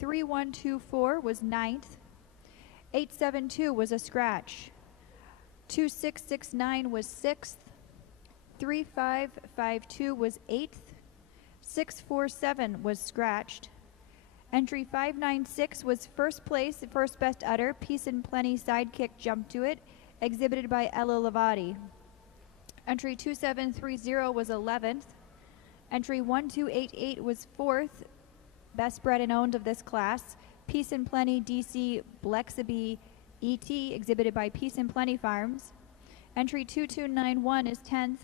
3124 was 9th, 872 was a scratch, 2669 was 6th, 3552 was 8th, 647 was scratched. Entry 596 was first place, first best udder, Peace and Plenty sidekick jumped to it, exhibited by Ella Lavati. Entry 2730 was 11th. Entry 1288 was 4th, best bred and owned of this class, Peace and Plenty DC Blexaby ET, exhibited by Peace and Plenty Farms. Entry 2291 is 10th.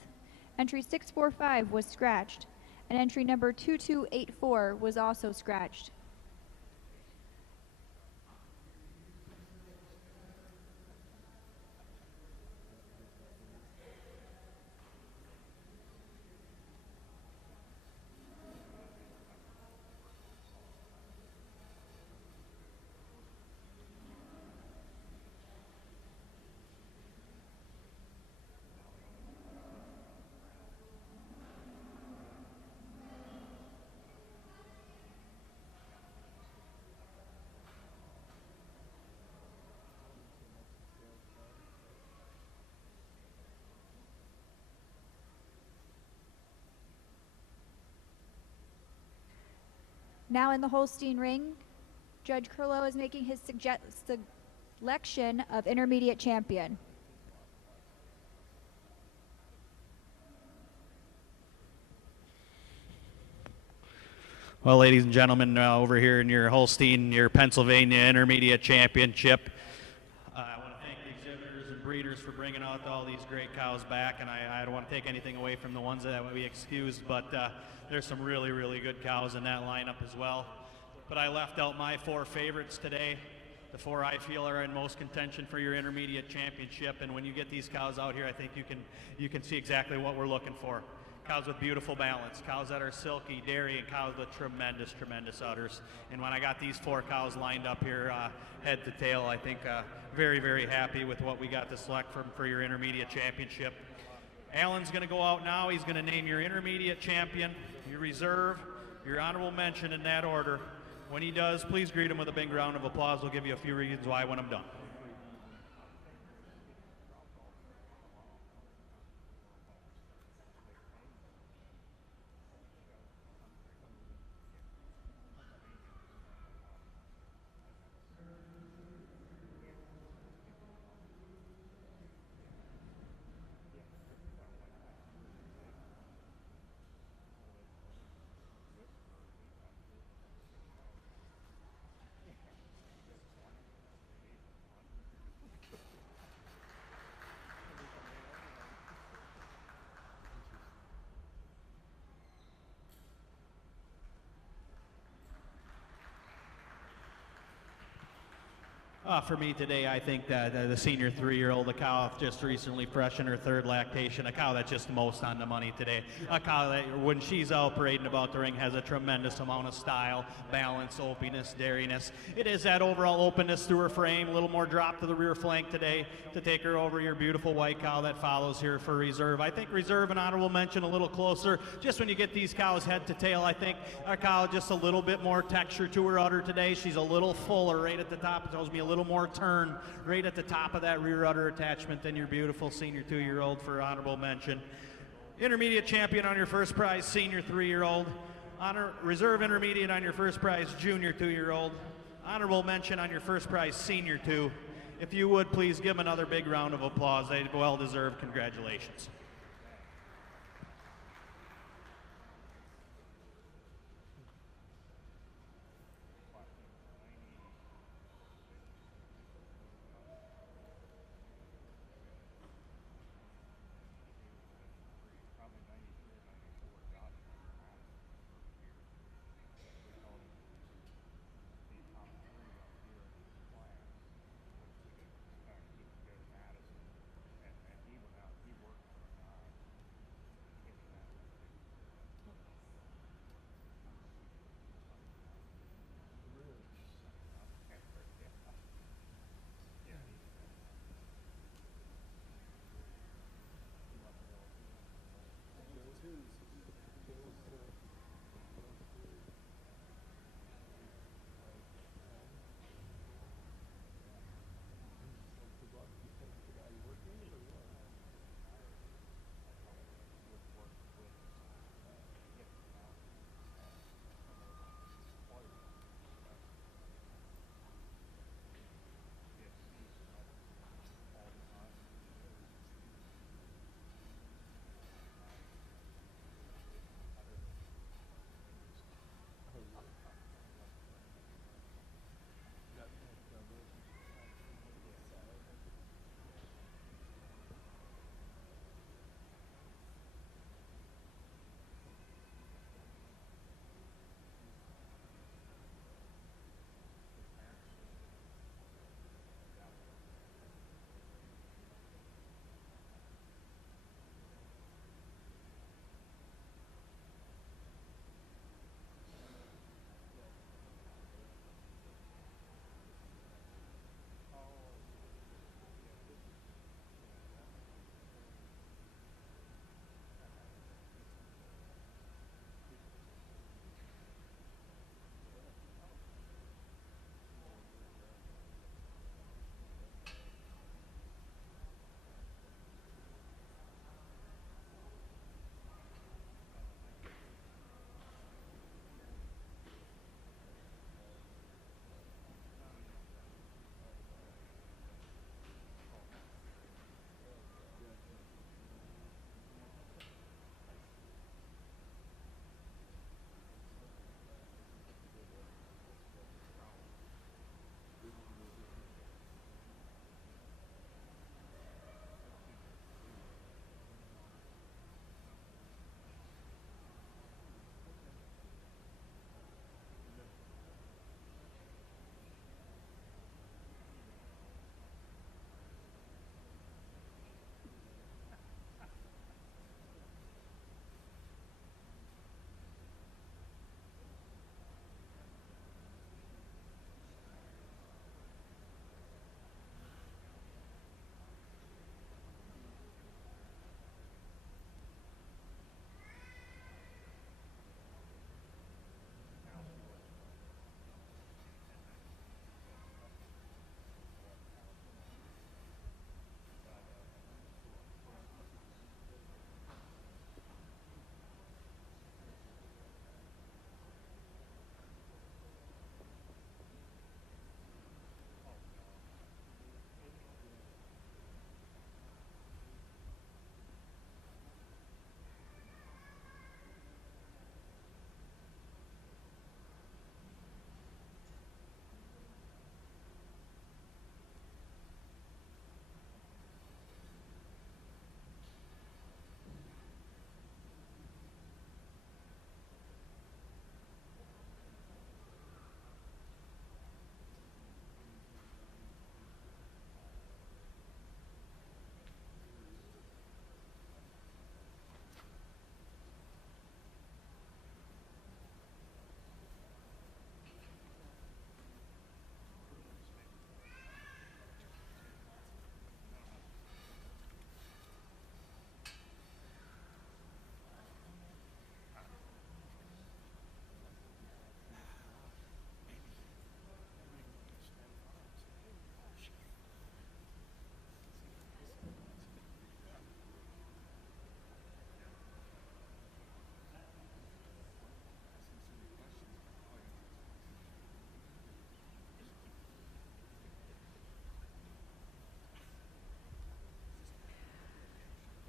Entry 645 was scratched. And entry number 2284 was also scratched. Now in the Holstein ring, Judge Curlow is making his selection of intermediate champion. Well, ladies and gentlemen, over here in your Holstein, your Pennsylvania Intermediate Championship, I want to thank the exhibitors and breeders for bringing out all these great cows back, and I don't want to take anything away from the ones that would be excused, but there's some really, really good cows in that lineup as well. But I left out my 4 favorites today, the 4 I feel are in most contention for your Intermediate Championship, and when you get these cows out here, I think you can see exactly what we're looking for. Cows with beautiful balance, cows that are silky, dairy, and cows with tremendous, tremendous udders. And when I got these 4 cows lined up here, head to tail, I think very, very happy with what we got to select from for your intermediate championship. Alan's going to go out now. He's going to name your intermediate champion, your reserve, your honorable mention in that order. When he does, please greet him with a big round of applause. We'll give you a few reasons why when I'm done. For me today, I think that the senior 3-year-old, a cow just recently fresh in her 3rd lactation, a cow that's just most on the money today. A cow that, when she's out parading about the ring, has a tremendous amount of style, balance, opiness, dairiness. It is that overall openness through her frame, a little more drop to the rear flank today to take her over your beautiful white cow that follows here for reserve. I think reserve and honorable mention a little closer. Just when you get these cows head to tail, I think our cow just a little bit more texture to her udder today. She's a little fuller right at the top. It tells me a little more turn right at the top of that rear udder attachment than your beautiful senior 2-year-old for honorable mention. Intermediate champion on your first prize, senior 3-year-old. Reserve intermediate on your first prize, junior 2-year-old. Honorable mention on your first prize, senior 2. If you would, please give them another big round of applause. They well deserved. Congratulations.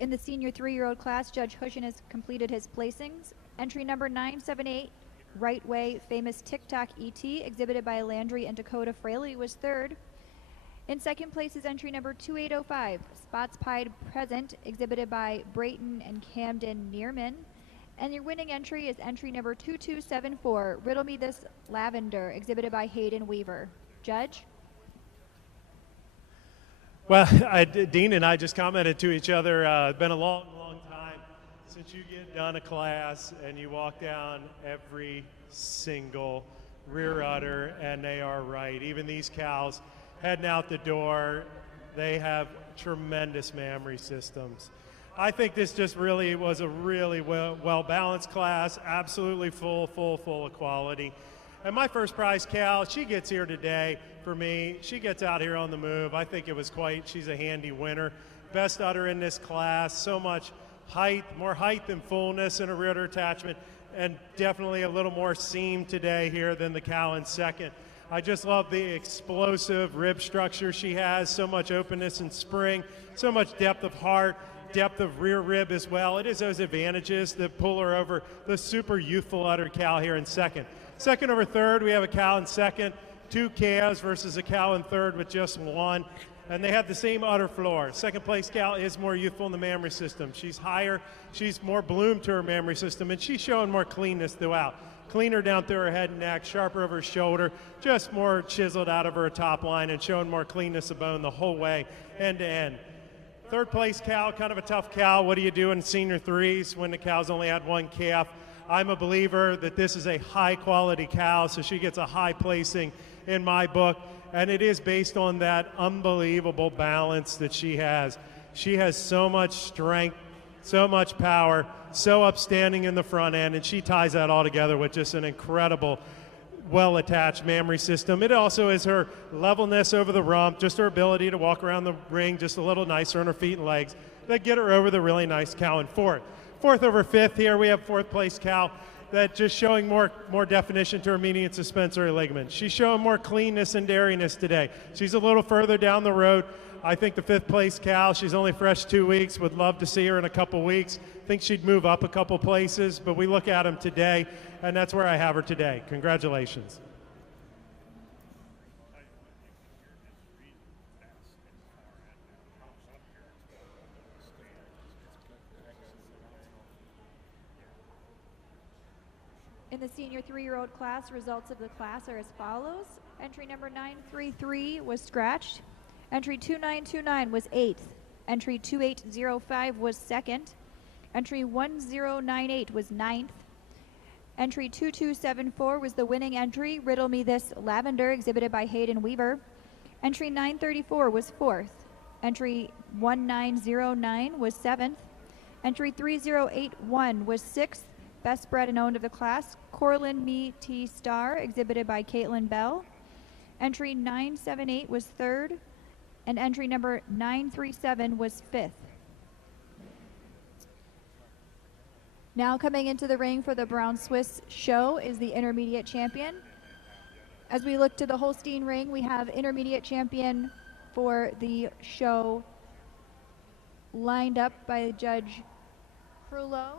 In the senior 3-year-old class, Judge Hushin has completed his placings. Entry number 978, Right Way, famous TikTok ET, exhibited by Landry and Dakota Fraley, was third. In second place is entry number 2805, Spots Pied Present, exhibited by Brayton and Camden Neerman. And your winning entry is entry number 2274, Riddle Me This Lavender, exhibited by Hayden Weaver. Judge? Well, Dean and I just commented to each other, it's been a long, long time since you get done a class and you walk down every single rear udder and they are right. Even these cows heading out the door, they have tremendous mammary systems. I think this just really was a really well-balanced class, absolutely full of quality. And my first prize cow, she gets here today for me. She gets out here on the move. I think it was she's a handy winner. Best udder in this class, so much height, more height than fullness in a rear udder attachment, and definitely a little more seam today here than the cow in second. I just love the explosive rib structure she has, so much openness and spring, so much depth of heart, depth of rear rib as well. It is those advantages that pull her over the super youthful udder cow here in second. Second over third, we have a cow in second, 2 calves versus a cow in third with just 1. And they have the same udder floor. Second place cow is more youthful in the mammary system. She's higher, she's more bloom to her mammary system, and she's showing more cleanness throughout. Cleaner down through her head and neck, sharper over her shoulder, just more chiseled out of her top line and showing more cleanness of bone the whole way, end to end. Third place cow, kind of a tough cow. What do you do in senior 3s when the cow's only had 1 calf? I'm a believer that this is a high quality cow, so she gets a high placing in my book, and it is based on that unbelievable balance that she has. She has so much strength, so much power, so upstanding in the front end, and she ties that all together with just an incredible, well-attached mammary system. It also is her levelness over the rump, just her ability to walk around the ring just a little nicer on her feet and legs that get her over the really nice cow in fourth. Fourth over fifth here, we have fourth place cow that just showing more definition to her median suspensory ligament. She's showing more cleanness and dairiness today. She's a little further down the road. I think the fifth place cow, she's only fresh 2 weeks, would love to see her in a couple weeks. Think she'd move up a couple places, but we look at them today, and that's where I have her today. Congratulations. In the senior 3-year-old class, results of the class are as follows. Entry number 933 was scratched. Entry 2929 was 8th. Entry 2805 was 2nd. Entry 1098 was 9th. Entry 2274 was the winning entry, Riddle Me This Lavender, exhibited by Hayden Weaver. Entry 934 was 4th. Entry 1909 was 7th. Entry 3081 was 6th. Best bred and owned of the class, Corlin Me T Star, exhibited by Caitlin Bell. Entry 978 was 3rd, and entry number 937 was 5th. Now coming into the ring for the Brown Swiss show is the intermediate champion. As we look to the Holstein ring, we have intermediate champion for the show lined up by Judge Frullo.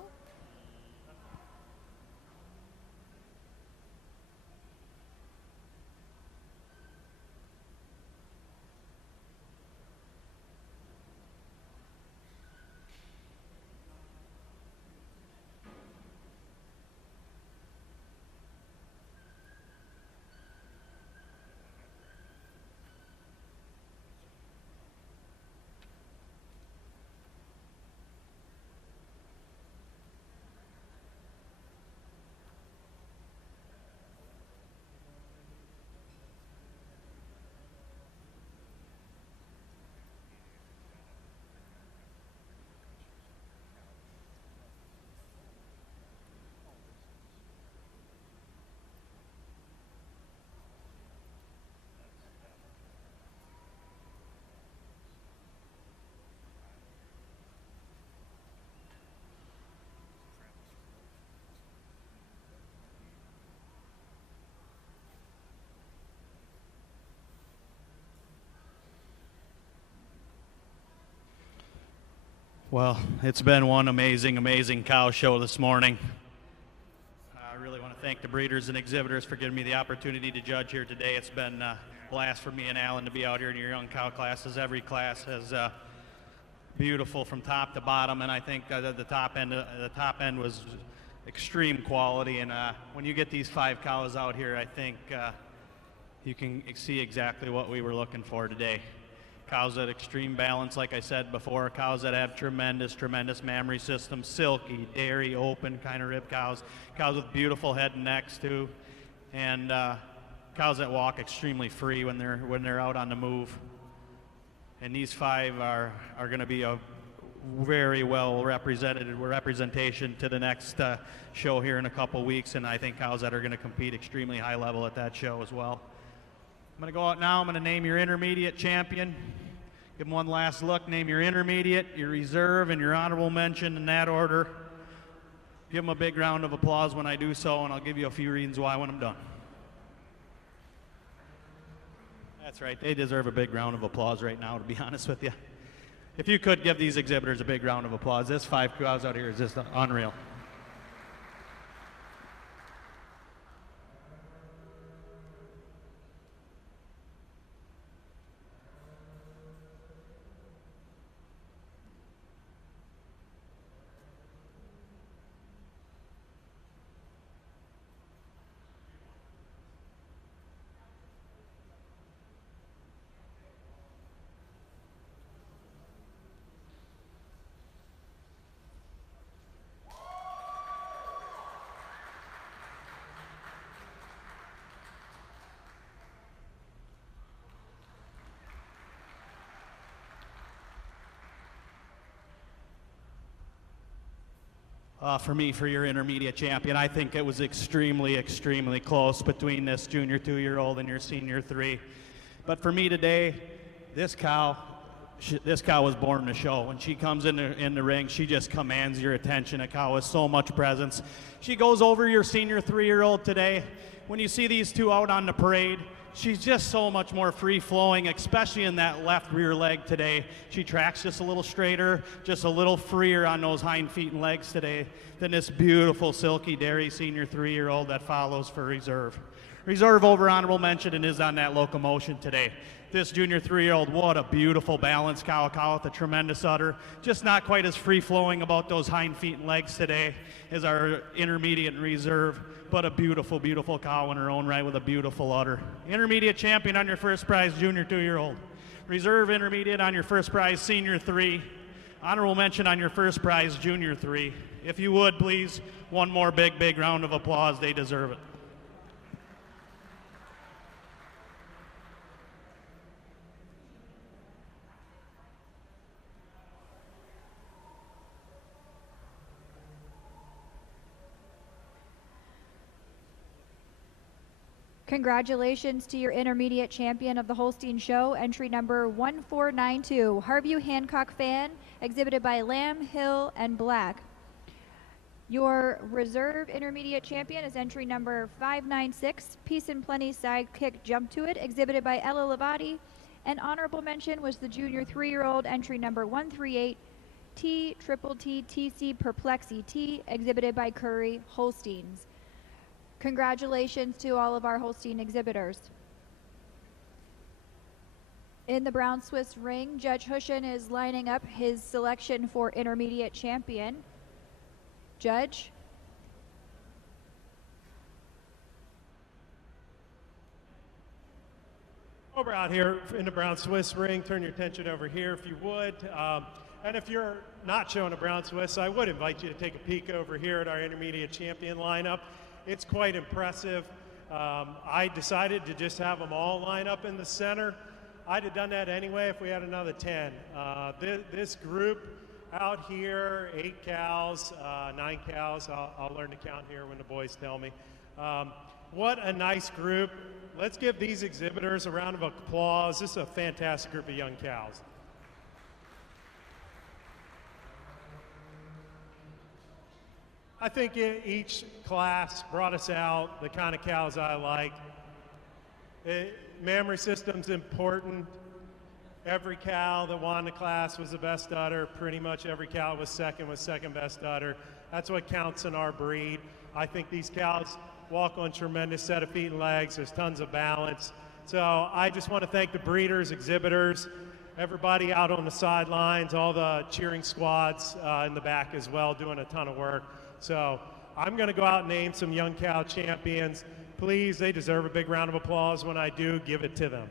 Well, it's been one amazing, amazing cow show this morning. I really want to thank the breeders and exhibitors for giving me the opportunity to judge here today. It's been a blast for me and Alan to be out here in your young cow classes. Every class has beautiful from top to bottom, and I think the top end was extreme quality. And when you get these 5 cows out here, I think you can see exactly what we were looking for today. Cows at extreme balance, like I said before, cows that have tremendous mammary systems, silky, dairy, open kind of rib cows, cows with beautiful head and necks too, and cows that walk extremely free when they're out on the move. And these 5 are going to be a very well representation to the next show here in a couple weeks, and I think cows that are going to compete extremely high level at that show as well. I'm going to go out now. I'm going to name your intermediate champion. Give them one last look. Name your intermediate, your reserve, and your honorable mention in that order. Give them a big round of applause when I do so, and I'll give you a few reasons why when I'm done. That's right. They deserve a big round of applause right now, to be honest with you. If you could give these exhibitors a big round of applause. This 5 cows out here is just unreal. For me, for your intermediate champion, I think it was extremely close between this junior 2-year-old and your senior 3. But for me today, this cow was born to show. When she comes in the ring, she just commands your attention. A cow with so much presence. She goes over your senior 3-year-old today. When you see these 2 out on the parade, she's just so much more free-flowing, especially in that left rear leg today. She tracks just a little straighter, just a little freer on those hind feet and legs today than this beautiful, silky, dairy senior 3-year-old that follows for reserve. Reserve over honorable mention and is on that locomotion today. This junior 3-year-old, what a beautiful balanced cow, a cow with a tremendous udder. Just not quite as free-flowing about those hind feet and legs today as our intermediate and reserve, but a beautiful, beautiful cow in her own right with a beautiful udder. Intermediate champion on your first prize, junior 2-year-old. Reserve intermediate on your first prize, senior 3. Honorable mention on your first prize, junior 3. If you would, please, one more big round of applause. They deserve it. Congratulations to your intermediate champion of the Holstein show, entry number 1492, Harvey Hancock Fan, exhibited by Lamb, Hill, and Black. Your reserve intermediate champion is entry number 596, Peace and Plenty Sidekick Jump to It, exhibited by Ella Lavati. And honorable mention was the junior 3-year-old, entry number 138, T Triple T TC Perplexy T, exhibited by Curry Holsteins. Congratulations to all of our Holstein exhibitors. In the brown Swiss ring, Judge Hushen is lining up his selection for intermediate champion. Judge. Over out here in the brown Swiss ring, turn your attention over here if you would. And if you're not showing a brown Swiss, I would invite you to take a peek over here at our intermediate champion lineup. It's quite impressive. I decided to just have them all line up in the center. I'd have done that anyway if we had another 10. This group out here, 8 cows, 9 cows. I'll learn to count here when the boys tell me. What a nice group. Let's give these exhibitors a round of applause. This is a fantastic group of young cows. I think each class brought us out the kind of cows I like. Mammary system's important. Every cow that won the class was the best udder. Pretty much every cow was second best udder. That's what counts in our breed. I think these cows walk on tremendous set of feet and legs. There's tons of balance. So I just want to thank the breeders, exhibitors, everybody out on the sidelines, all the cheering squads in the back as well, doing a ton of work. So I'm going to go out and name some young cow champions. Please, they deserve a big round of applause. When I do, give it to them.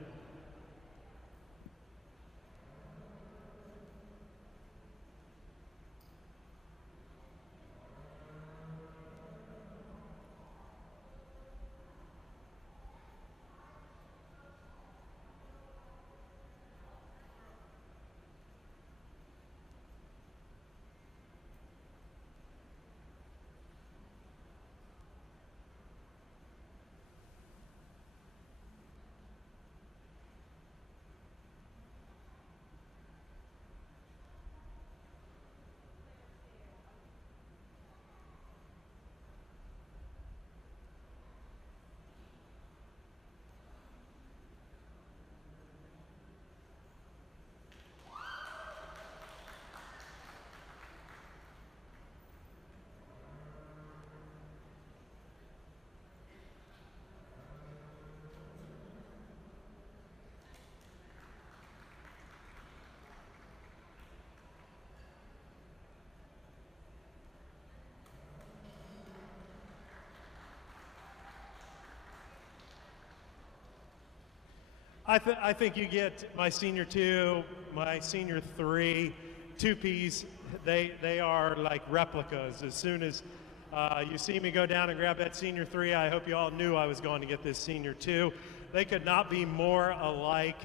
I think you get my senior 2, my senior 3, 2Ps. They are like replicas. As soon as you see me go down and grab that senior 3, I hope you all knew I was going to get this senior 2. They could not be more alike.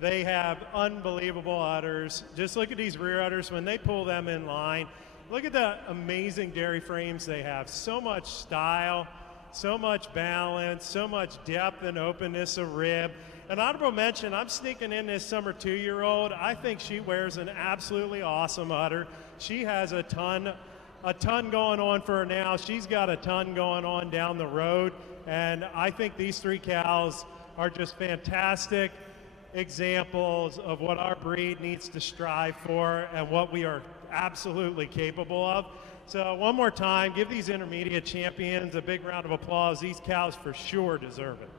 They have unbelievable udders. Just look at these rear udders when they pull them in line. Look at the amazing dairy frames they have. So much style, so much balance, so much depth and openness of rib. An honorable mention, I'm sneaking in this summer 2-year-old. I think she wears an absolutely awesome udder. She has a ton going on for her now. She's got a ton going on down the road. And I think these 3 cows are just fantastic examples of what our breed needs to strive for and what we are absolutely capable of. So one more time, give these intermediate champions a big round of applause. These cows for sure deserve it.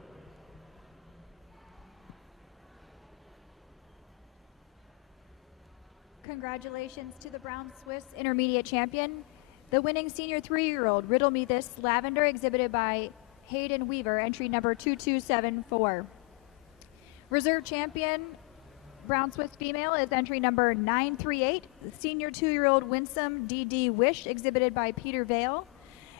Congratulations to the Brown Swiss Intermediate Champion. The winning senior 3-year-old, Riddle Me This Lavender, exhibited by Hayden Weaver, entry number 2274. Reserve champion, Brown Swiss female, is entry number 938. Senior 2-year-old Winsome DD Wish, exhibited by Peter Vale.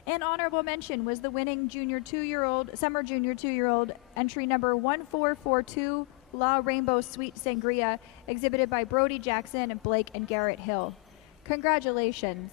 And honorable mention was the winning junior 2-year-old, summer junior 2-year-old, entry number 1442, La Rainbow Sweet Sangria, exhibited by Brody Jackson, Blake, and Garrett Hill. Congratulations.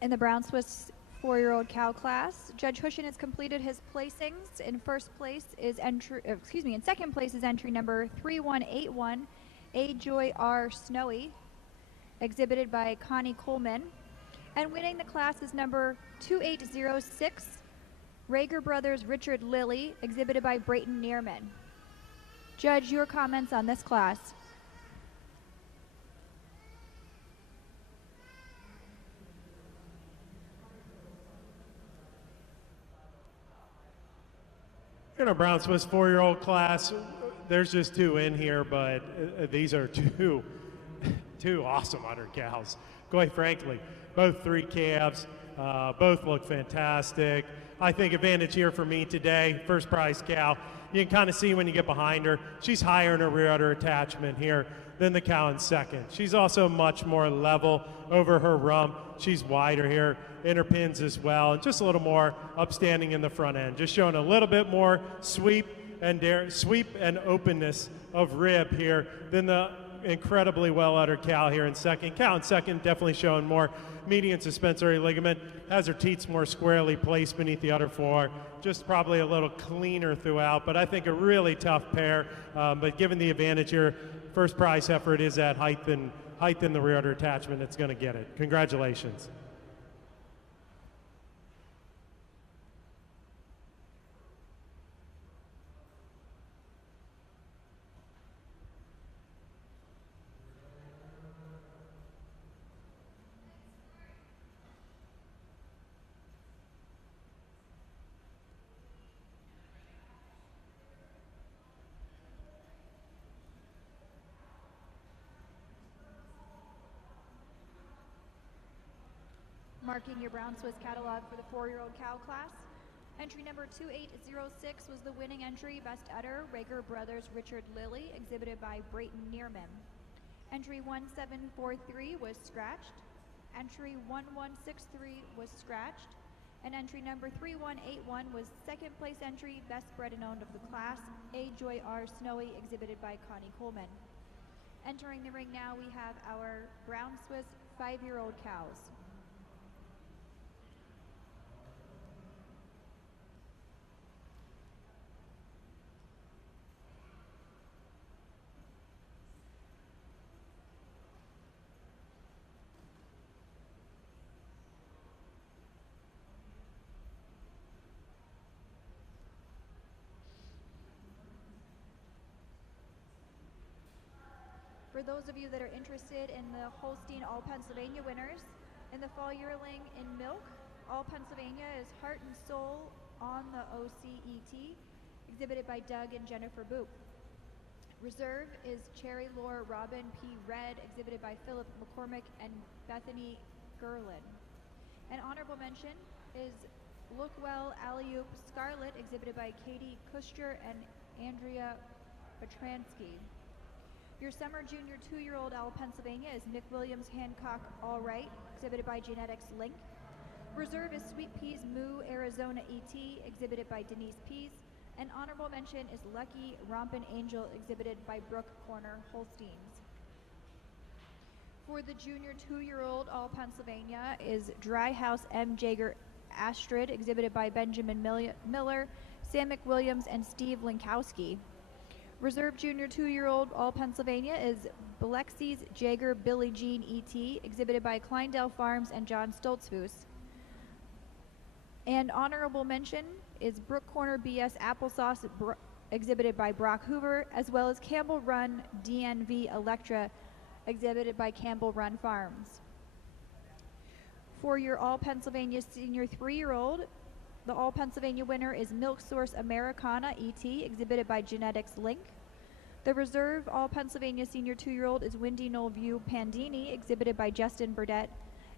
In the Brown Swiss 4-year-old cow class, Judge Hushin has completed his placings. In second place is entry number 3181, A Joy R Snowy, exhibited by Connie Coleman. And winning the class is number 2806, Rager Brothers Richard Lilly, exhibited by Brayton Neerman. Judge, your comments on this class. In a Brown Swiss 4-year-old class, there's just 2 in here, but these are two awesome udder cows. Quite frankly, both 3 calves, both look fantastic. I think advantage here for me today, first prize cow. You can kind of see when you get behind her, she's higher in her rear udder attachment here than the cow in second. She's also much more level over her rump. She's wider here in her pins as well, and just a little more upstanding in the front end. Just showing a little bit more sweep and openness of rib here than the incredibly well uddered cow here in second. Cow in second definitely showing more median suspensory ligament, has her teats more squarely placed beneath the udder floor, just probably a little cleaner throughout, but I think a really tough pair. But given the advantage here, first prize heifer, it is at height in the rear udder attachment, it's going to get it. Congratulations. Marking your Brown Swiss catalog for the 4-year-old cow class. Entry number 2806 was the winning entry, best udder, Rager Brothers Richard Lilly, exhibited by Brayton Neerman. Entry 1743 was scratched. Entry 1163 was scratched. And entry number 3181 was second place entry, best bred and owned of the class, A Joy R Snowy, exhibited by Connie Coleman. Entering the ring now, we have our Brown Swiss 5-year-old cows. For those of you that are interested in the Holstein All Pennsylvania winners, in the fall yearling in milk, All Pennsylvania is Heart and Soul on the OCET, exhibited by Doug and Jennifer Boop. Reserve is Cherry Lore Robin P. Red, exhibited by Philip McCormick and Bethany Gerlin. An honorable mention is Look Well Alley-Oop Scarlet, exhibited by Katie Kuster and Andrea Batransky. Your summer junior 2-year-old All Pennsylvania is Nick Williams Hancock All Right, exhibited by Genetics Link. Reserve is Sweet Peas Moo Arizona ET, exhibited by Denise Pease. And honorable mention is Lucky Rompin' Angel, exhibited by Brooke Corner Holsteins. For the junior 2-year-old All Pennsylvania is Dry House M. Jager Astrid, exhibited by Benjamin Miller, Sam McWilliams, and Steve Linkowski. Reserve junior 2-year-old All Pennsylvania is Belexis Jager Billie Jean E.T., exhibited by Kleindale Farms and John Stoltzfus. And honorable mention is Brook Corner BS Applesauce, exhibited by Brock Hoover, as well as Campbell Run DNV Electra, exhibited by Campbell Run Farms. For your All Pennsylvania senior 3-year-old, the All Pennsylvania winner is Milk Source Americana ET, exhibited by Genetics Link. The reserve All Pennsylvania senior 2-year-old is Windy Knoll View Pandini, exhibited by Justin Burdett.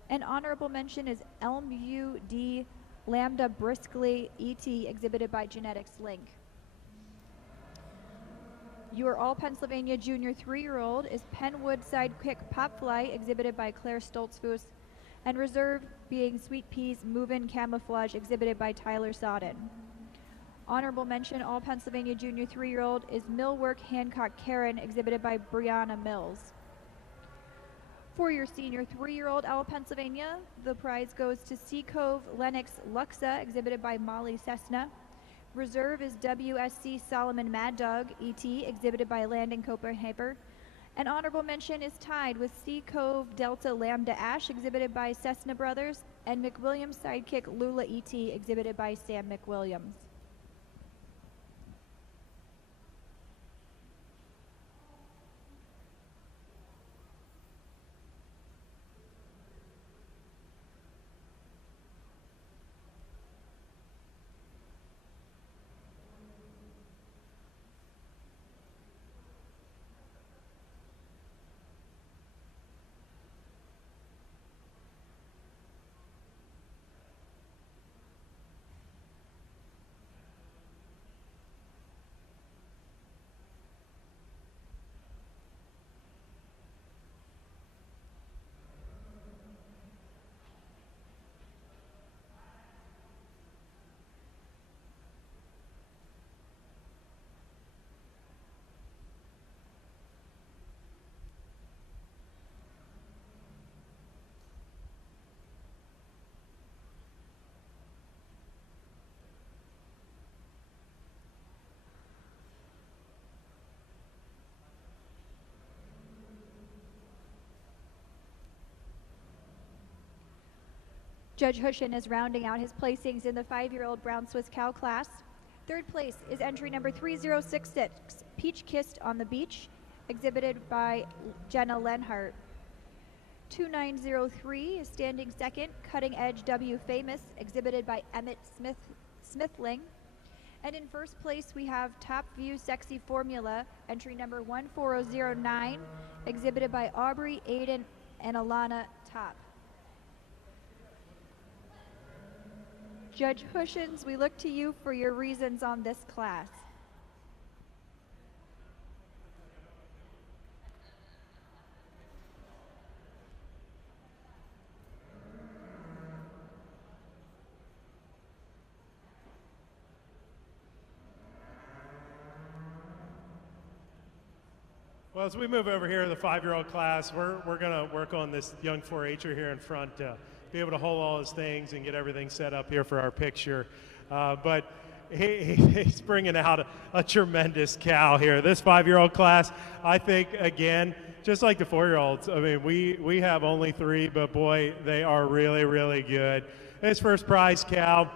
An honorable mention is Elmview D Lambda Briskley ET, exhibited by Genetics Link. Your All Pennsylvania junior 3-year-old is Penwood Sidekick Popfly, exhibited by Claire Stoltzfus. And reserve being Sweet Peas Move-In Camouflage, exhibited by Tyler Sodden. Honorable mention, All Pennsylvania junior 3-year-old is Millwork Hancock Karen, exhibited by Brianna Mills. For your senior 3-year-old out of Pennsylvania, the prize goes to Sea Cove Lennox Luxa, exhibited by Molly Cessna. Reserve is WSC Solomon Mad Dog, ET, exhibited by Landon Copenhagen. An honorable mention is tied with Sea Cove Delta Lambda Ash, exhibited by Cessna Brothers, and McWilliams Sidekick Lula ET, exhibited by Sam McWilliams. Judge Hushin is rounding out his placings in the 5-year-old Brown Swiss cow class. Third place is entry number 3066, Peach Kissed on the Beach, exhibited by Jenna Lenhart. 2903 is standing second, Cutting Edge W Famous, exhibited by Emmett Smithling. And in first place, we have Top View Sexy Formula, entry number 14009, exhibited by Aubrey, Aiden, and Alana Top. Judge Hushins, we look to you for your reasons on this class. Well, as we move over here to the 5-year-old class, we're going to work on this young 4-H'er here in front to be able to hold all his things and get everything set up here for our picture. But he's bringing out a tremendous cow here. This 5-year-old class, I think, again, just like the 4-year-olds, I mean, we have only 3, but boy, they are really, really good. His first prize cow,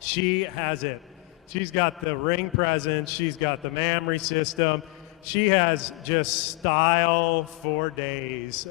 she has it. She's got the ring presence. She's got the mammary system. She has just style for days.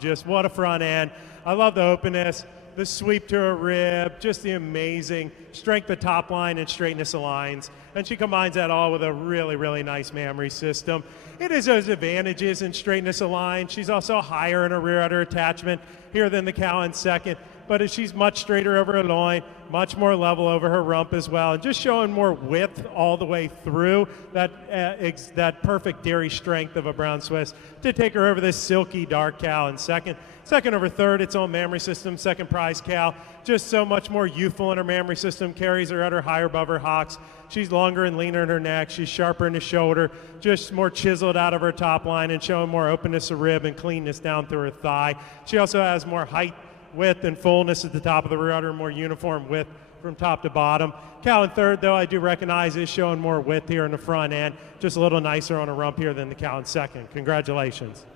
Just what a front end. I love the openness, the sweep to her rib, just the amazing strength of top line and straightness of lines. And she combines that all with a really, really nice mammary system. It is those advantages in straightness of line. She's also higher in her rear udder attachment here than the cow in second. But she's much straighter over her loin, much more level over her rump as well, and just showing more width all the way through that perfect dairy strength of a Brown Swiss to take her over this silky dark cow in second. Second over third, its own mammary system, second prize cow. Just so much more youthful in her mammary system, carries her udder higher above her hocks. She's longer and leaner in her neck. She's sharper in the shoulder, just more chiseled out of her top line and showing more openness of rib and cleanness down through her thigh. She also has more height, width, and fullness at the top of the rear udder, more uniform width from top to bottom. Cow in third, though, I do recognize is showing more width here in the front end, just a little nicer on a rump here than the cow in second. Congratulations.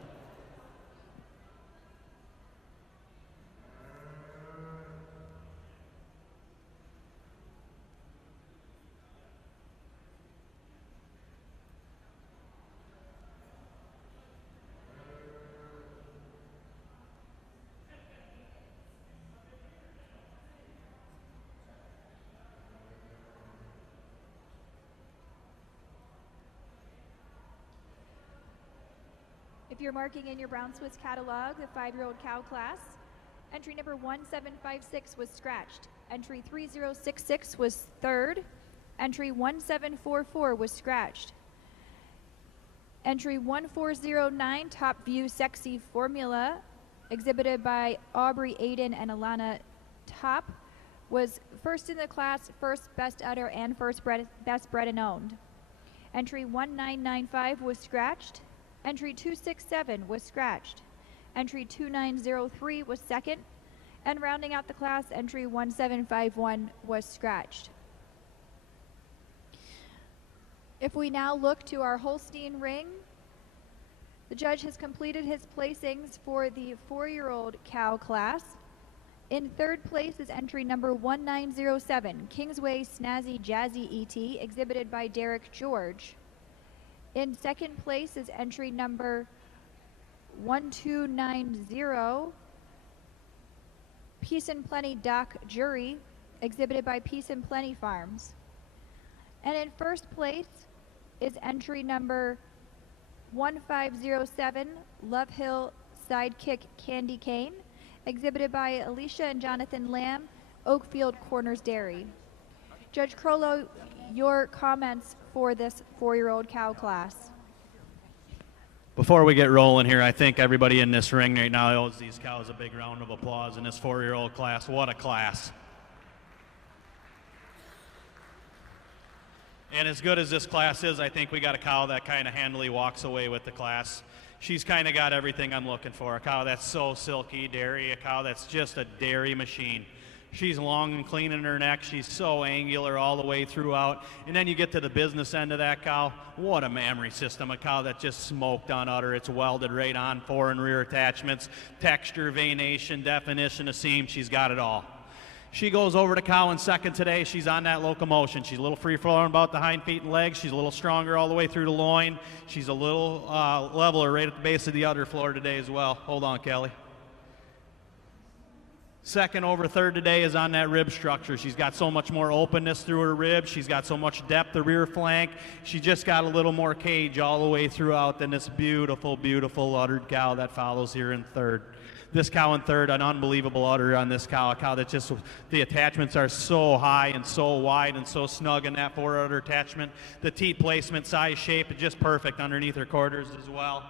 If you're marking in your Brown Swiss catalog, the 5-year-old cow class, entry number 1756 was scratched. Entry 3066 was third. Entry 1744 was scratched. Entry 1409, Top View Sexy Formula, exhibited by Aubrey, Aiden, and Alana Top, was first in the class, first best udder, and first best bred and owned. Entry 1995 was scratched. Entry 267 was scratched. Entry 2903 was second. And rounding out the class, entry 1751 was scratched. If we now look to our Holstein ring, the judge has completed his placings for the 4-year-old cow class. In third place is entry number 1907, Kingsway Snazzy Jazzy ET, exhibited by Derek George. In second place is entry number 1290, Peace and Plenty Doc Jury, exhibited by Peace and Plenty Farms. And in first place is entry number 1507, Love Hill Sidekick Candy Cane, exhibited by Alicia and Jonathan Lamb, Oakfield Corners Dairy. Judge Crollo, your comments for this 4-year-old cow class. Before we get rolling here, I think everybody in this ring right now owes these cows a big round of applause in this 4-year-old class. What a class. And as good as this class is, I think we got a cow that kind of handily walks away with the class. She's kind of got everything I'm looking for. A cow that's so silky dairy, a cow that's just a dairy machine. She's long and clean in her neck. She's so angular all the way throughout. And then you get to the business end of that cow. What a mammary system. A cow that just smoked on udder. It's welded right on, fore and rear attachments, texture, veination, definition of seam. She's got it all. She goes over to cow in second today. She's on that locomotion. She's a little free-flowing about the hind feet and legs. She's a little stronger all the way through the loin. She's a little leveler right at the base of the udder floor today as well. Hold on, Kelly. Second over third today is on that rib structure. She's got so much more openness through her ribs. She's got so much depth, the rear flank. She just got a little more cage all the way throughout than this beautiful, beautiful uddered cow that follows here in third. This cow in third, an unbelievable udder on this cow. A cow that just, the attachments are so high and so wide and so snug in that fore udder attachment. The teat placement, size, shape, just perfect underneath her quarters as well.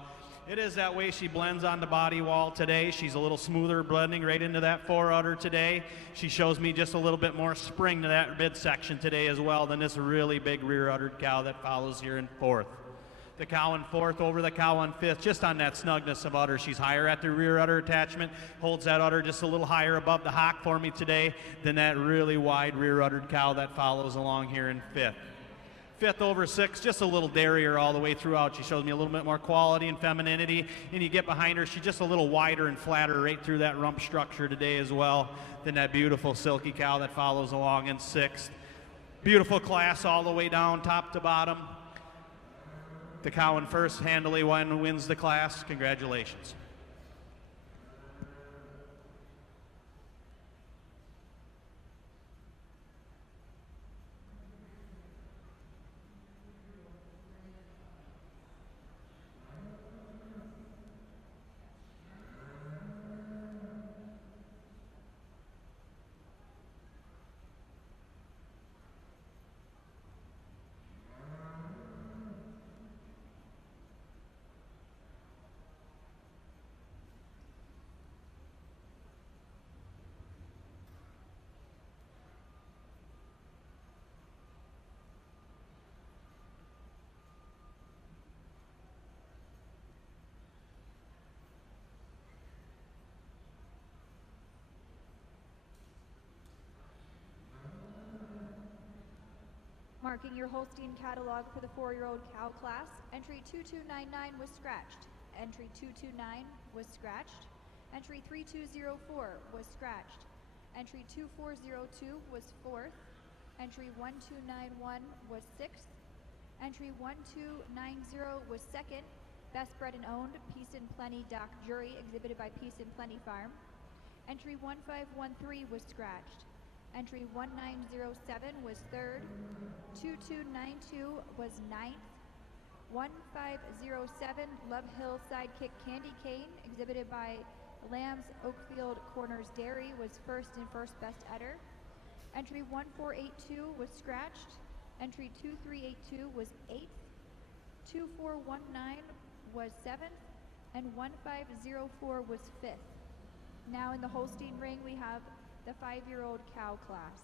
It is that way she blends on the body wall today. She's a little smoother blending right into that fore udder today. She shows me just a little bit more spring to that midsection today as well than this really big rear uddered cow that follows here in fourth. The cow in fourth over the cow in fifth, just on that snugness of udder. She's higher at the rear udder attachment, holds that udder just a little higher above the hock for me today than that really wide rear uddered cow that follows along here in fifth. Fifth over sixth, just a little dairier all the way throughout. She shows me a little bit more quality and femininity, and you get behind her, she's just a little wider and flatter right through that rump structure today as well than that beautiful silky cow that follows along in sixth. Beautiful class all the way down, top to bottom. The cow in first handily wins the class. Congratulations. Marking your Holstein catalog for the 4-year-old cow class, entry 2299 was scratched. Entry 229 was scratched. Entry 3204 was scratched. Entry 2402 was fourth. Entry 1291 was sixth. Entry 1290 was second. Best bred and owned, Peace and Plenty Doc Jury, exhibited by Peace and Plenty Farm. Entry 1513 was scratched. Entry 1907 was third. 2292 was ninth. 1507 Love Hill Sidekick Candy Cane, exhibited by Lamb's Oakfield Corners Dairy, was first and first best udder. Entry 1482 was scratched. Entry 2382 was eighth. 2419 was seventh. And 1504 was fifth. Now in the Holstein ring we have the 5-year-old cow class.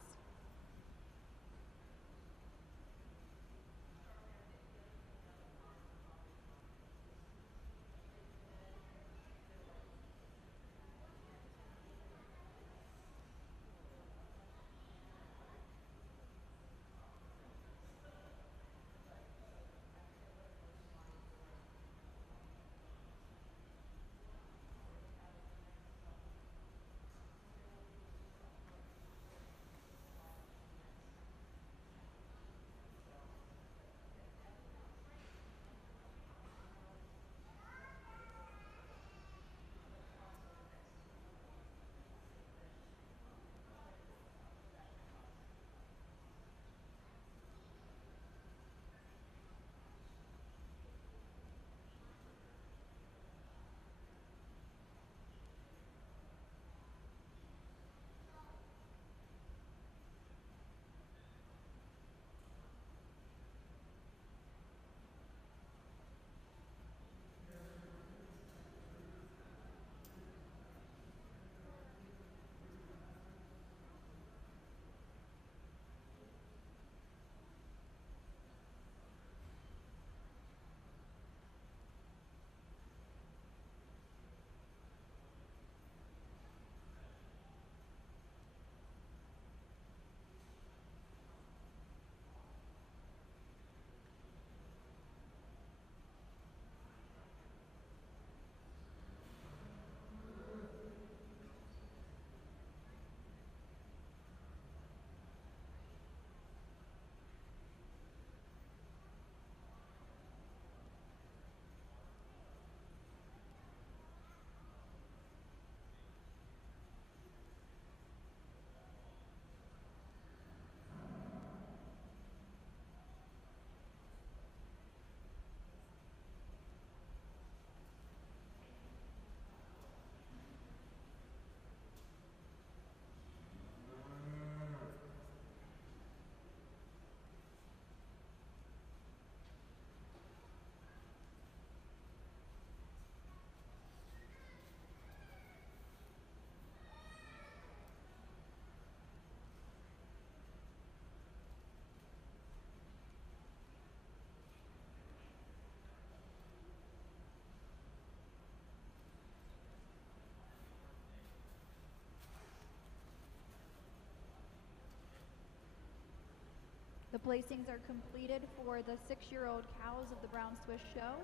The placings are completed for the 6-year-old cows of the Brown Swiss Show.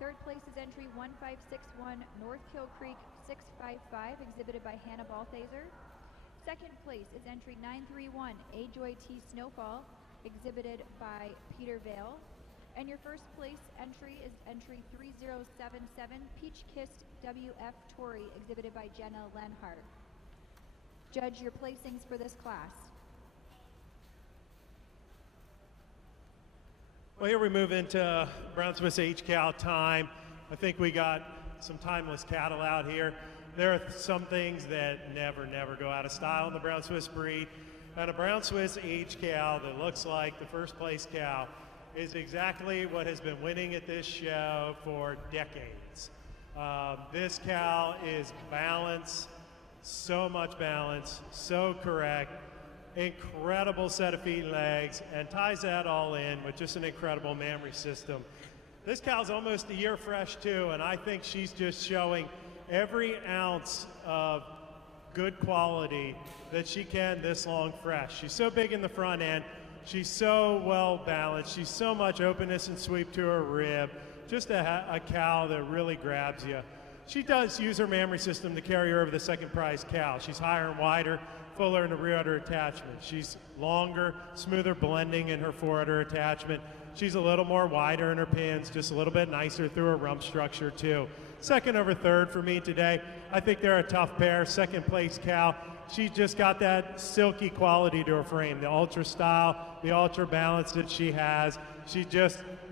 Third place is entry 1561 North Kill Creek 655, exhibited by Hannah Balthaser. Second place is entry 931 A-Joy T Snowfall, exhibited by Peter Vale. And your first place entry is entry 3077 Peach Kissed WF Tory, exhibited by Jenna Lenhart. Judge your placings for this class. Well, here we move into Brown Swiss H-Cow time. I think we got some timeless cattle out here. There are some things that never go out of style in the Brown Swiss breed. And a Brown Swiss H-Cow that looks like the first place cow is exactly what has been winning at this show for decades. This cow is balanced, so much balance, so correct. Incredible set of feet and legs, and ties that all in with just an incredible mammary system. This cow's almost a year fresh too, and I think she's just showing every ounce of good quality that she can this long fresh. She's so big in the front end, she's so well balanced, she's so much openness and sweep to her rib, just a cow that really grabs you. She does use her mammary system to carry her over the second prize cow. She's higher and wider, fuller in the rear udder attachment. She's longer, smoother blending in her fore udder attachment. She's a little more wider in her pins, just a little bit nicer through her rump structure too. Second over third for me today. I think they're a tough pair. Second place cow. She's just got that silky quality to her frame, the ultra style, the ultra balance that she has.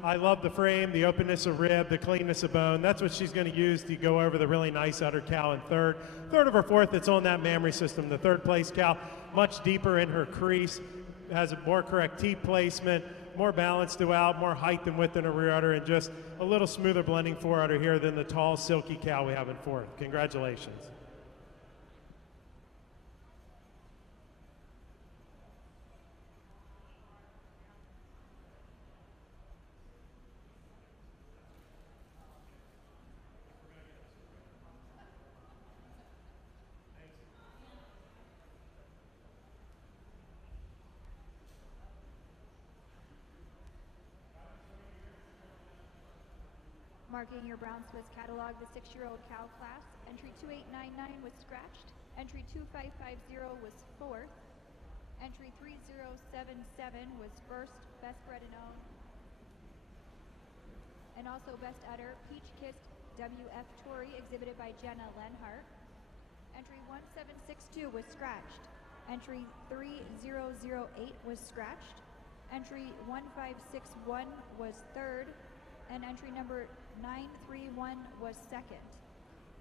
I love the frame, the openness of rib, the cleanness of bone. That's what she's going to use to go over the really nice udder cow in third. Third over fourth, it's on that mammary system. The third place cow, much deeper in her crease, has a more correct teeth placement, more balance throughout, more height and width in her rear udder, and just a little smoother blending fore udder here than the tall, silky cow we have in fourth. Congratulations. Marking your Brown Swiss catalog, the 6-year-old cow class, entry 2899 was scratched, entry 2550 was fourth, entry 3077 was first, best bred and owned, and also best udder, Peach Kissed WF Tory, exhibited by Jenna Lenhart. Entry 1762 was scratched, entry 3008 was scratched, entry 1561 was third, and entry number 931 was second.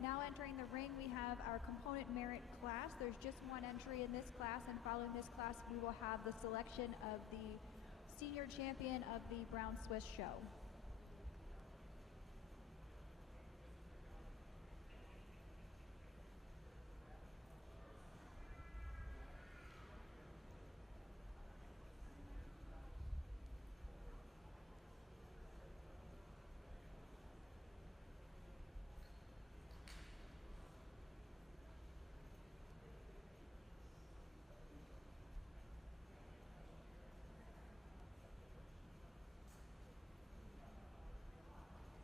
Now entering the ring, we have our component merit class. There's just one entry in this class, and following this class, we will have the selection of the senior champion of the Brown Swiss Show.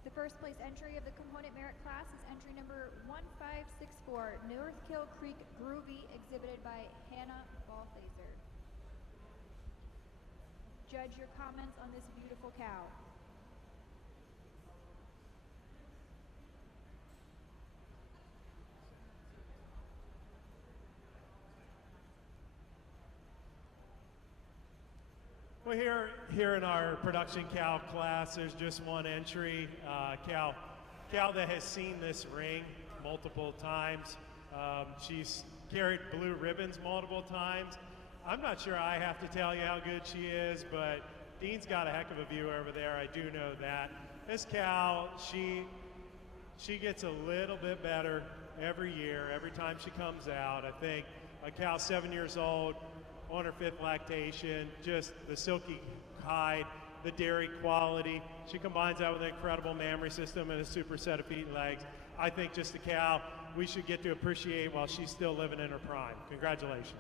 The first place entry of the component merit class is entry number 1564, North Kill Creek Groovy, exhibited by Hannah Balthaser. Judge your comments on this beautiful cow. Well, here in our production cow class, there's just one entry, cow that has seen this ring multiple times. She's carried blue ribbons multiple times. I'm not sure I have to tell you how good she is, but Dean's got a heck of a view over there. I do know that. This cow, she gets a little bit better every year, every time she comes out. I think a cow 7 years old, on her fifth lactation, just the silky hide, the dairy quality. She combines that with an incredible mammary system and a super set of feet and legs. I think just a cow we should get to appreciate while she's still living in her prime. Congratulations.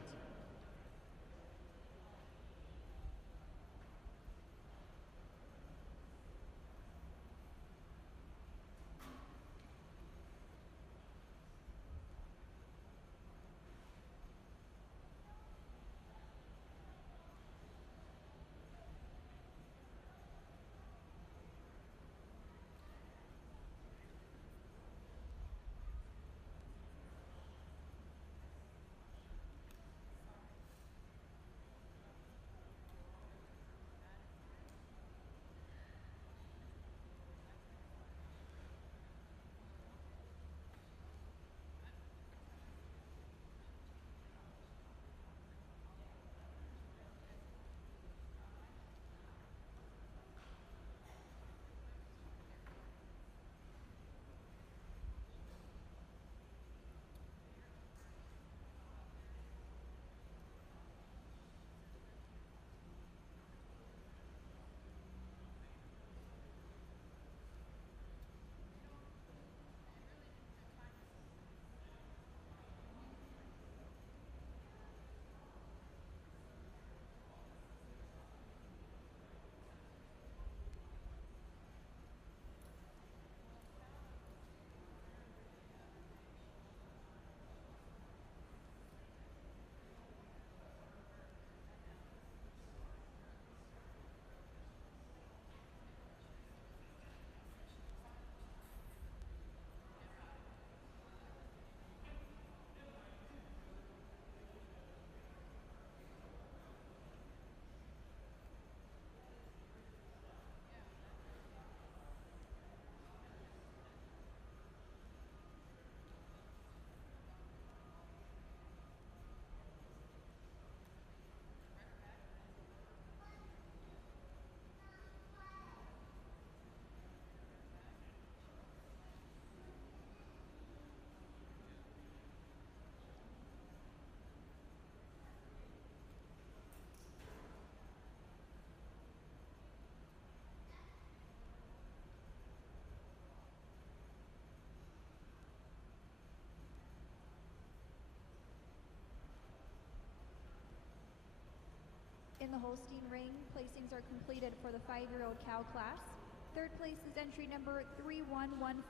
In the Holstein ring, placings are completed for the 5-year-old cow class. Third place is entry number 3115,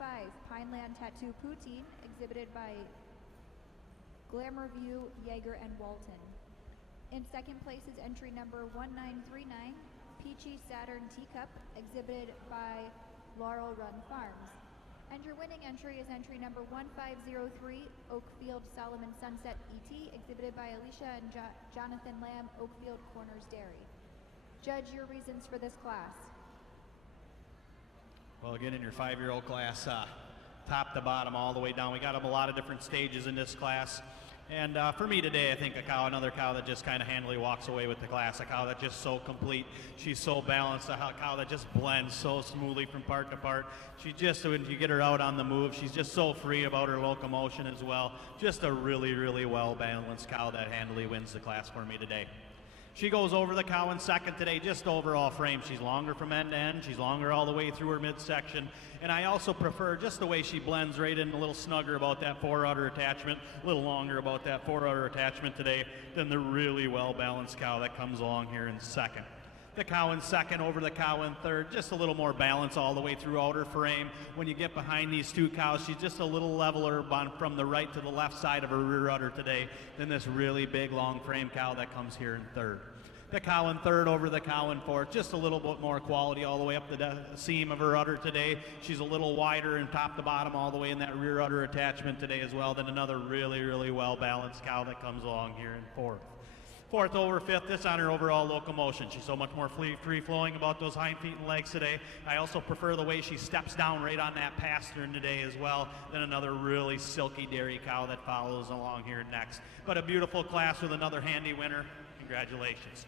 Pineland Tattoo Poutine, exhibited by Glamour View, Yeager and Walton. In second place is entry number 1939, Peachy Saturn Teacup, exhibited by Laurel Run Farms. And your winning entry is entry number 1503, Oakfield Solomon Sunset ET, exhibited by Alicia and Jonathan Lamb, Oakfield Corners Dairy. Judge, your reasons for this class. Well, again, in your 5-year-old class, top to bottom all the way down, we got a lot of different stages in this class. And for me today, I think another cow that just kind of handily walks away with the class, a cow that's just so complete. She's so balanced, a cow that just blends so smoothly from part to part. She just, when you get her out on the move, she's just so free about her locomotion as well. Just a really, really well-balanced cow that handily wins the class for me today. She goes over the cow in second today, just overall frame. She's longer from end to end. She's longer all the way through her midsection. And I also prefer just the way she blends right in, a little snugger about that fore-udder attachment, a little longer about that fore-udder attachment today than the really well-balanced cow that comes along here in second. The cow in second over the cow in third, just a little more balance all the way throughout her frame. When you get behind these two cows, she's just a little leveler from the right to the left side of her rear udder today than this really big long frame cow that comes here in third. The cow in third over the cow in fourth, just a little bit more quality all the way up the seam of her udder today. She's a little wider and top to bottom all the way in that rear udder attachment today as well than another really, really well-balanced cow that comes along here in fourth. Fourth over fifth, this on her overall locomotion. She's so much more free-flowing about those hind feet and legs today. I also prefer the way she steps down right on that pastern today as well than another really silky dairy cow that follows along here next. But a beautiful class with another handy winner. Congratulations.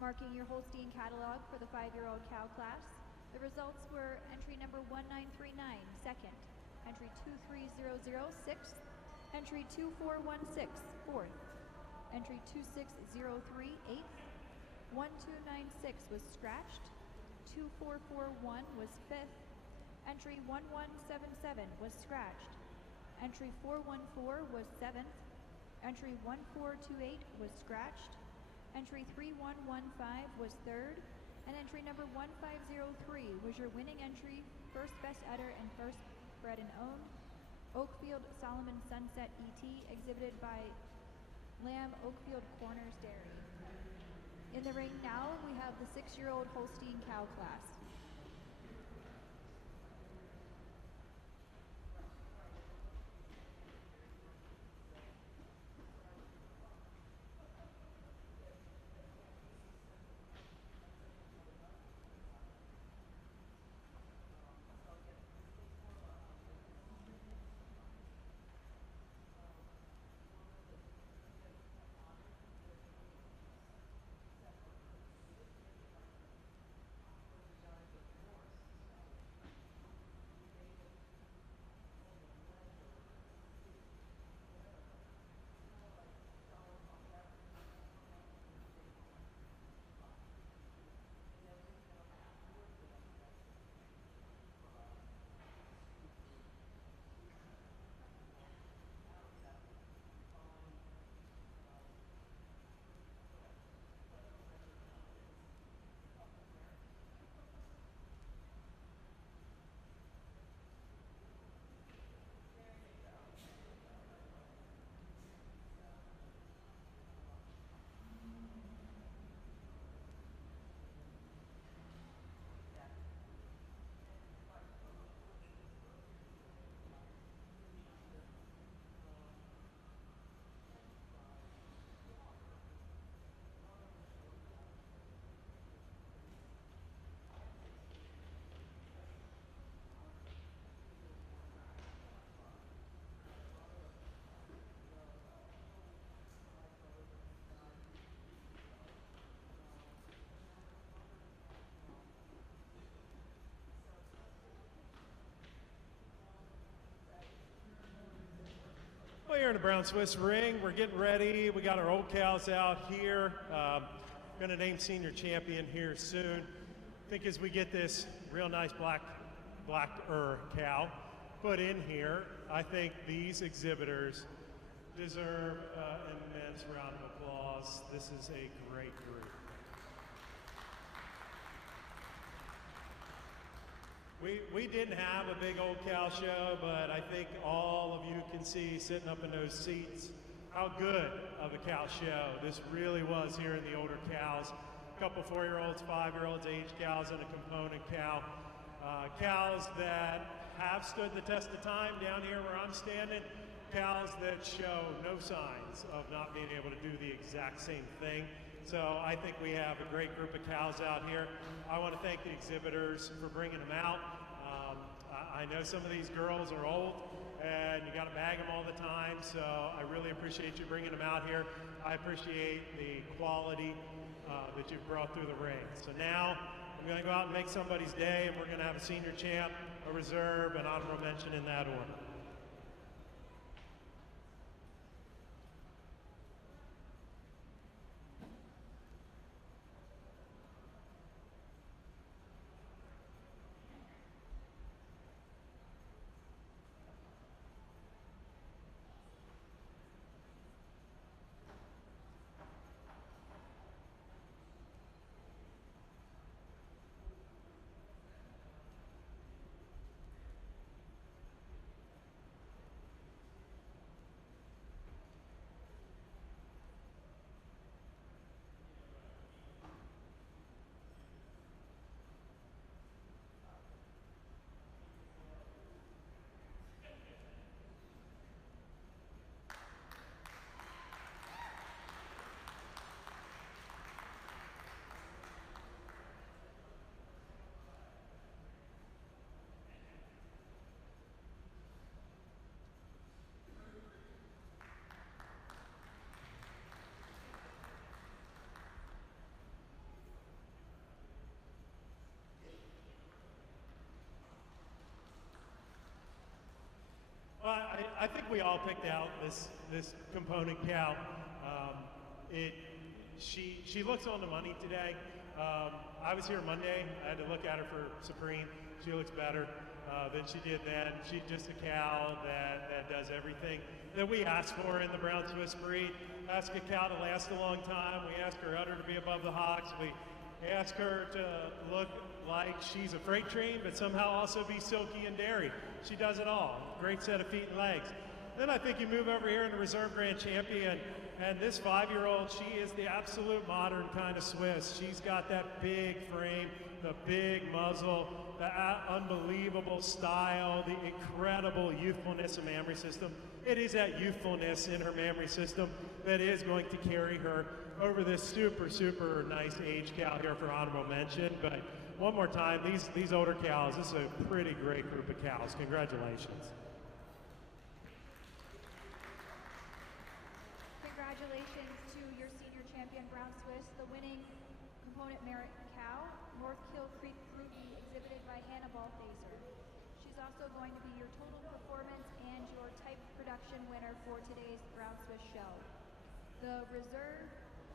Marking your Holstein catalog for the 5-year-old cow class, the results were entry number 1939, second, entry 23006, entry 2416, fourth, entry 2603, eighth, 1296 was scratched, 2441 was fifth, entry 1177 was scratched, entry 414 was seventh, entry 1428 was scratched, entry 3115 was third, and entry number 1503 was your winning entry, first best udder and first bred and owned, Oakfield Solomon Sunset ET, exhibited by Lamb Oakfield Corners Dairy. In the ring now, we have the 6-year-old Holstein cow class. in the Brown Swiss ring. We're getting ready. We got our old cows out here. Going to name senior champion here soon. I think as we get this real nice black cow put in here, I think these exhibitors deserve an immense round of applause. This is a great group. We didn't have a big old cow show, but I think all of you can see sitting up in those seats how good of a cow show this really was here in the older cows. A couple 4-year-olds, 5-year-olds, aged cows, and a component cow. Cows that have stood the test of time down here where I'm standing. Cows that show no signs of not being able to do the exact same thing. So I think we have a great group of cows out here. I want to thank the exhibitors for bringing them out. I know some of these girls are old and you got to bag them all the time, so I really appreciate you bringing them out here. I appreciate the quality that you've brought through the ring. So now I'm going to go out and make somebody's day, and we're going to have a senior champ, a reserve, and honorable mention in that order. Well, I think we all picked out this component cow. She looks on the money today. I was here Monday. I had to look at her for Supreme. She looks better than she did then. She's just a cow that does everything that we ask for in the Brown Swiss breed. Ask a cow to last a long time. We ask her udder to be above the hocks. We ask her to look like she's a freight train, but somehow also be silky and dairy. She does it all. Great set of feet and legs. Then I think you move over here in the Reserve Grand Champion, and this 5-year-old, she is the absolute modern kind of Swiss. She's got that big frame, the big muzzle, the unbelievable style, the incredible youthfulness of mammary system. It is that youthfulness in her mammary system that is going to carry her over this super nice age cow here for honorable mention. But one more time, these older cows, this is a pretty great group of cows. Congratulations. Congratulations to your senior champion Brown Swiss, the winning component merit cow, North Kill Creek Ruby, exhibited by Hannah Balthaser. She's also going to be your total performance and your type production winner for today's Brown Swiss show. The reserve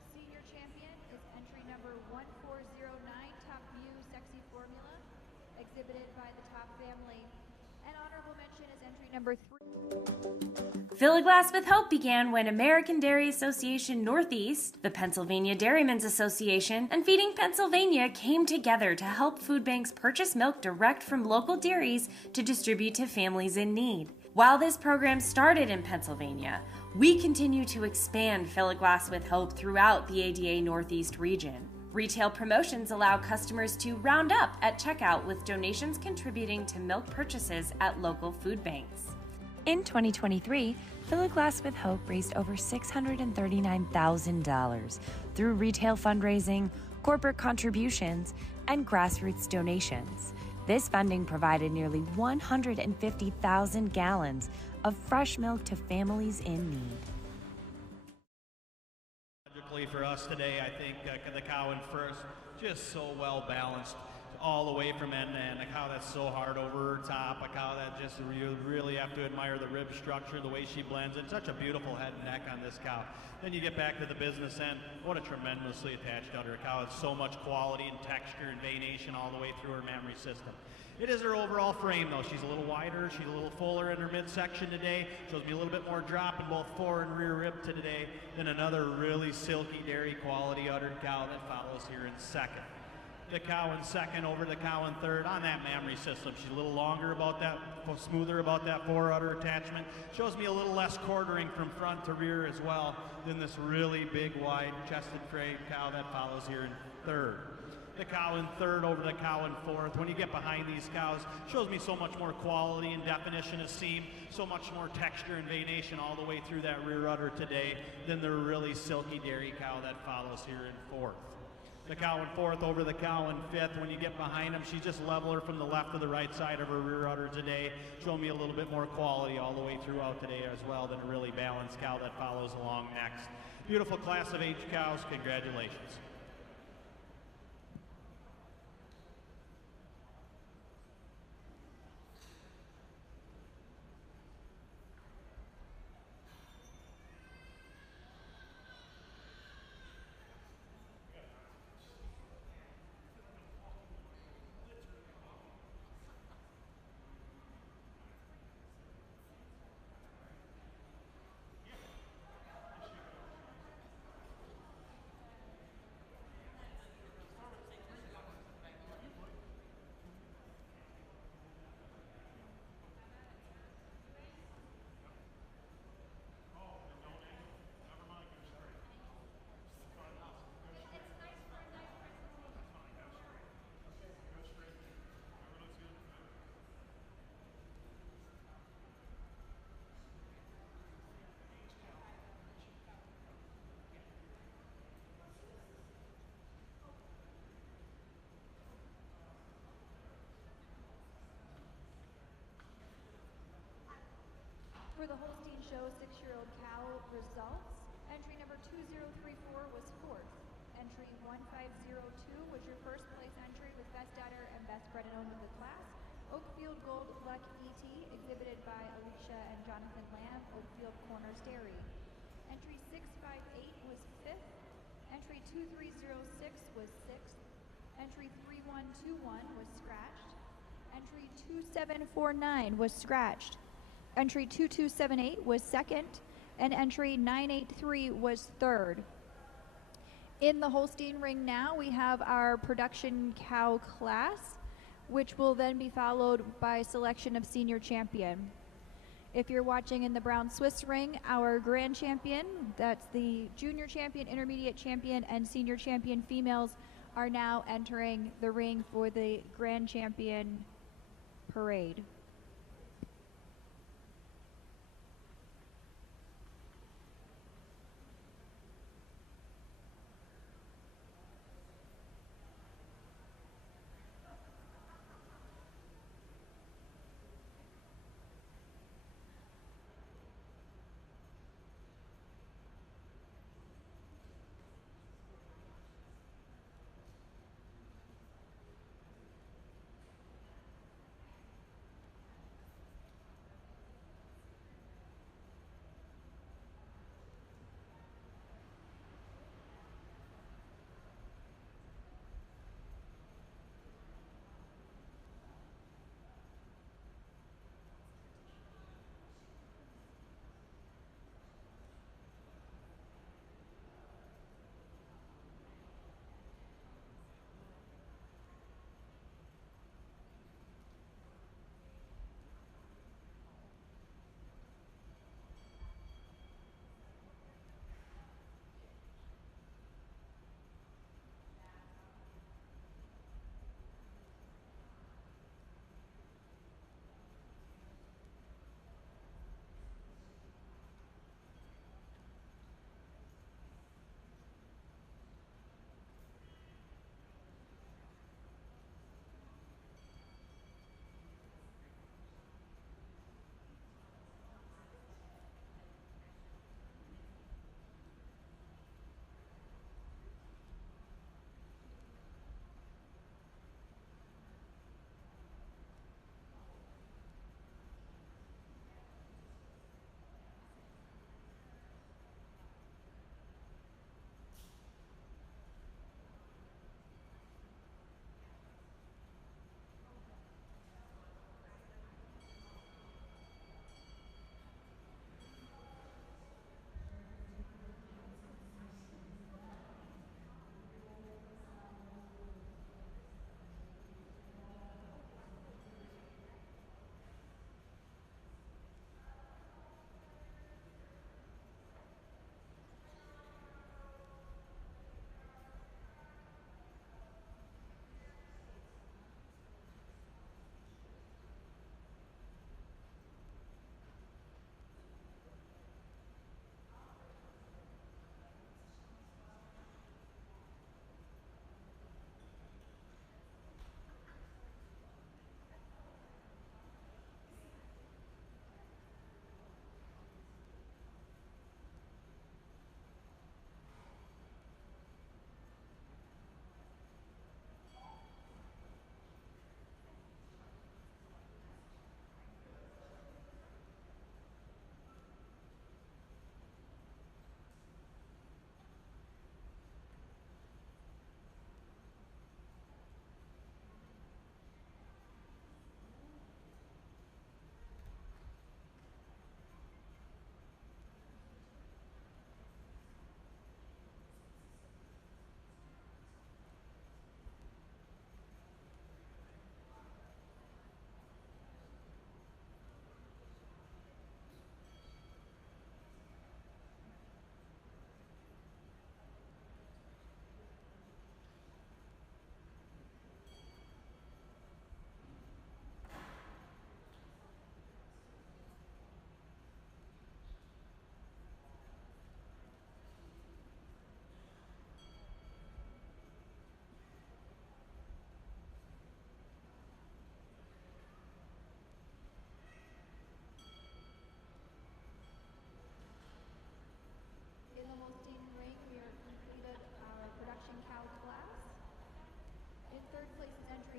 senior champion is entry number 1409, Top View Sexy Formula, exhibited by the Top Family. And honorable mention is entry number 3. Fill a Glass with Hope began when American Dairy Association Northeast, the Pennsylvania Dairymen's Association, and Feeding Pennsylvania came together to help food banks purchase milk direct from local dairies to distribute to families in need. While this program started in Pennsylvania, we continue to expand Fill a Glass with Hope throughout the ADA Northeast region. Retail promotions allow customers to round up at checkout with donations contributing to milk purchases at local food banks. In 2023, Fill a Glass with Hope raised over $639,000 through retail fundraising, corporate contributions, and grassroots donations. This funding provided nearly 150,000 gallons of fresh milk to families in need. For us today, I think the cow in first, just so well balanced. all the way from end to end. A cow that's so hard over her top, a cow that just you really have to admire the rib structure, the way she blends in. Such a beautiful head and neck on this cow. Then you get back to the business end. What a tremendously attached udder. A cow has so much quality and texture and venation all the way through her mammary system. It is her overall frame though. She's a little wider, she's a little fuller in her midsection today. Shows me a little bit more drop in both fore and rear rib today than another really silky dairy quality uddered cow that follows here in second. The cow in second over the cow in third on that mammary system. She's a little longer about that, smoother about that fore udder attachment. Shows me a little less quartering from front to rear as well than this really big, wide chested frame cow that follows here in third. The cow in third over the cow in fourth. When you get behind these cows, shows me so much more quality and definition of seam, so much more texture and venation all the way through that rear udder today than the really silky dairy cow that follows here in fourth. The cow in fourth over the cow in fifth. When you get behind them, she's just leveler from the left to the right side of her rear udder today. Show me a little bit more quality all the way throughout today as well than a really balanced cow that follows along next. Beautiful class of age cows. Congratulations. For the Holstein Show 6-year-old cow results, entry number 2034 was fourth. Entry 1502 was your first place entry with best udder and best bred and owned of the class. Oakfield Gold Luck ET, exhibited by Alicia and Jonathan Lamb, Oakfield Corners Dairy. Entry 658 was fifth. Entry 2306 was sixth. Entry 3121 was scratched. Entry 2749 was scratched. Entry 2278 was second, and entry 983 was third. In the Holstein ring now, we have our production cow class, which will then be followed by selection of senior champion. If you're watching in the brown Swiss ring, our grand champion, that's the junior champion, intermediate champion, and senior champion females are now entering the ring for the grand champion parade.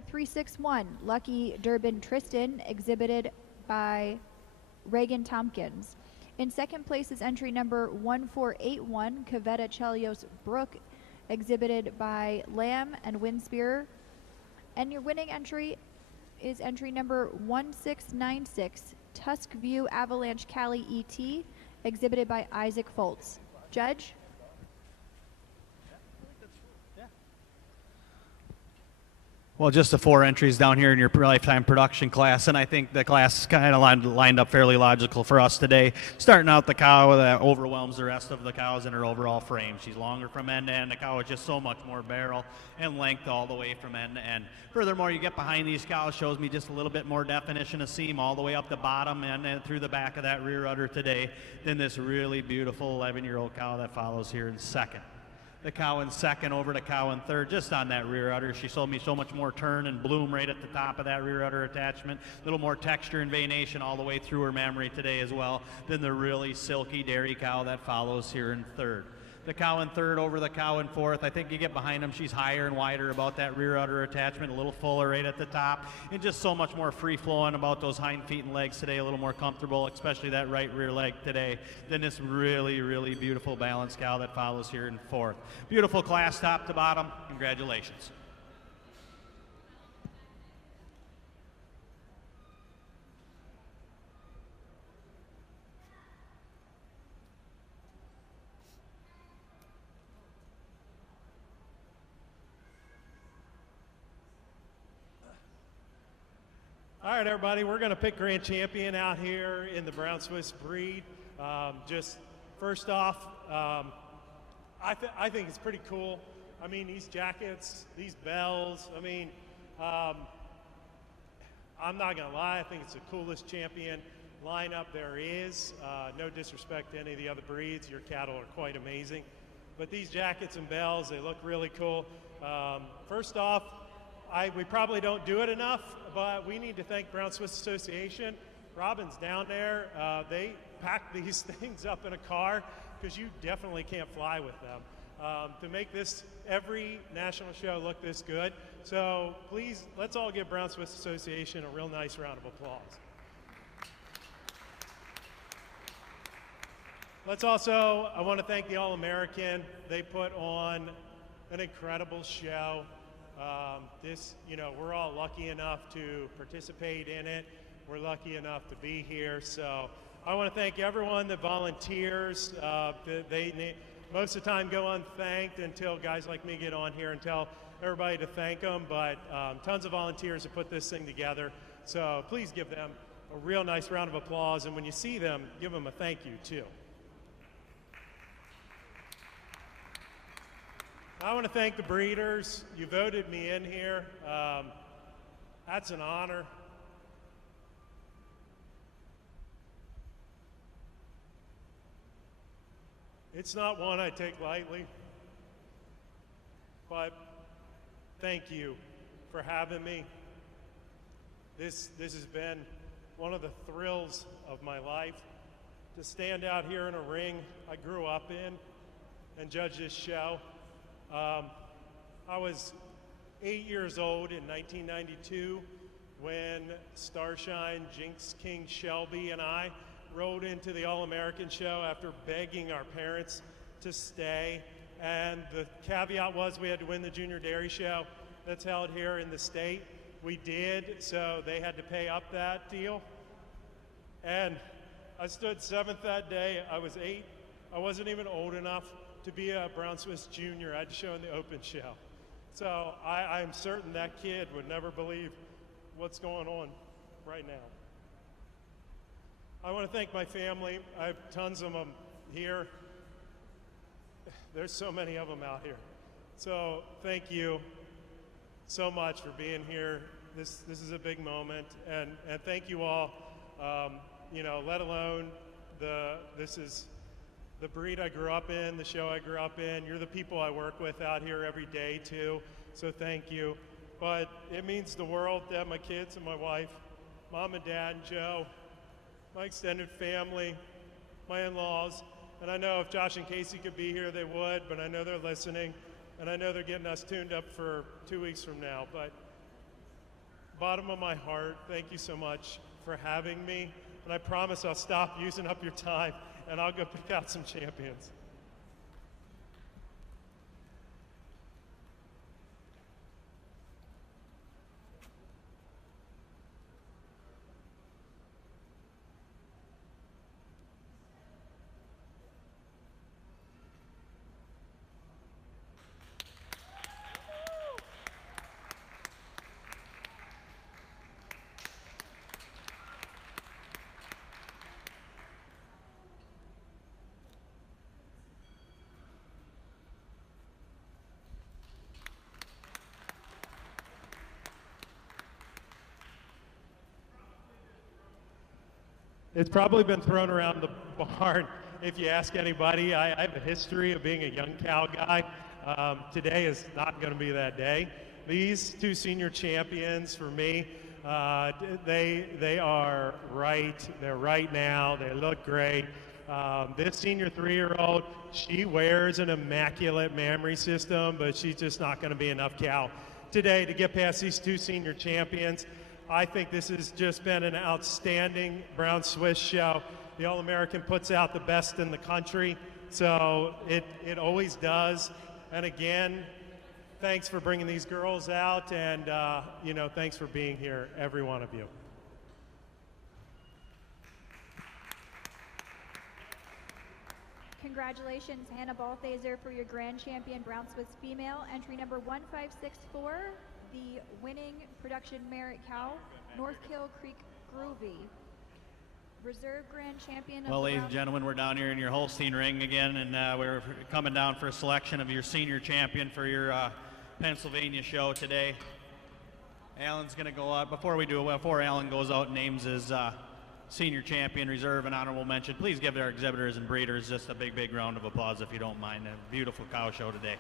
361, Lucky Durban Tristan, exhibited by Reagan Tompkins. In second place is entry number 1481, Cavetta Chelios Brook, exhibited by Lamb and Windspear. And your winning entry is entry number 1696, Tusk View Avalanche Cali ET, exhibited by Isaac Foltz. Judge? Well, just the 4 entries down here in your lifetime production class, and I think the class is kind of lined up fairly logical for us today. Starting out the cow that overwhelms the rest of the cows in her overall frame. She's longer from end to end. The cow is just so much more barrel and length all the way from end to end. Furthermore, you get behind these cows, shows me just a little bit more definition of seam all the way up the bottom and through the back of that rear udder today than this really beautiful 11-year-old cow that follows here in second. The cow in second over to cow in third, just on that rear udder. She showed me so much more turn and bloom right at the top of that rear udder attachment. A little more texture and veination all the way through her mammary today as well than the really silky dairy cow that follows here in third. The cow in third over the cow in fourth. I think you get behind them, she's higher and wider about that rear udder attachment, a little fuller right at the top, and just so much more free-flowing about those hind feet and legs today, a little more comfortable, especially that right rear leg today, than this really, really beautiful balanced cow that follows here in fourth. Beautiful class top to bottom. Congratulations. All right, everybody, we're going to pick grand champion out here in the Brown Swiss breed. Just first off, I think it's pretty cool. I mean, these jackets, these bells, I mean, I'm not going to lie, I think it's the coolest champion lineup there is. No disrespect to any of the other breeds. Your cattle are quite amazing. But these jackets and bells, they look really cool. First off, we probably don't do it enough, but we need to thank Brown Swiss Association. Robin's down there. They pack these things up in a car because you definitely can't fly with them to make this every national show look this good. So please, let's all give Brown Swiss Association a real nice round of applause. Let's also, I want to thank the All-American. They put on an incredible show. We're all lucky enough to participate in it. We're lucky enough to be here. So I want to thank everyone that volunteers. They most of the time go unthanked until guys like me get on here and tell everybody to thank them. But tons of volunteers have put this thing together. So please give them a real nice round of applause. And when you see them, give them a thank you too. I want to thank the breeders. You voted me in here. That's an honor. It's not one I take lightly, but thank you for having me. This has been one of the thrills of my life, to stand out here in a ring I grew up in and judge this show. I was 8 years old in 1992 when Starshine, Jinx King Shelby, and I rode into the All-American show after begging our parents to stay. And the caveat was we had to win the Junior Dairy Show that's held here in the state. We did, so they had to pay up that deal. And I stood seventh that day. I was 8. I wasn't even old enough to be a Brown Swiss junior. I had to show in the open show. So I'm certain that kid would never believe what's going on right now. I want to thank my family. I have tons of them here. There's so many of them out here. So thank you so much for being here. This is a big moment, and thank you all. Let alone this is the breed I grew up in, the show I grew up in. You're the people I work with out here every day too, so thank you. But it means the world to have my kids and my wife, mom and dad, and Joe, my extended family, my in-laws. And I know if Josh and Casey could be here, they would, but I know they're listening, and I know they're getting us tuned up for 2 weeks from now. But bottom of my heart, thank you so much for having me. And I promise I'll stop using up your time and I'll go pick out some champions. It's probably been thrown around the barn if you ask anybody. I have a history of being a young cow guy. Today is not going to be that day. These two senior champions for me, they are right. They're right now. They look great. This senior 3-year-old, she wears an immaculate mammary system, but she's just not going to be enough cow today to get past these two senior champions. I think this has just been an outstanding Brown Swiss show. The All-American puts out the best in the country, so it always does. And again, thanks for bringing these girls out, and you know, thanks for being here, every one of you. Congratulations, Hannah Balthaser, for your Grand Champion Brown Swiss Female, entry number 1564. The winning production merit cow, Northkill Creek Groovy. Reserve Grand Champion of Well, ladies and gentlemen, we're down here in your Holstein ring again, and we're coming down for a selection of your senior champion for your Pennsylvania show today. Alan's going to go out. Before Alan goes out and names his senior champion, reserve, and honorable mention, please give our exhibitors and breeders just a big, big round of applause if you don't mind. A beautiful cow show today.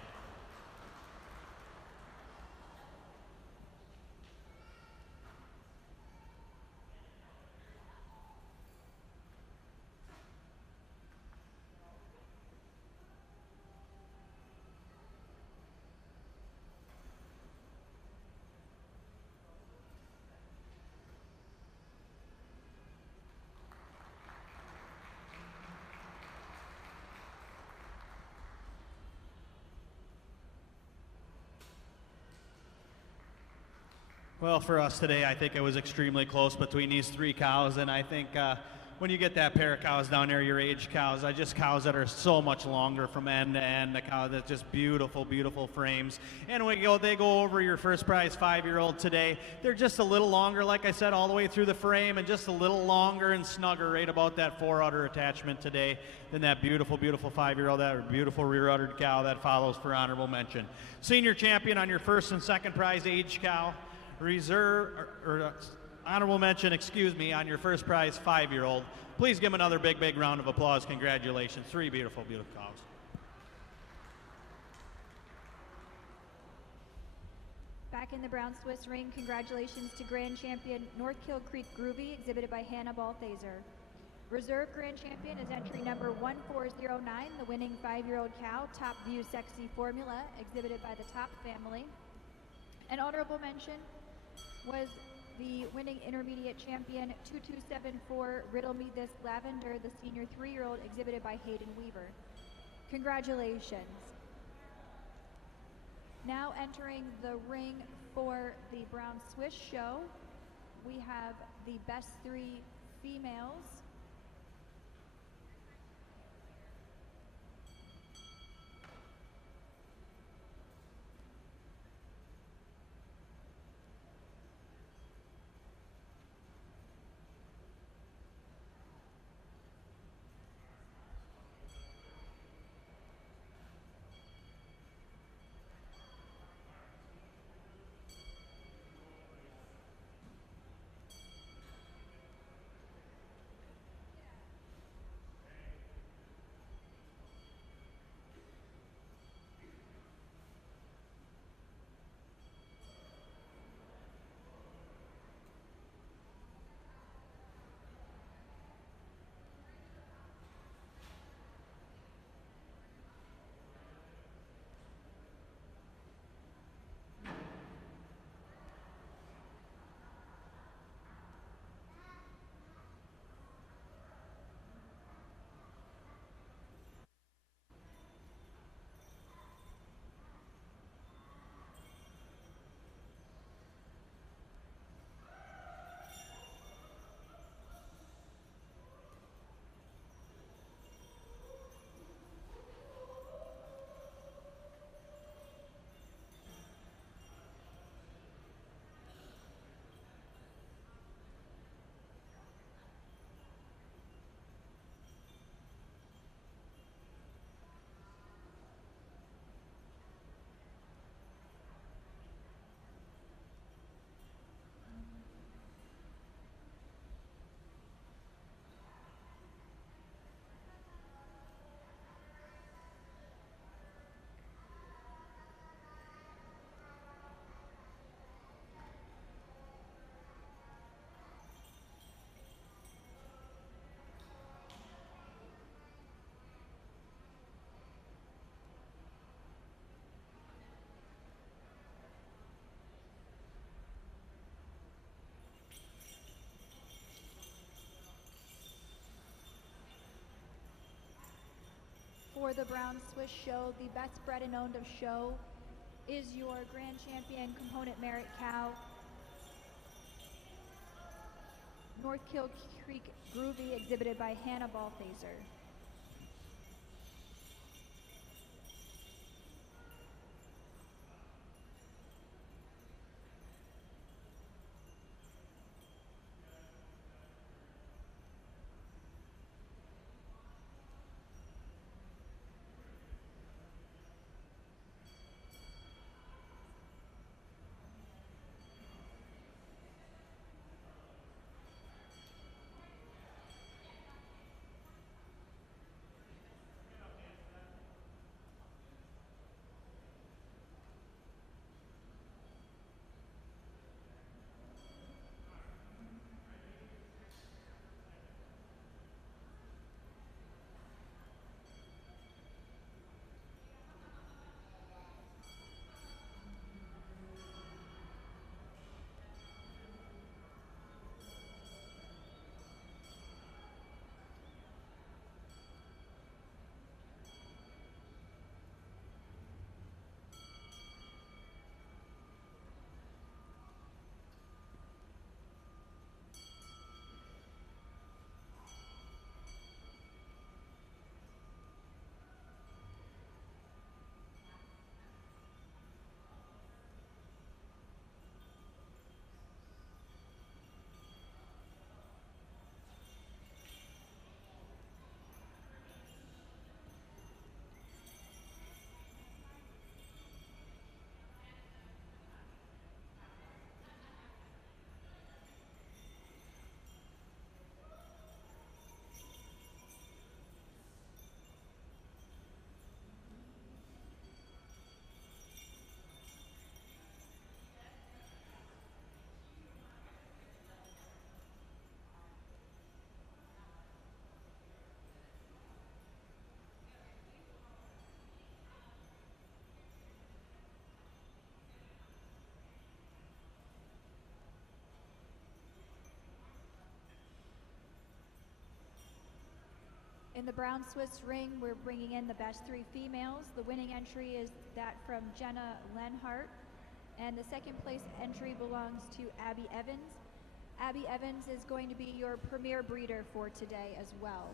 Well, for us today, I think it was extremely close between these three cows, and I think when you get that pair of cows down there, your age cows, just cows that are so much longer from end to end, the cow that's just beautiful, beautiful frames. And when they go over your first prize 5-year-old today, they're just a little longer, like I said, all the way through the frame, and just a little longer and snugger right about that fore udder attachment today than that beautiful, beautiful 5-year-old, that beautiful rear uddered cow that follows for honorable mention. Senior champion on your first and second prize age cow. Reserve, or honorable mention, excuse me, on your first prize 5-year-old. Please give him another big, big round of applause. Congratulations. 3 beautiful, beautiful cows. Back in the Brown Swiss ring, congratulations to Grand Champion Northkill Creek Groovy, exhibited by Hannah Balthaser. Reserve Grand Champion is entry number 1409, the winning 5-year-old cow, Top View Sexy Formula, exhibited by the Top family. An honorable mention was the winning intermediate champion 2274 Riddle Me This Lavender, the senior 3-year-old, exhibited by Hayden Weaver. Congratulations. Now entering the ring for the Brown Swiss show, we have the best 3 females. For the Brown Swiss Show, the best bred and owned of show is your Grand Champion Component Merit cow, North Kill Creek Groovy, exhibited by Hannah Ballfazer. In the Brown Swiss ring, we're bringing in the best 3 females. The winning entry is that from Jenna Lenhart, and the second place entry belongs to Abby Evans. Abby Evans is going to be your premier breeder for today as well.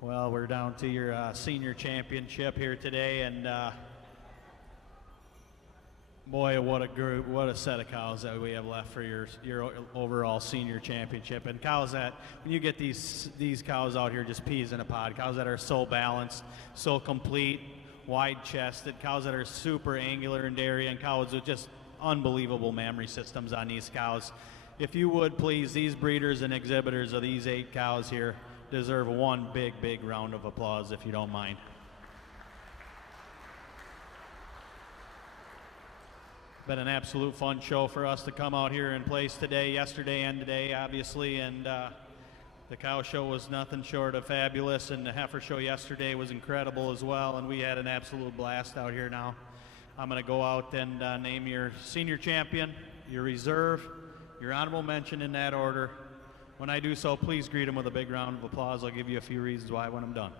Well, we're down to your senior championship here today, and boy, what a group, what a set of cows that we have left for your overall senior championship. And cows that, when you get these cows out here, just peas in a pod, cows that are so balanced, so complete, wide-chested, cows that are super angular in dairy, and cows with just unbelievable mammary systems on these cows. If you would please, these breeders and exhibitors of these 8 cows here deserve one big round of applause, if you don't mind. Been an absolute fun show for us to come out here and place today, yesterday and today, obviously, and the cow show was nothing short of fabulous, and the heifer show yesterday was incredible as well, and we had an absolute blast out here. Now I'm going to go out and name your senior champion, your reserve, your honorable mention in that order. When I do so, please greet him with a big round of applause. I'll give you a few reasons why when I'm done.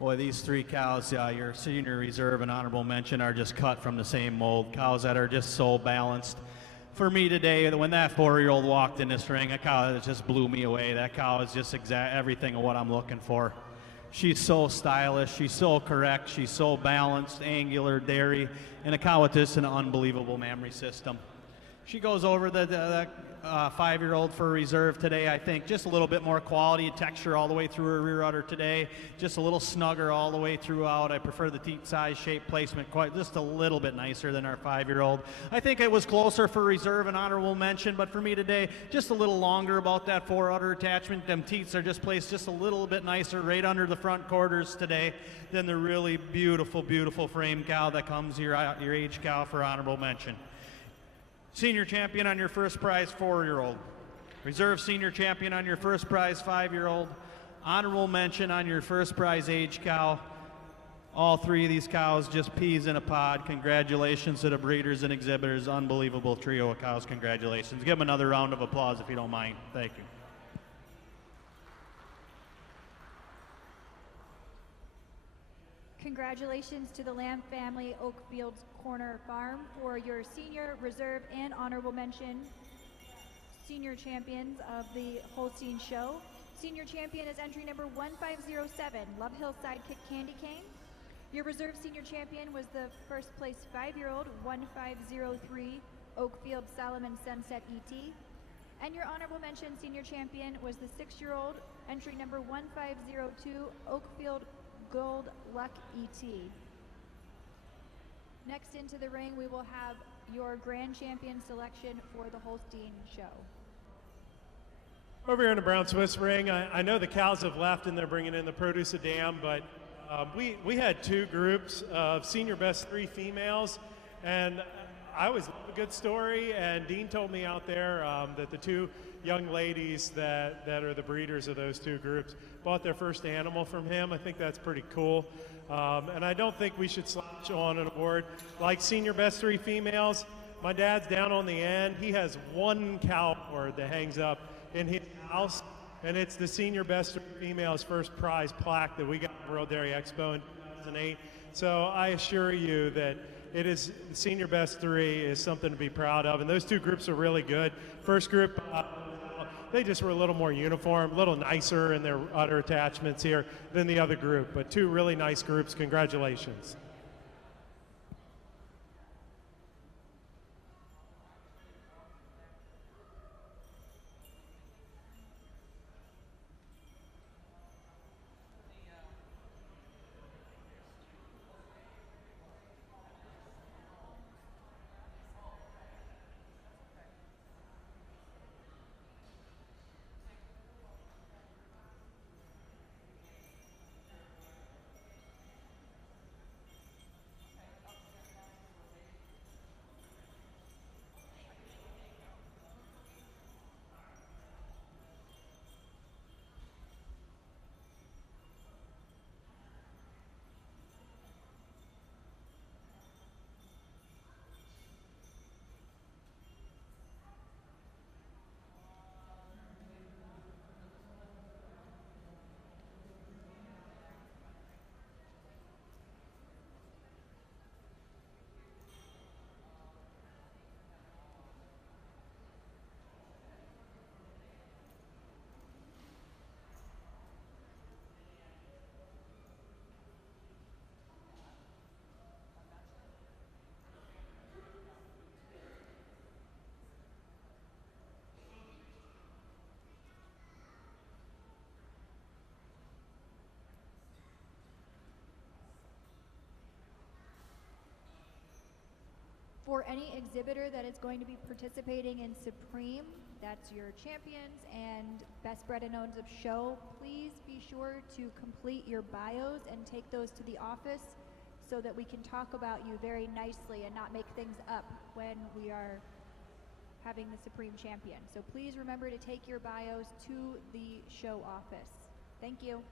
Boy, these three cows, your senior reserve and honorable mention, are just cut from the same mold. Cows that are just so balanced. For me today, when that 4-year-old walked in this ring, a cow that just blew me away. That cow is just everything of what I'm looking for. She's so stylish, she's so correct, she's so balanced, angular, dairy, and a cow with just an unbelievable mammary system. She goes over the 5-year-old for reserve today. I think just a little bit more quality, texture all the way through her rear udder today. Just a little snugger all the way throughout. I prefer the teat size, shape, placement, quite just a little bit nicer than our 5-year-old. I think it was closer for reserve and honorable mention, but for me today, just a little longer about that 4 udder attachment. Them teats are just placed just a little bit nicer right under the front quarters today than the really beautiful, beautiful frame cow that comes your age cow for honorable mention. Senior champion on your first prize 4-year-old. Reserve senior champion on your first prize 5-year-old. Honorable mention on your first prize age cow. All 3 of these cows just peas in a pod. Congratulations to the breeders and exhibitors. Unbelievable trio of cows. Congratulations. Give them another round of applause if you don't mind. Thank you. Congratulations to the Lamb family, Oakfields Corner Farm, for your senior, reserve, and honorable mention senior champions of the Holstein show. Senior champion is entry number 1507, Love Hill Sidekick Candy Cane. Your reserve senior champion was the first place 5-year-old, 1503, Oakfield Solomon Sunset ET. And your honorable mention senior champion was the 6-year-old, entry number 1502, Oakfield Gold Luck ET. Next into the ring, we will have your grand champion selection for the Holstein show. Over here in the Brown Swiss ring, I know the cows have left and they're bringing in the produce of dam, but we had 2 groups of senior best 3 females, and I always love a good story, and Dean told me out there that the 2 young ladies that are the breeders of those 2 groups bought their first animal from him. I think that's pretty cool. And I don't think we should slouch on an award like senior best 3 females. My dad's down on the end. He has 1 cow award that hangs up in his house, and it's the senior best 3 females first prize plaque that we got at World Dairy Expo in 2008. So I assure you that it is senior best 3 is something to be proud of, and those 2 groups are really good. First group, they just were a little more uniform, a little nicer in their udder attachments here than the other group, but 2 really nice groups. Congratulations. For any exhibitor that is going to be participating in Supreme, that's your champions and best bred and owns of show, please be sure to complete your bios and take those to the office so that we can talk about you very nicely and not make things up when we are having the Supreme champion. So please remember to take your bios to the show office. Thank you.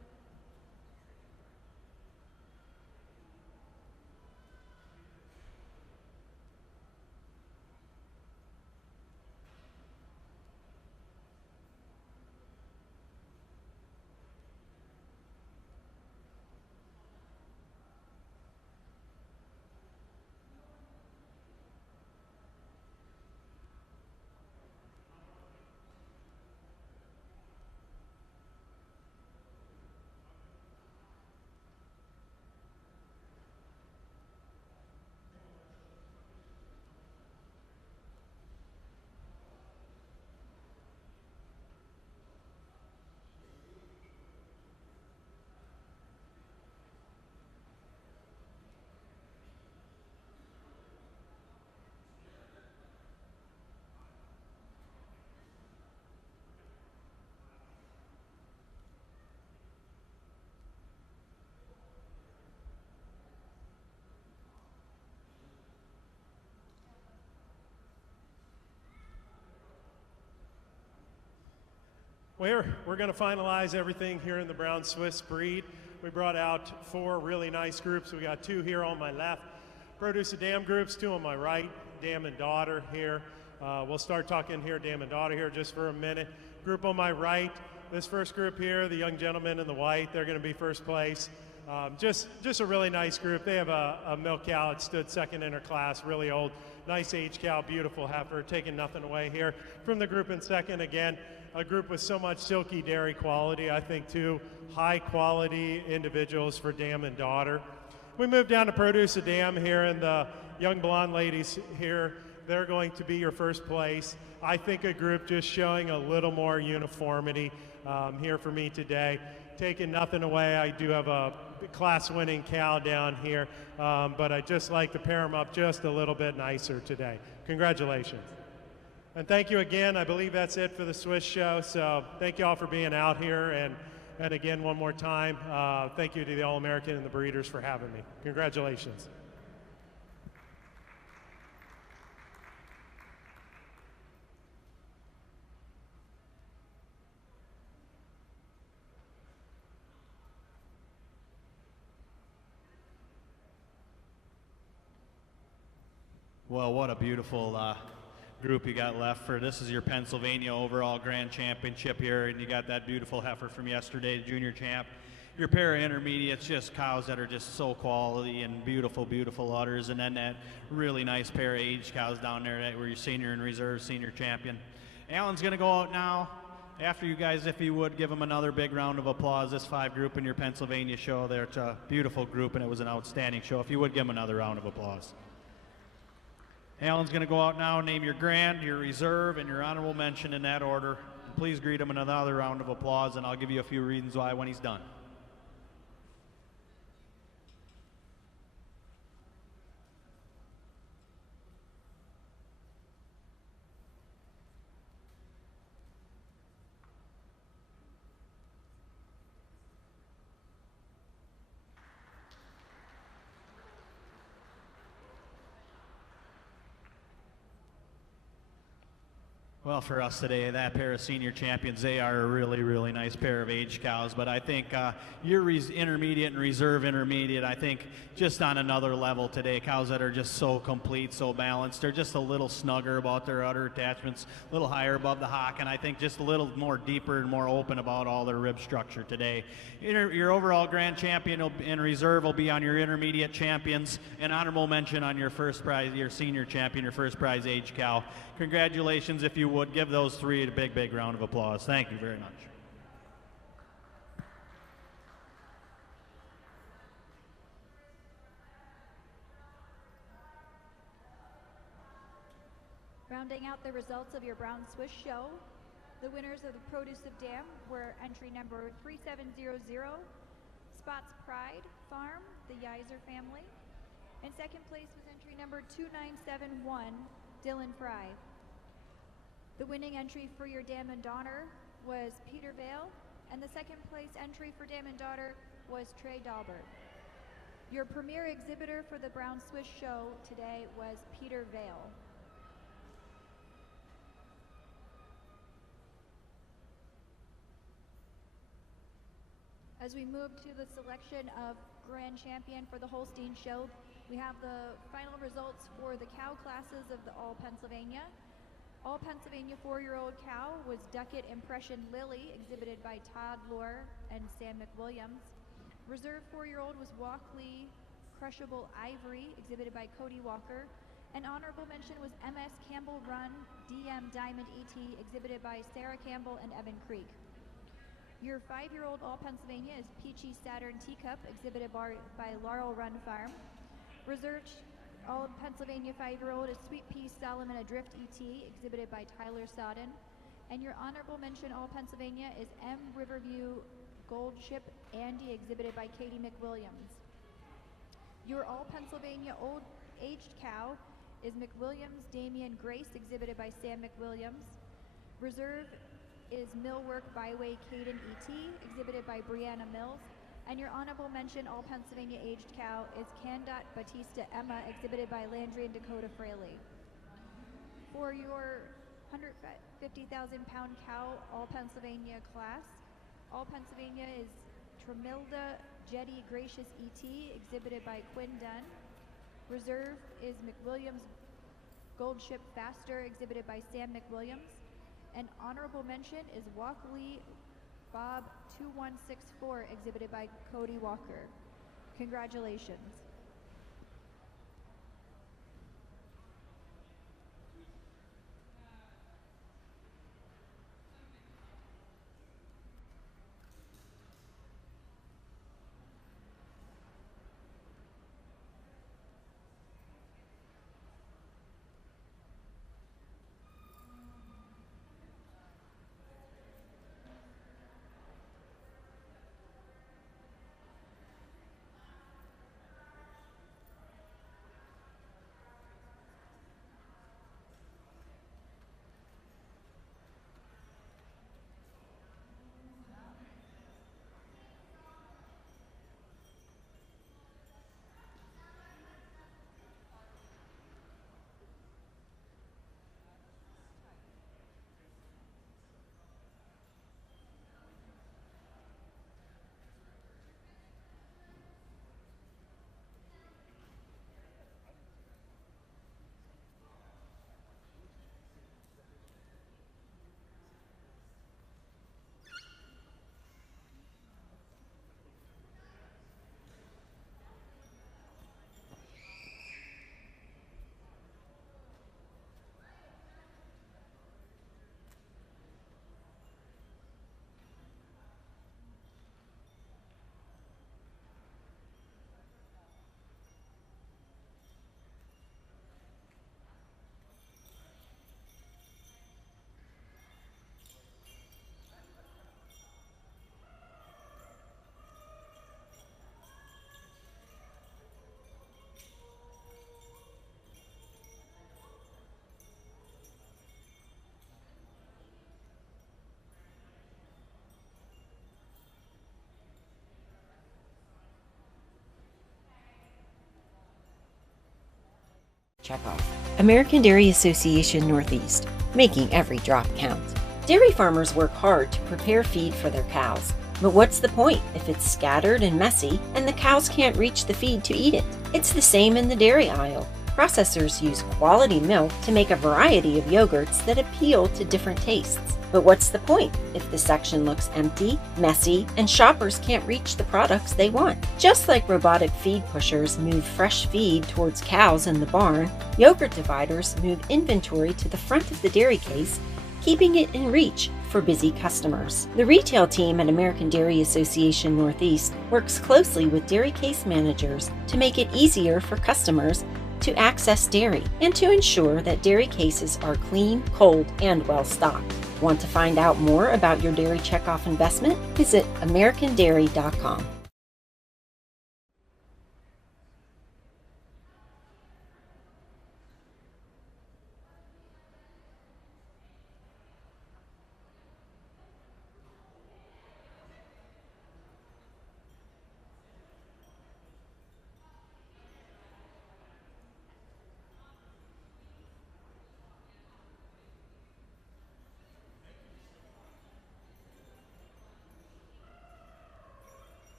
We're going to finalize everything here in the brown Swiss breed. We brought out 4 really nice groups. We got 2 here on my left, produce of dam groups, 2 on my right, dam and daughter here. We'll start talking here, dam and daughter here just for a minute. Group on my right, this first group here, the young gentleman in the white, they're going to be first place. Just a really nice group. They have a milk cow that stood second in her class, really old, nice age cow, beautiful heifer, taking nothing away here. From the group in second, again, a group with so much silky dairy quality. I think 2 high quality individuals for dam and daughter. We move down to produce a dam here, and the young blonde ladies here, they're going to be your first place. I think a group just showing a little more uniformity here for me today. Taking nothing away, I do have a class-winning cow down here, but I just like to pair them up just a little bit nicer today. Congratulations. And thank you again. I believe that's it for the Swiss show, so thank you all for being out here, and again, one more time, thank you to the All-American and the breeders for having me. Congratulations. Well, what a beautiful group you got left for. This is your Pennsylvania overall grand championship here, and you got that beautiful heifer from yesterday, junior champ. Your pair of intermediates, just cows that are just so quality and beautiful, beautiful udders, and then that really nice pair of aged cows down there that were your senior and reserve senior champion. Alan's going to go out now. After you guys, if you would, give him another big round of applause. This 5 group in your Pennsylvania show there, it's a beautiful group, and it was an outstanding show. If you would, give him another round of applause. Alan's going to go out now, name your grand, your reserve, and your honorable mention in that order. And please greet him in another round of applause, and I'll give you a few reasons why when he's done. Well, for us today, that pair of senior champions, they are a really, really nice pair of aged cows. But I think your intermediate and reserve intermediate, I think just on another level today, cows that are just so complete, so balanced. They're just a little snugger about their udder attachments, a little higher above the hock, and I think just a little more deeper and more open about all their rib structure today. Your overall grand champion in reserve will be on your intermediate champions, and honorable mention on your first prize, your senior champion, your first prize aged cow. Congratulations. If you would, give those 3 a big, big round of applause. Thank you very much. Rounding out the results of your Brown Swiss show, the winners of the Produce of Dam were entry number 3700, Spots Pride Farm, the Yiser family. In second place was entry number 2971, Dylan Fry. The winning entry for your Dam and Daughter was Peter Vale, and the second place entry for Dam and Daughter was Trey Daubert. Your premier exhibitor for the Brown Swiss show today was Peter Vale. As we move to the selection of Grand Champion for the Holstein show, we have the final results for the cow classes of the All Pennsylvania. All Pennsylvania 4-year-old cow was Ducat Impression Lily, exhibited by Todd Lohr and Sam McWilliams. Reserve 4-year-old was Walkley Crushable Ivory, exhibited by Cody Walker. And honorable mention was MS Campbell Run DM Diamond ET, exhibited by Sarah Campbell and Evan Creek. Your 5-year-old All Pennsylvania is Peachy Saturn Teacup, exhibited by Laurel Run Farm. Reserved All Pennsylvania 5-year-old is Sweet Pea Solomon Adrift ET, exhibited by Tyler Sodden. And your honorable mention All Pennsylvania is M Riverview Gold Ship Andy, exhibited by Katie McWilliams. Your All Pennsylvania Old Aged Cow is McWilliams Damian Grace, exhibited by Sam McWilliams. Reserve is Millwork Byway Caden ET, exhibited by Brianna Mills. And your honorable mention All Pennsylvania Aged Cow is Candot Batista Emma, exhibited by Landry and Dakota Fraley. For your 150,000 pound cow, All Pennsylvania class. All Pennsylvania is Tramilda Jetty Gracious ET, exhibited by Quinn Dunn. Reserve is McWilliams Gold Ship Faster, exhibited by Sam McWilliams. And honorable mention is Walkley Bob 2164, exhibited by Cody Walker. Congratulations. Checkoff. American Dairy Association Northeast, making every drop count. Dairy farmers work hard to prepare feed for their cows. But what's the point if it's scattered and messy and the cows can't reach the feed to eat it? It's the same in the dairy aisle. Processors use quality milk to make a variety of yogurts that appeal to different tastes. But what's the point if the section looks empty, messy, and shoppers can't reach the products they want? Just like robotic feed pushers move fresh feed towards cows in the barn, yogurt dividers move inventory to the front of the dairy case, keeping it in reach for busy customers. The retail team at American Dairy Association Northeast works closely with dairy case managers to make it easier for customers to access dairy and to ensure that dairy cases are clean, cold, and well stocked. Want to find out more about your dairy checkoff investment? Visit americandairy.com.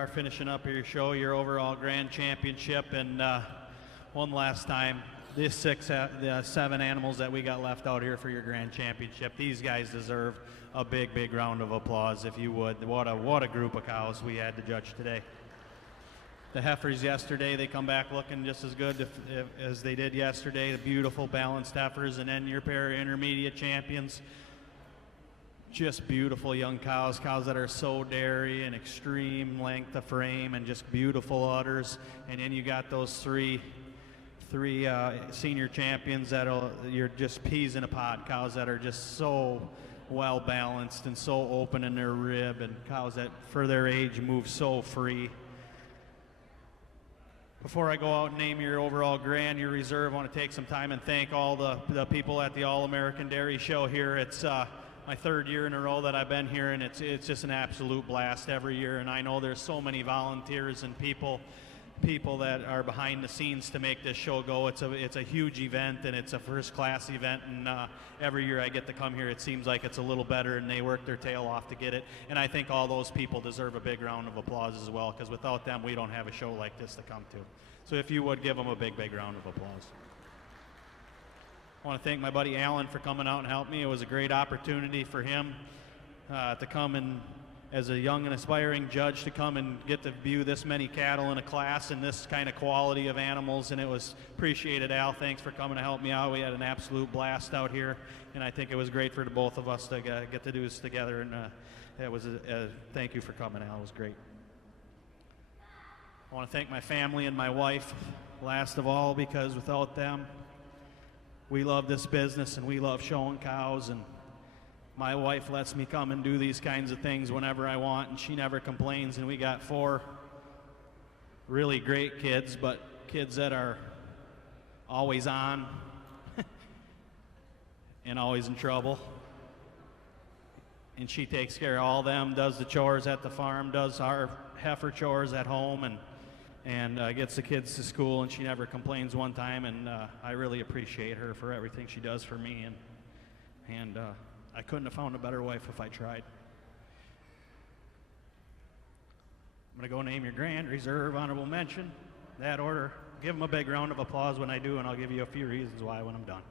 are finishing up your show, your overall grand championship, and one last time, these 7 animals that we got left out here for your grand championship, these guys deserve a big, big round of applause, if you would. What a group of cows we had to judge today. The heifers yesterday, they come back looking just as good as they did yesterday. The beautiful, balanced heifers, and then your pair of intermediate champions. Just beautiful young cows that are so dairy and extreme length of frame and just beautiful udders. And then you got those three senior champions you're just peas in a pod, cows that are just so well balanced and so open in their rib, and cows that for their age move so free. Before I go out and name your overall grand, your reserve, I want to take some time and thank all the people at the All-American Dairy Show here. It's my 3rd year in a row that I've been here, and it's just an absolute blast every year. And I know there's so many volunteers and people that are behind the scenes to make this show go. It's a huge event, and it's a first-class event, and every year I get to come here, it seems like it's a little better, and they work their tail off to get it. And I think all those people deserve a big round of applause as well, because without them, we don't have a show like this to come to. So if you would, give them a big, big round of applause. I want to thank my buddy Alan for coming out and helping me. It was a great opportunity for him to come and, as a young and aspiring judge, to come and get to view this many cattle in a class and this kind of quality of animals, and it was appreciated. Al, thanks for coming to help me out. We had an absolute blast out here, and I think it was great for the both of us to get to do this together, and it was thank you for coming, Al. It was great. I want to thank my family and my wife last of all, because without them, we love this business and we love showing cows, and my wife lets me come and do these kinds of things whenever I want, and she never complains. And we got 4 really great kids, but kids that are always on and always in trouble. And she takes care of all them, does the chores at the farm, does our heifer chores at home, and gets the kids to school, and she never complains one time, and I really appreciate her for everything she does for me, and I couldn't have found a better wife if I tried. I'm going to go name your grand, reserve, honorable mention, that order. Give them a big round of applause when I do, and I'll give you a few reasons why when I'm done.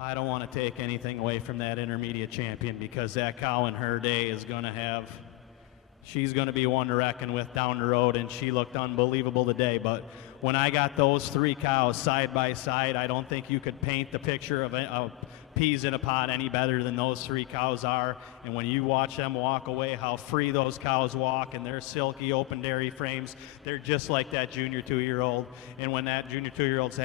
I don't want to take anything away from that intermediate champion, because that cow in her day is going to have, she's going to be one to reckon with down the road, and she looked unbelievable today. But when I got those 3 cows side by side, I don't think you could paint the picture of peas in a pod any better than those 3 cows are. And when you watch them walk away, how free those cows walk, and their silky open dairy frames, they're just like that junior 2-year-old. And when that junior 2-year-old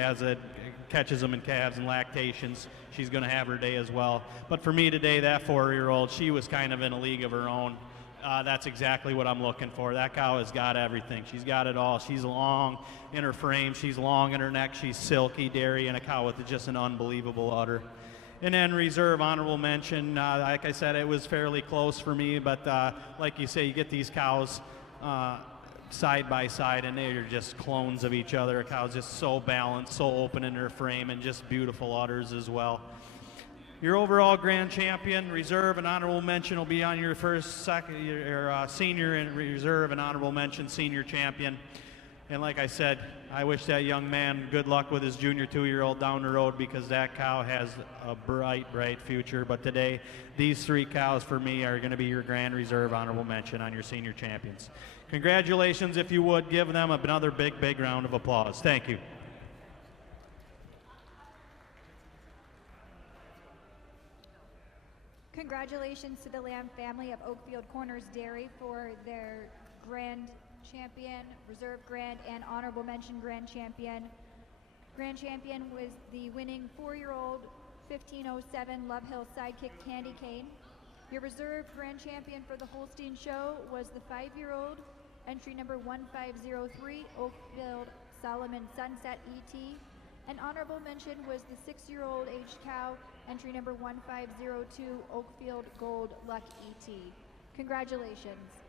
catches them in calves and lactations, she's going to have her day as well. But for me today, that 4-year-old, she was kind of in a league of her own. That's exactly what I'm looking for. That cow has got everything. She's got it all. She's long in her frame. She's long in her neck. She's silky dairy, and a cow with just an unbelievable udder. And then reserve, honorable mention. Like I said, it was fairly close for me, but like you say, you get these cows side by side, and they're just clones of each other. A cow's just so balanced, so open in her frame, and just beautiful udders as well. Your overall grand champion, reserve, and honorable mention will be on your your senior and reserve and honorable mention senior champion. And like I said, I wish that young man good luck with his junior 2-year-old down the road, because that cow has a bright, bright future. But today, these 3 cows for me are going to be your grand reserve honorable mention on your senior champions. Congratulations. If you would, give them another big, big round of applause. Thank you. Congratulations to the Lamb family of Oakfield Corners Dairy for their grand champion, reserve grand, and honorable mention grand champion. Grand champion was the winning 4-year-old 1507 Love Hill Sidekick Candy Cane. Your reserve grand champion for the Holstein show was the 5-year-old entry number 1503 Oakfield Solomon Sunset ET. An honorable mention was the 6-year-old aged cow, entry number 1502, Oakfield Gold Luck ET. Congratulations.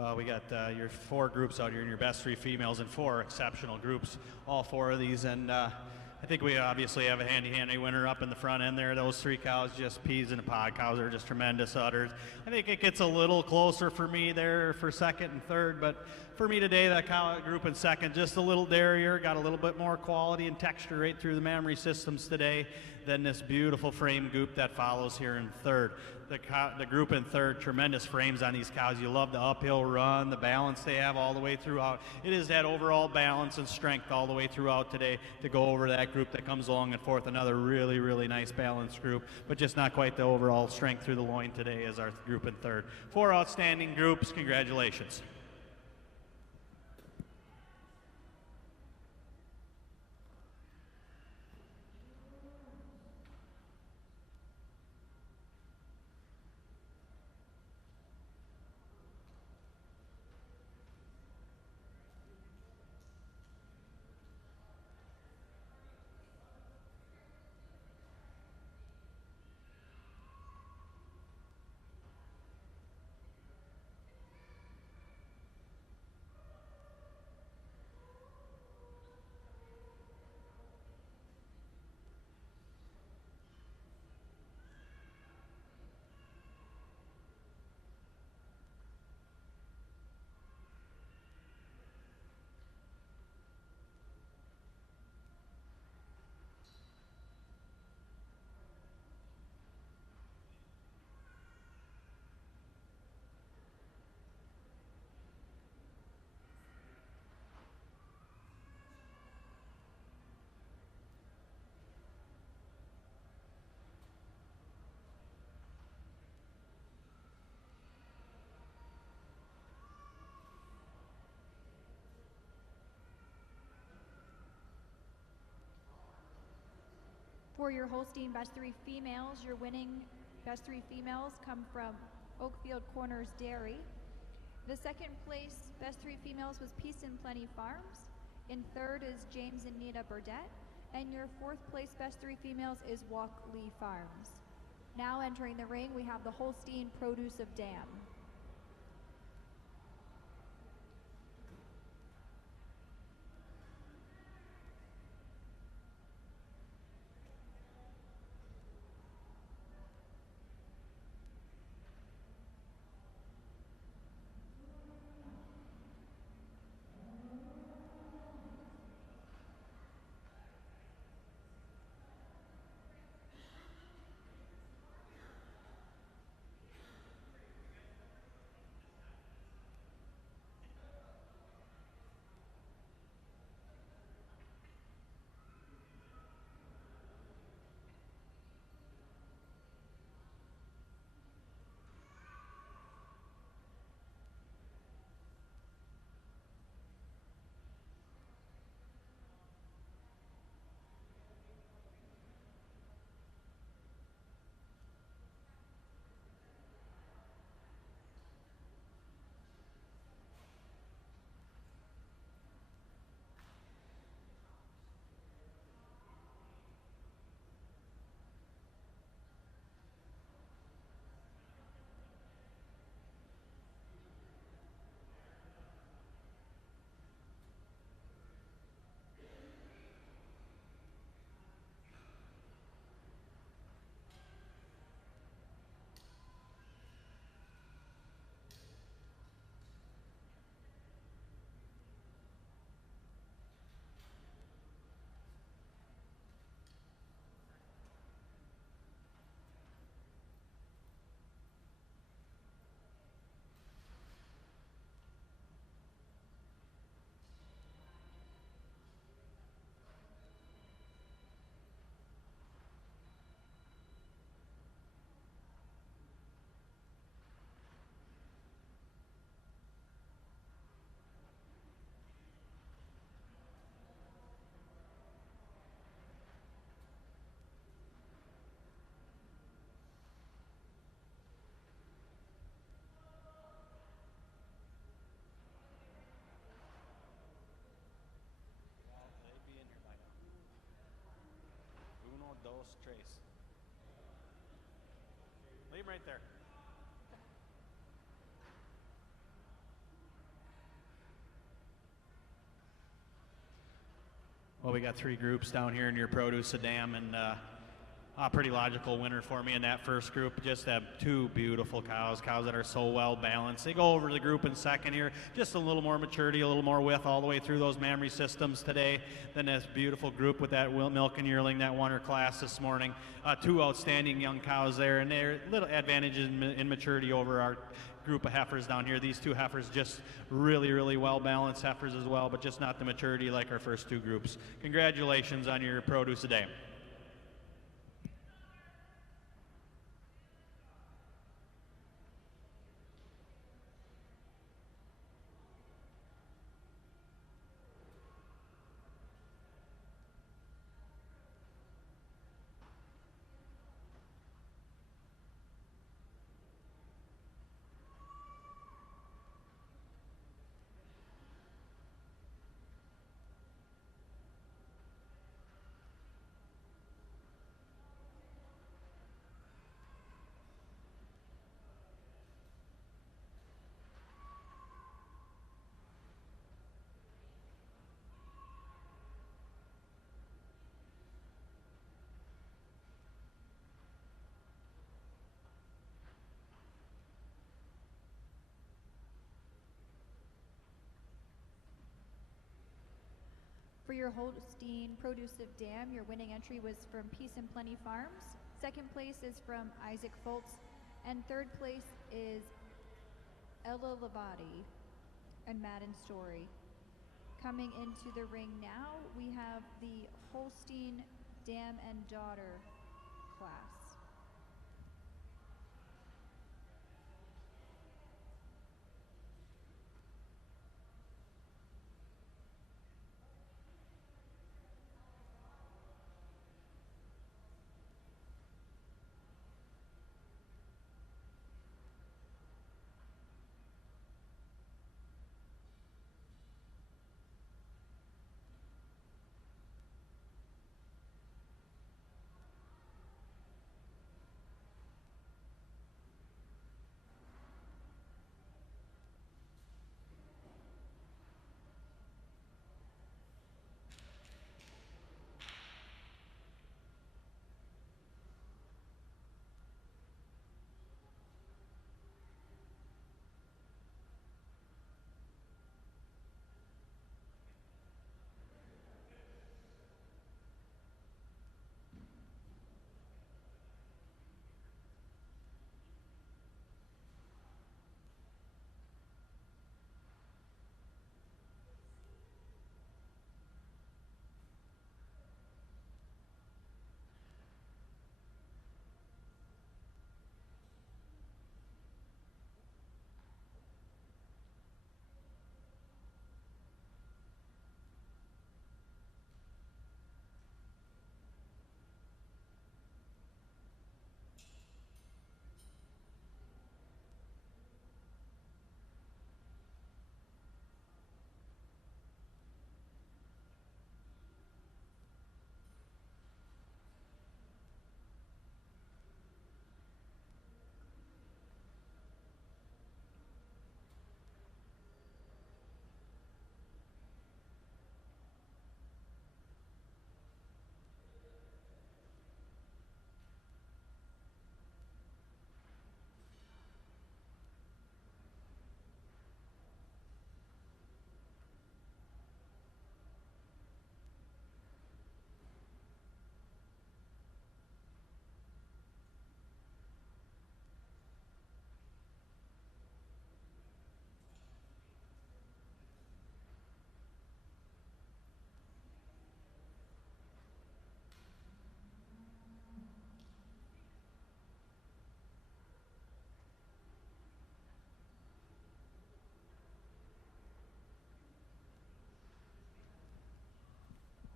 Well, we got your 4 groups out here, and your best 3 females and 4 exceptional groups, all 4 of these. And I think we obviously have a handy winner up in the front end there. Those 3 cows, just peas in a pod. Cows are just tremendous udders. I think it gets a little closer for me there for second and third, but for me today, that cow group in second, just a little dairier, got a little bit more quality and texture right through the mammary systems today than this beautiful frame group that follows here in third. The group in third, tremendous frames on these cows. You love the uphill run, the balance they have all the way throughout. It is that overall balance and strength all the way throughout today to go over that group that comes along in fourth. Another really, really nice balanced group, but just not quite the overall strength through the loin today as our group in third. 4 outstanding groups. Congratulations. For your Holstein best 3 females, your winning best 3 females come from Oakfield Corners Dairy. The second place best 3 females was Peace and Plenty Farms. In third is James and Nita Burdett. And your 4th place best 3 females is Walkley Farms. Now entering the ring, we have the Holstein Produce of Dam. Dos, tres. Leave him right there. Well, we got 3 groups down here in your produce, a dam, and a pretty logical winner for me in that first group. Just have 2 beautiful cows that are so well balanced. They go over the group in second here, just a little more maturity, a little more width all the way through those mammary systems today. Then this beautiful group with that milk and yearling that won her class this morning. 2 outstanding young cows there, and they're little advantages in maturity over our group of heifers down here. These 2 heifers just really well balanced heifers as well, but just not the maturity like our first 2 groups. Congratulations on your produce today. For your Holstein Producive Dam, your winning entry was from Peace and Plenty Farms. Second place is from Isaac Foltz, and third place is Ella Lavati and Madden Story. Coming into the ring now, we have the Holstein Dam and Daughter class.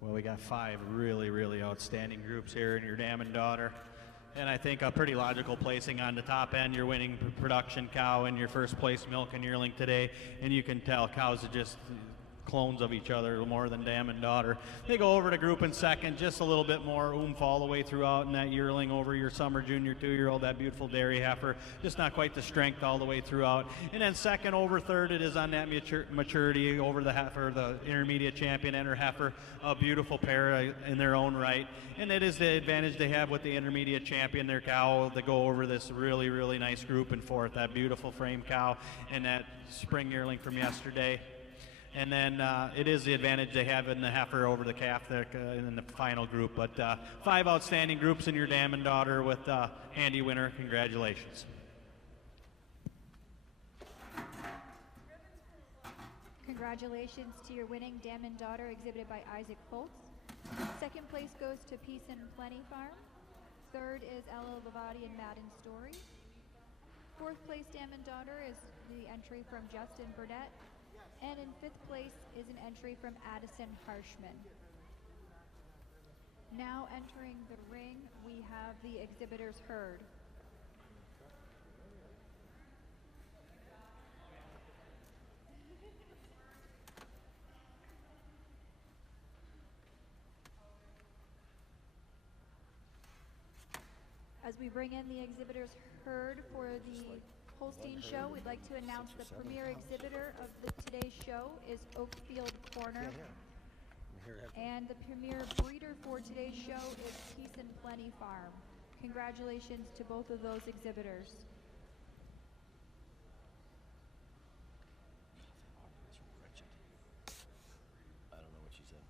Well, we got 5 really outstanding groups here in your Dam and Daughter. And I think a pretty logical placing on the top end. Your winning production cow and your first place milk and yearling today. And you can tell cows are just clones of each other more than dam and daughter. They go over to group in second, just a little bit more oomph all the way throughout, and that yearling over your summer junior 2-year-old, that beautiful dairy heifer, just not quite the strength all the way throughout. And then second over third, it is on that maturity over the heifer, the intermediate champion and her heifer, a beautiful pair in their own right. And it is the advantage they have with the intermediate champion, their cow, to go over this really, really nice group in fourth, that beautiful frame cow and that spring yearling from yesterday. And then it is the advantage they have in the heifer over the calf there in the final group. But 5 outstanding groups in your dam and daughter with handy winner. Congratulations. Congratulations to your winning dam and daughter exhibited by Isaac Foltz. Second place goes to Peace and Plenty Farm. Third is Ella Lavati and Madden Story. Fourth place dam and daughter is the entry from Justin Burnett. And in fifth place is an entry from Addison Harshman. Now entering the ring, we have the exhibitor's herd. As we bring in the exhibitor's herd for the Holstein show, we'd like to announce the premier exhibitor of today's show is Oakfield Corner. And the premier breeder for today's show is Peace and Plenty Farm. Congratulations to both of those exhibitors. I don't know what she said.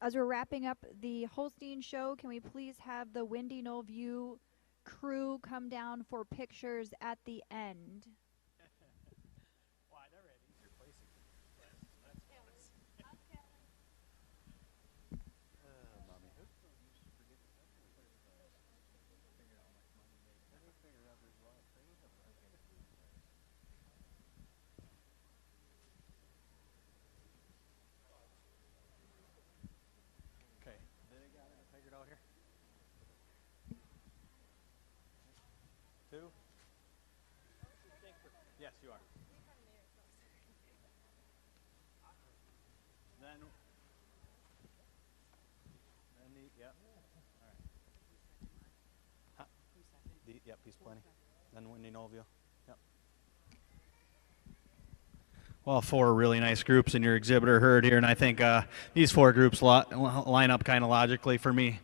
As we're wrapping up the Holstein show, can we please have the Windy Knoll View crew come down for pictures at the end? Yes, you are. Then yep. All right. Huh? Yep, Peace Plenty. Then Windy Knoll View. Yep. Well, 4 really nice groups in your exhibitor herd here, and I think these 4 groups line up kind of logically for me.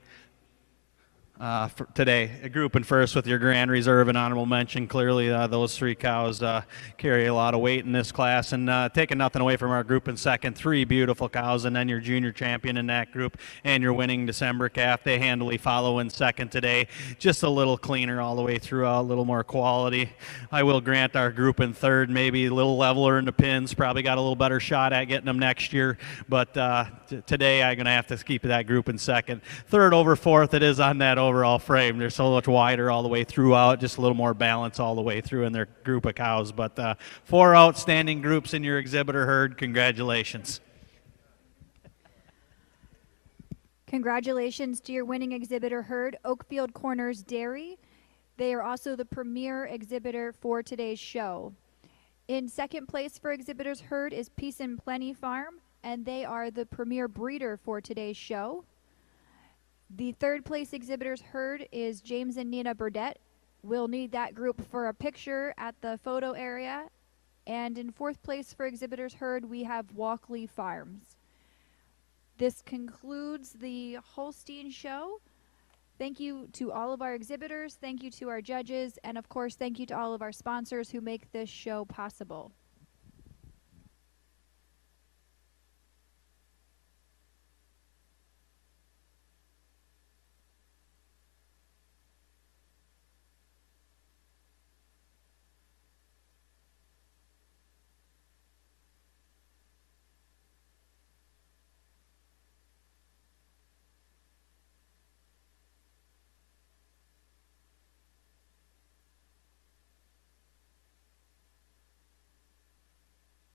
for today. Grouping first with your Grand Reserve and Honorable Mention. Clearly, those 3 cows carry a lot of weight in this class. And taking nothing away from our group in second, 3 beautiful cows, and then your Junior Champion in that group and your winning December calf. They handily follow in second today. Just a little cleaner all the way throughout, a little more quality. I will grant our group in third, maybe a little leveler in the pins. Probably got a little better shot at getting them next year. But today, I'm going to have to keep that group in second. Third over fourth, it is on that overall frame. They're so much wider all the way throughout, just a little more balance all the way through in their group of cows. But 4 outstanding groups in your exhibitor herd. Congratulations. Congratulations to your winning exhibitor herd, Oakfield Corners Dairy. They are also the premier exhibitor for today's show. In second place for exhibitor's herd is Peace and Plenty Farm, and they are the premier breeder for today's show. The third place exhibitor's herd is James and Nina Burdett. We'll need that group for a picture at the photo area. And in fourth place for exhibitor's herd, we have Walkley Farms. This concludes the Holstein show. Thank you to all of our exhibitors, thank you to our judges, and of course, thank you to all of our sponsors who make this show possible.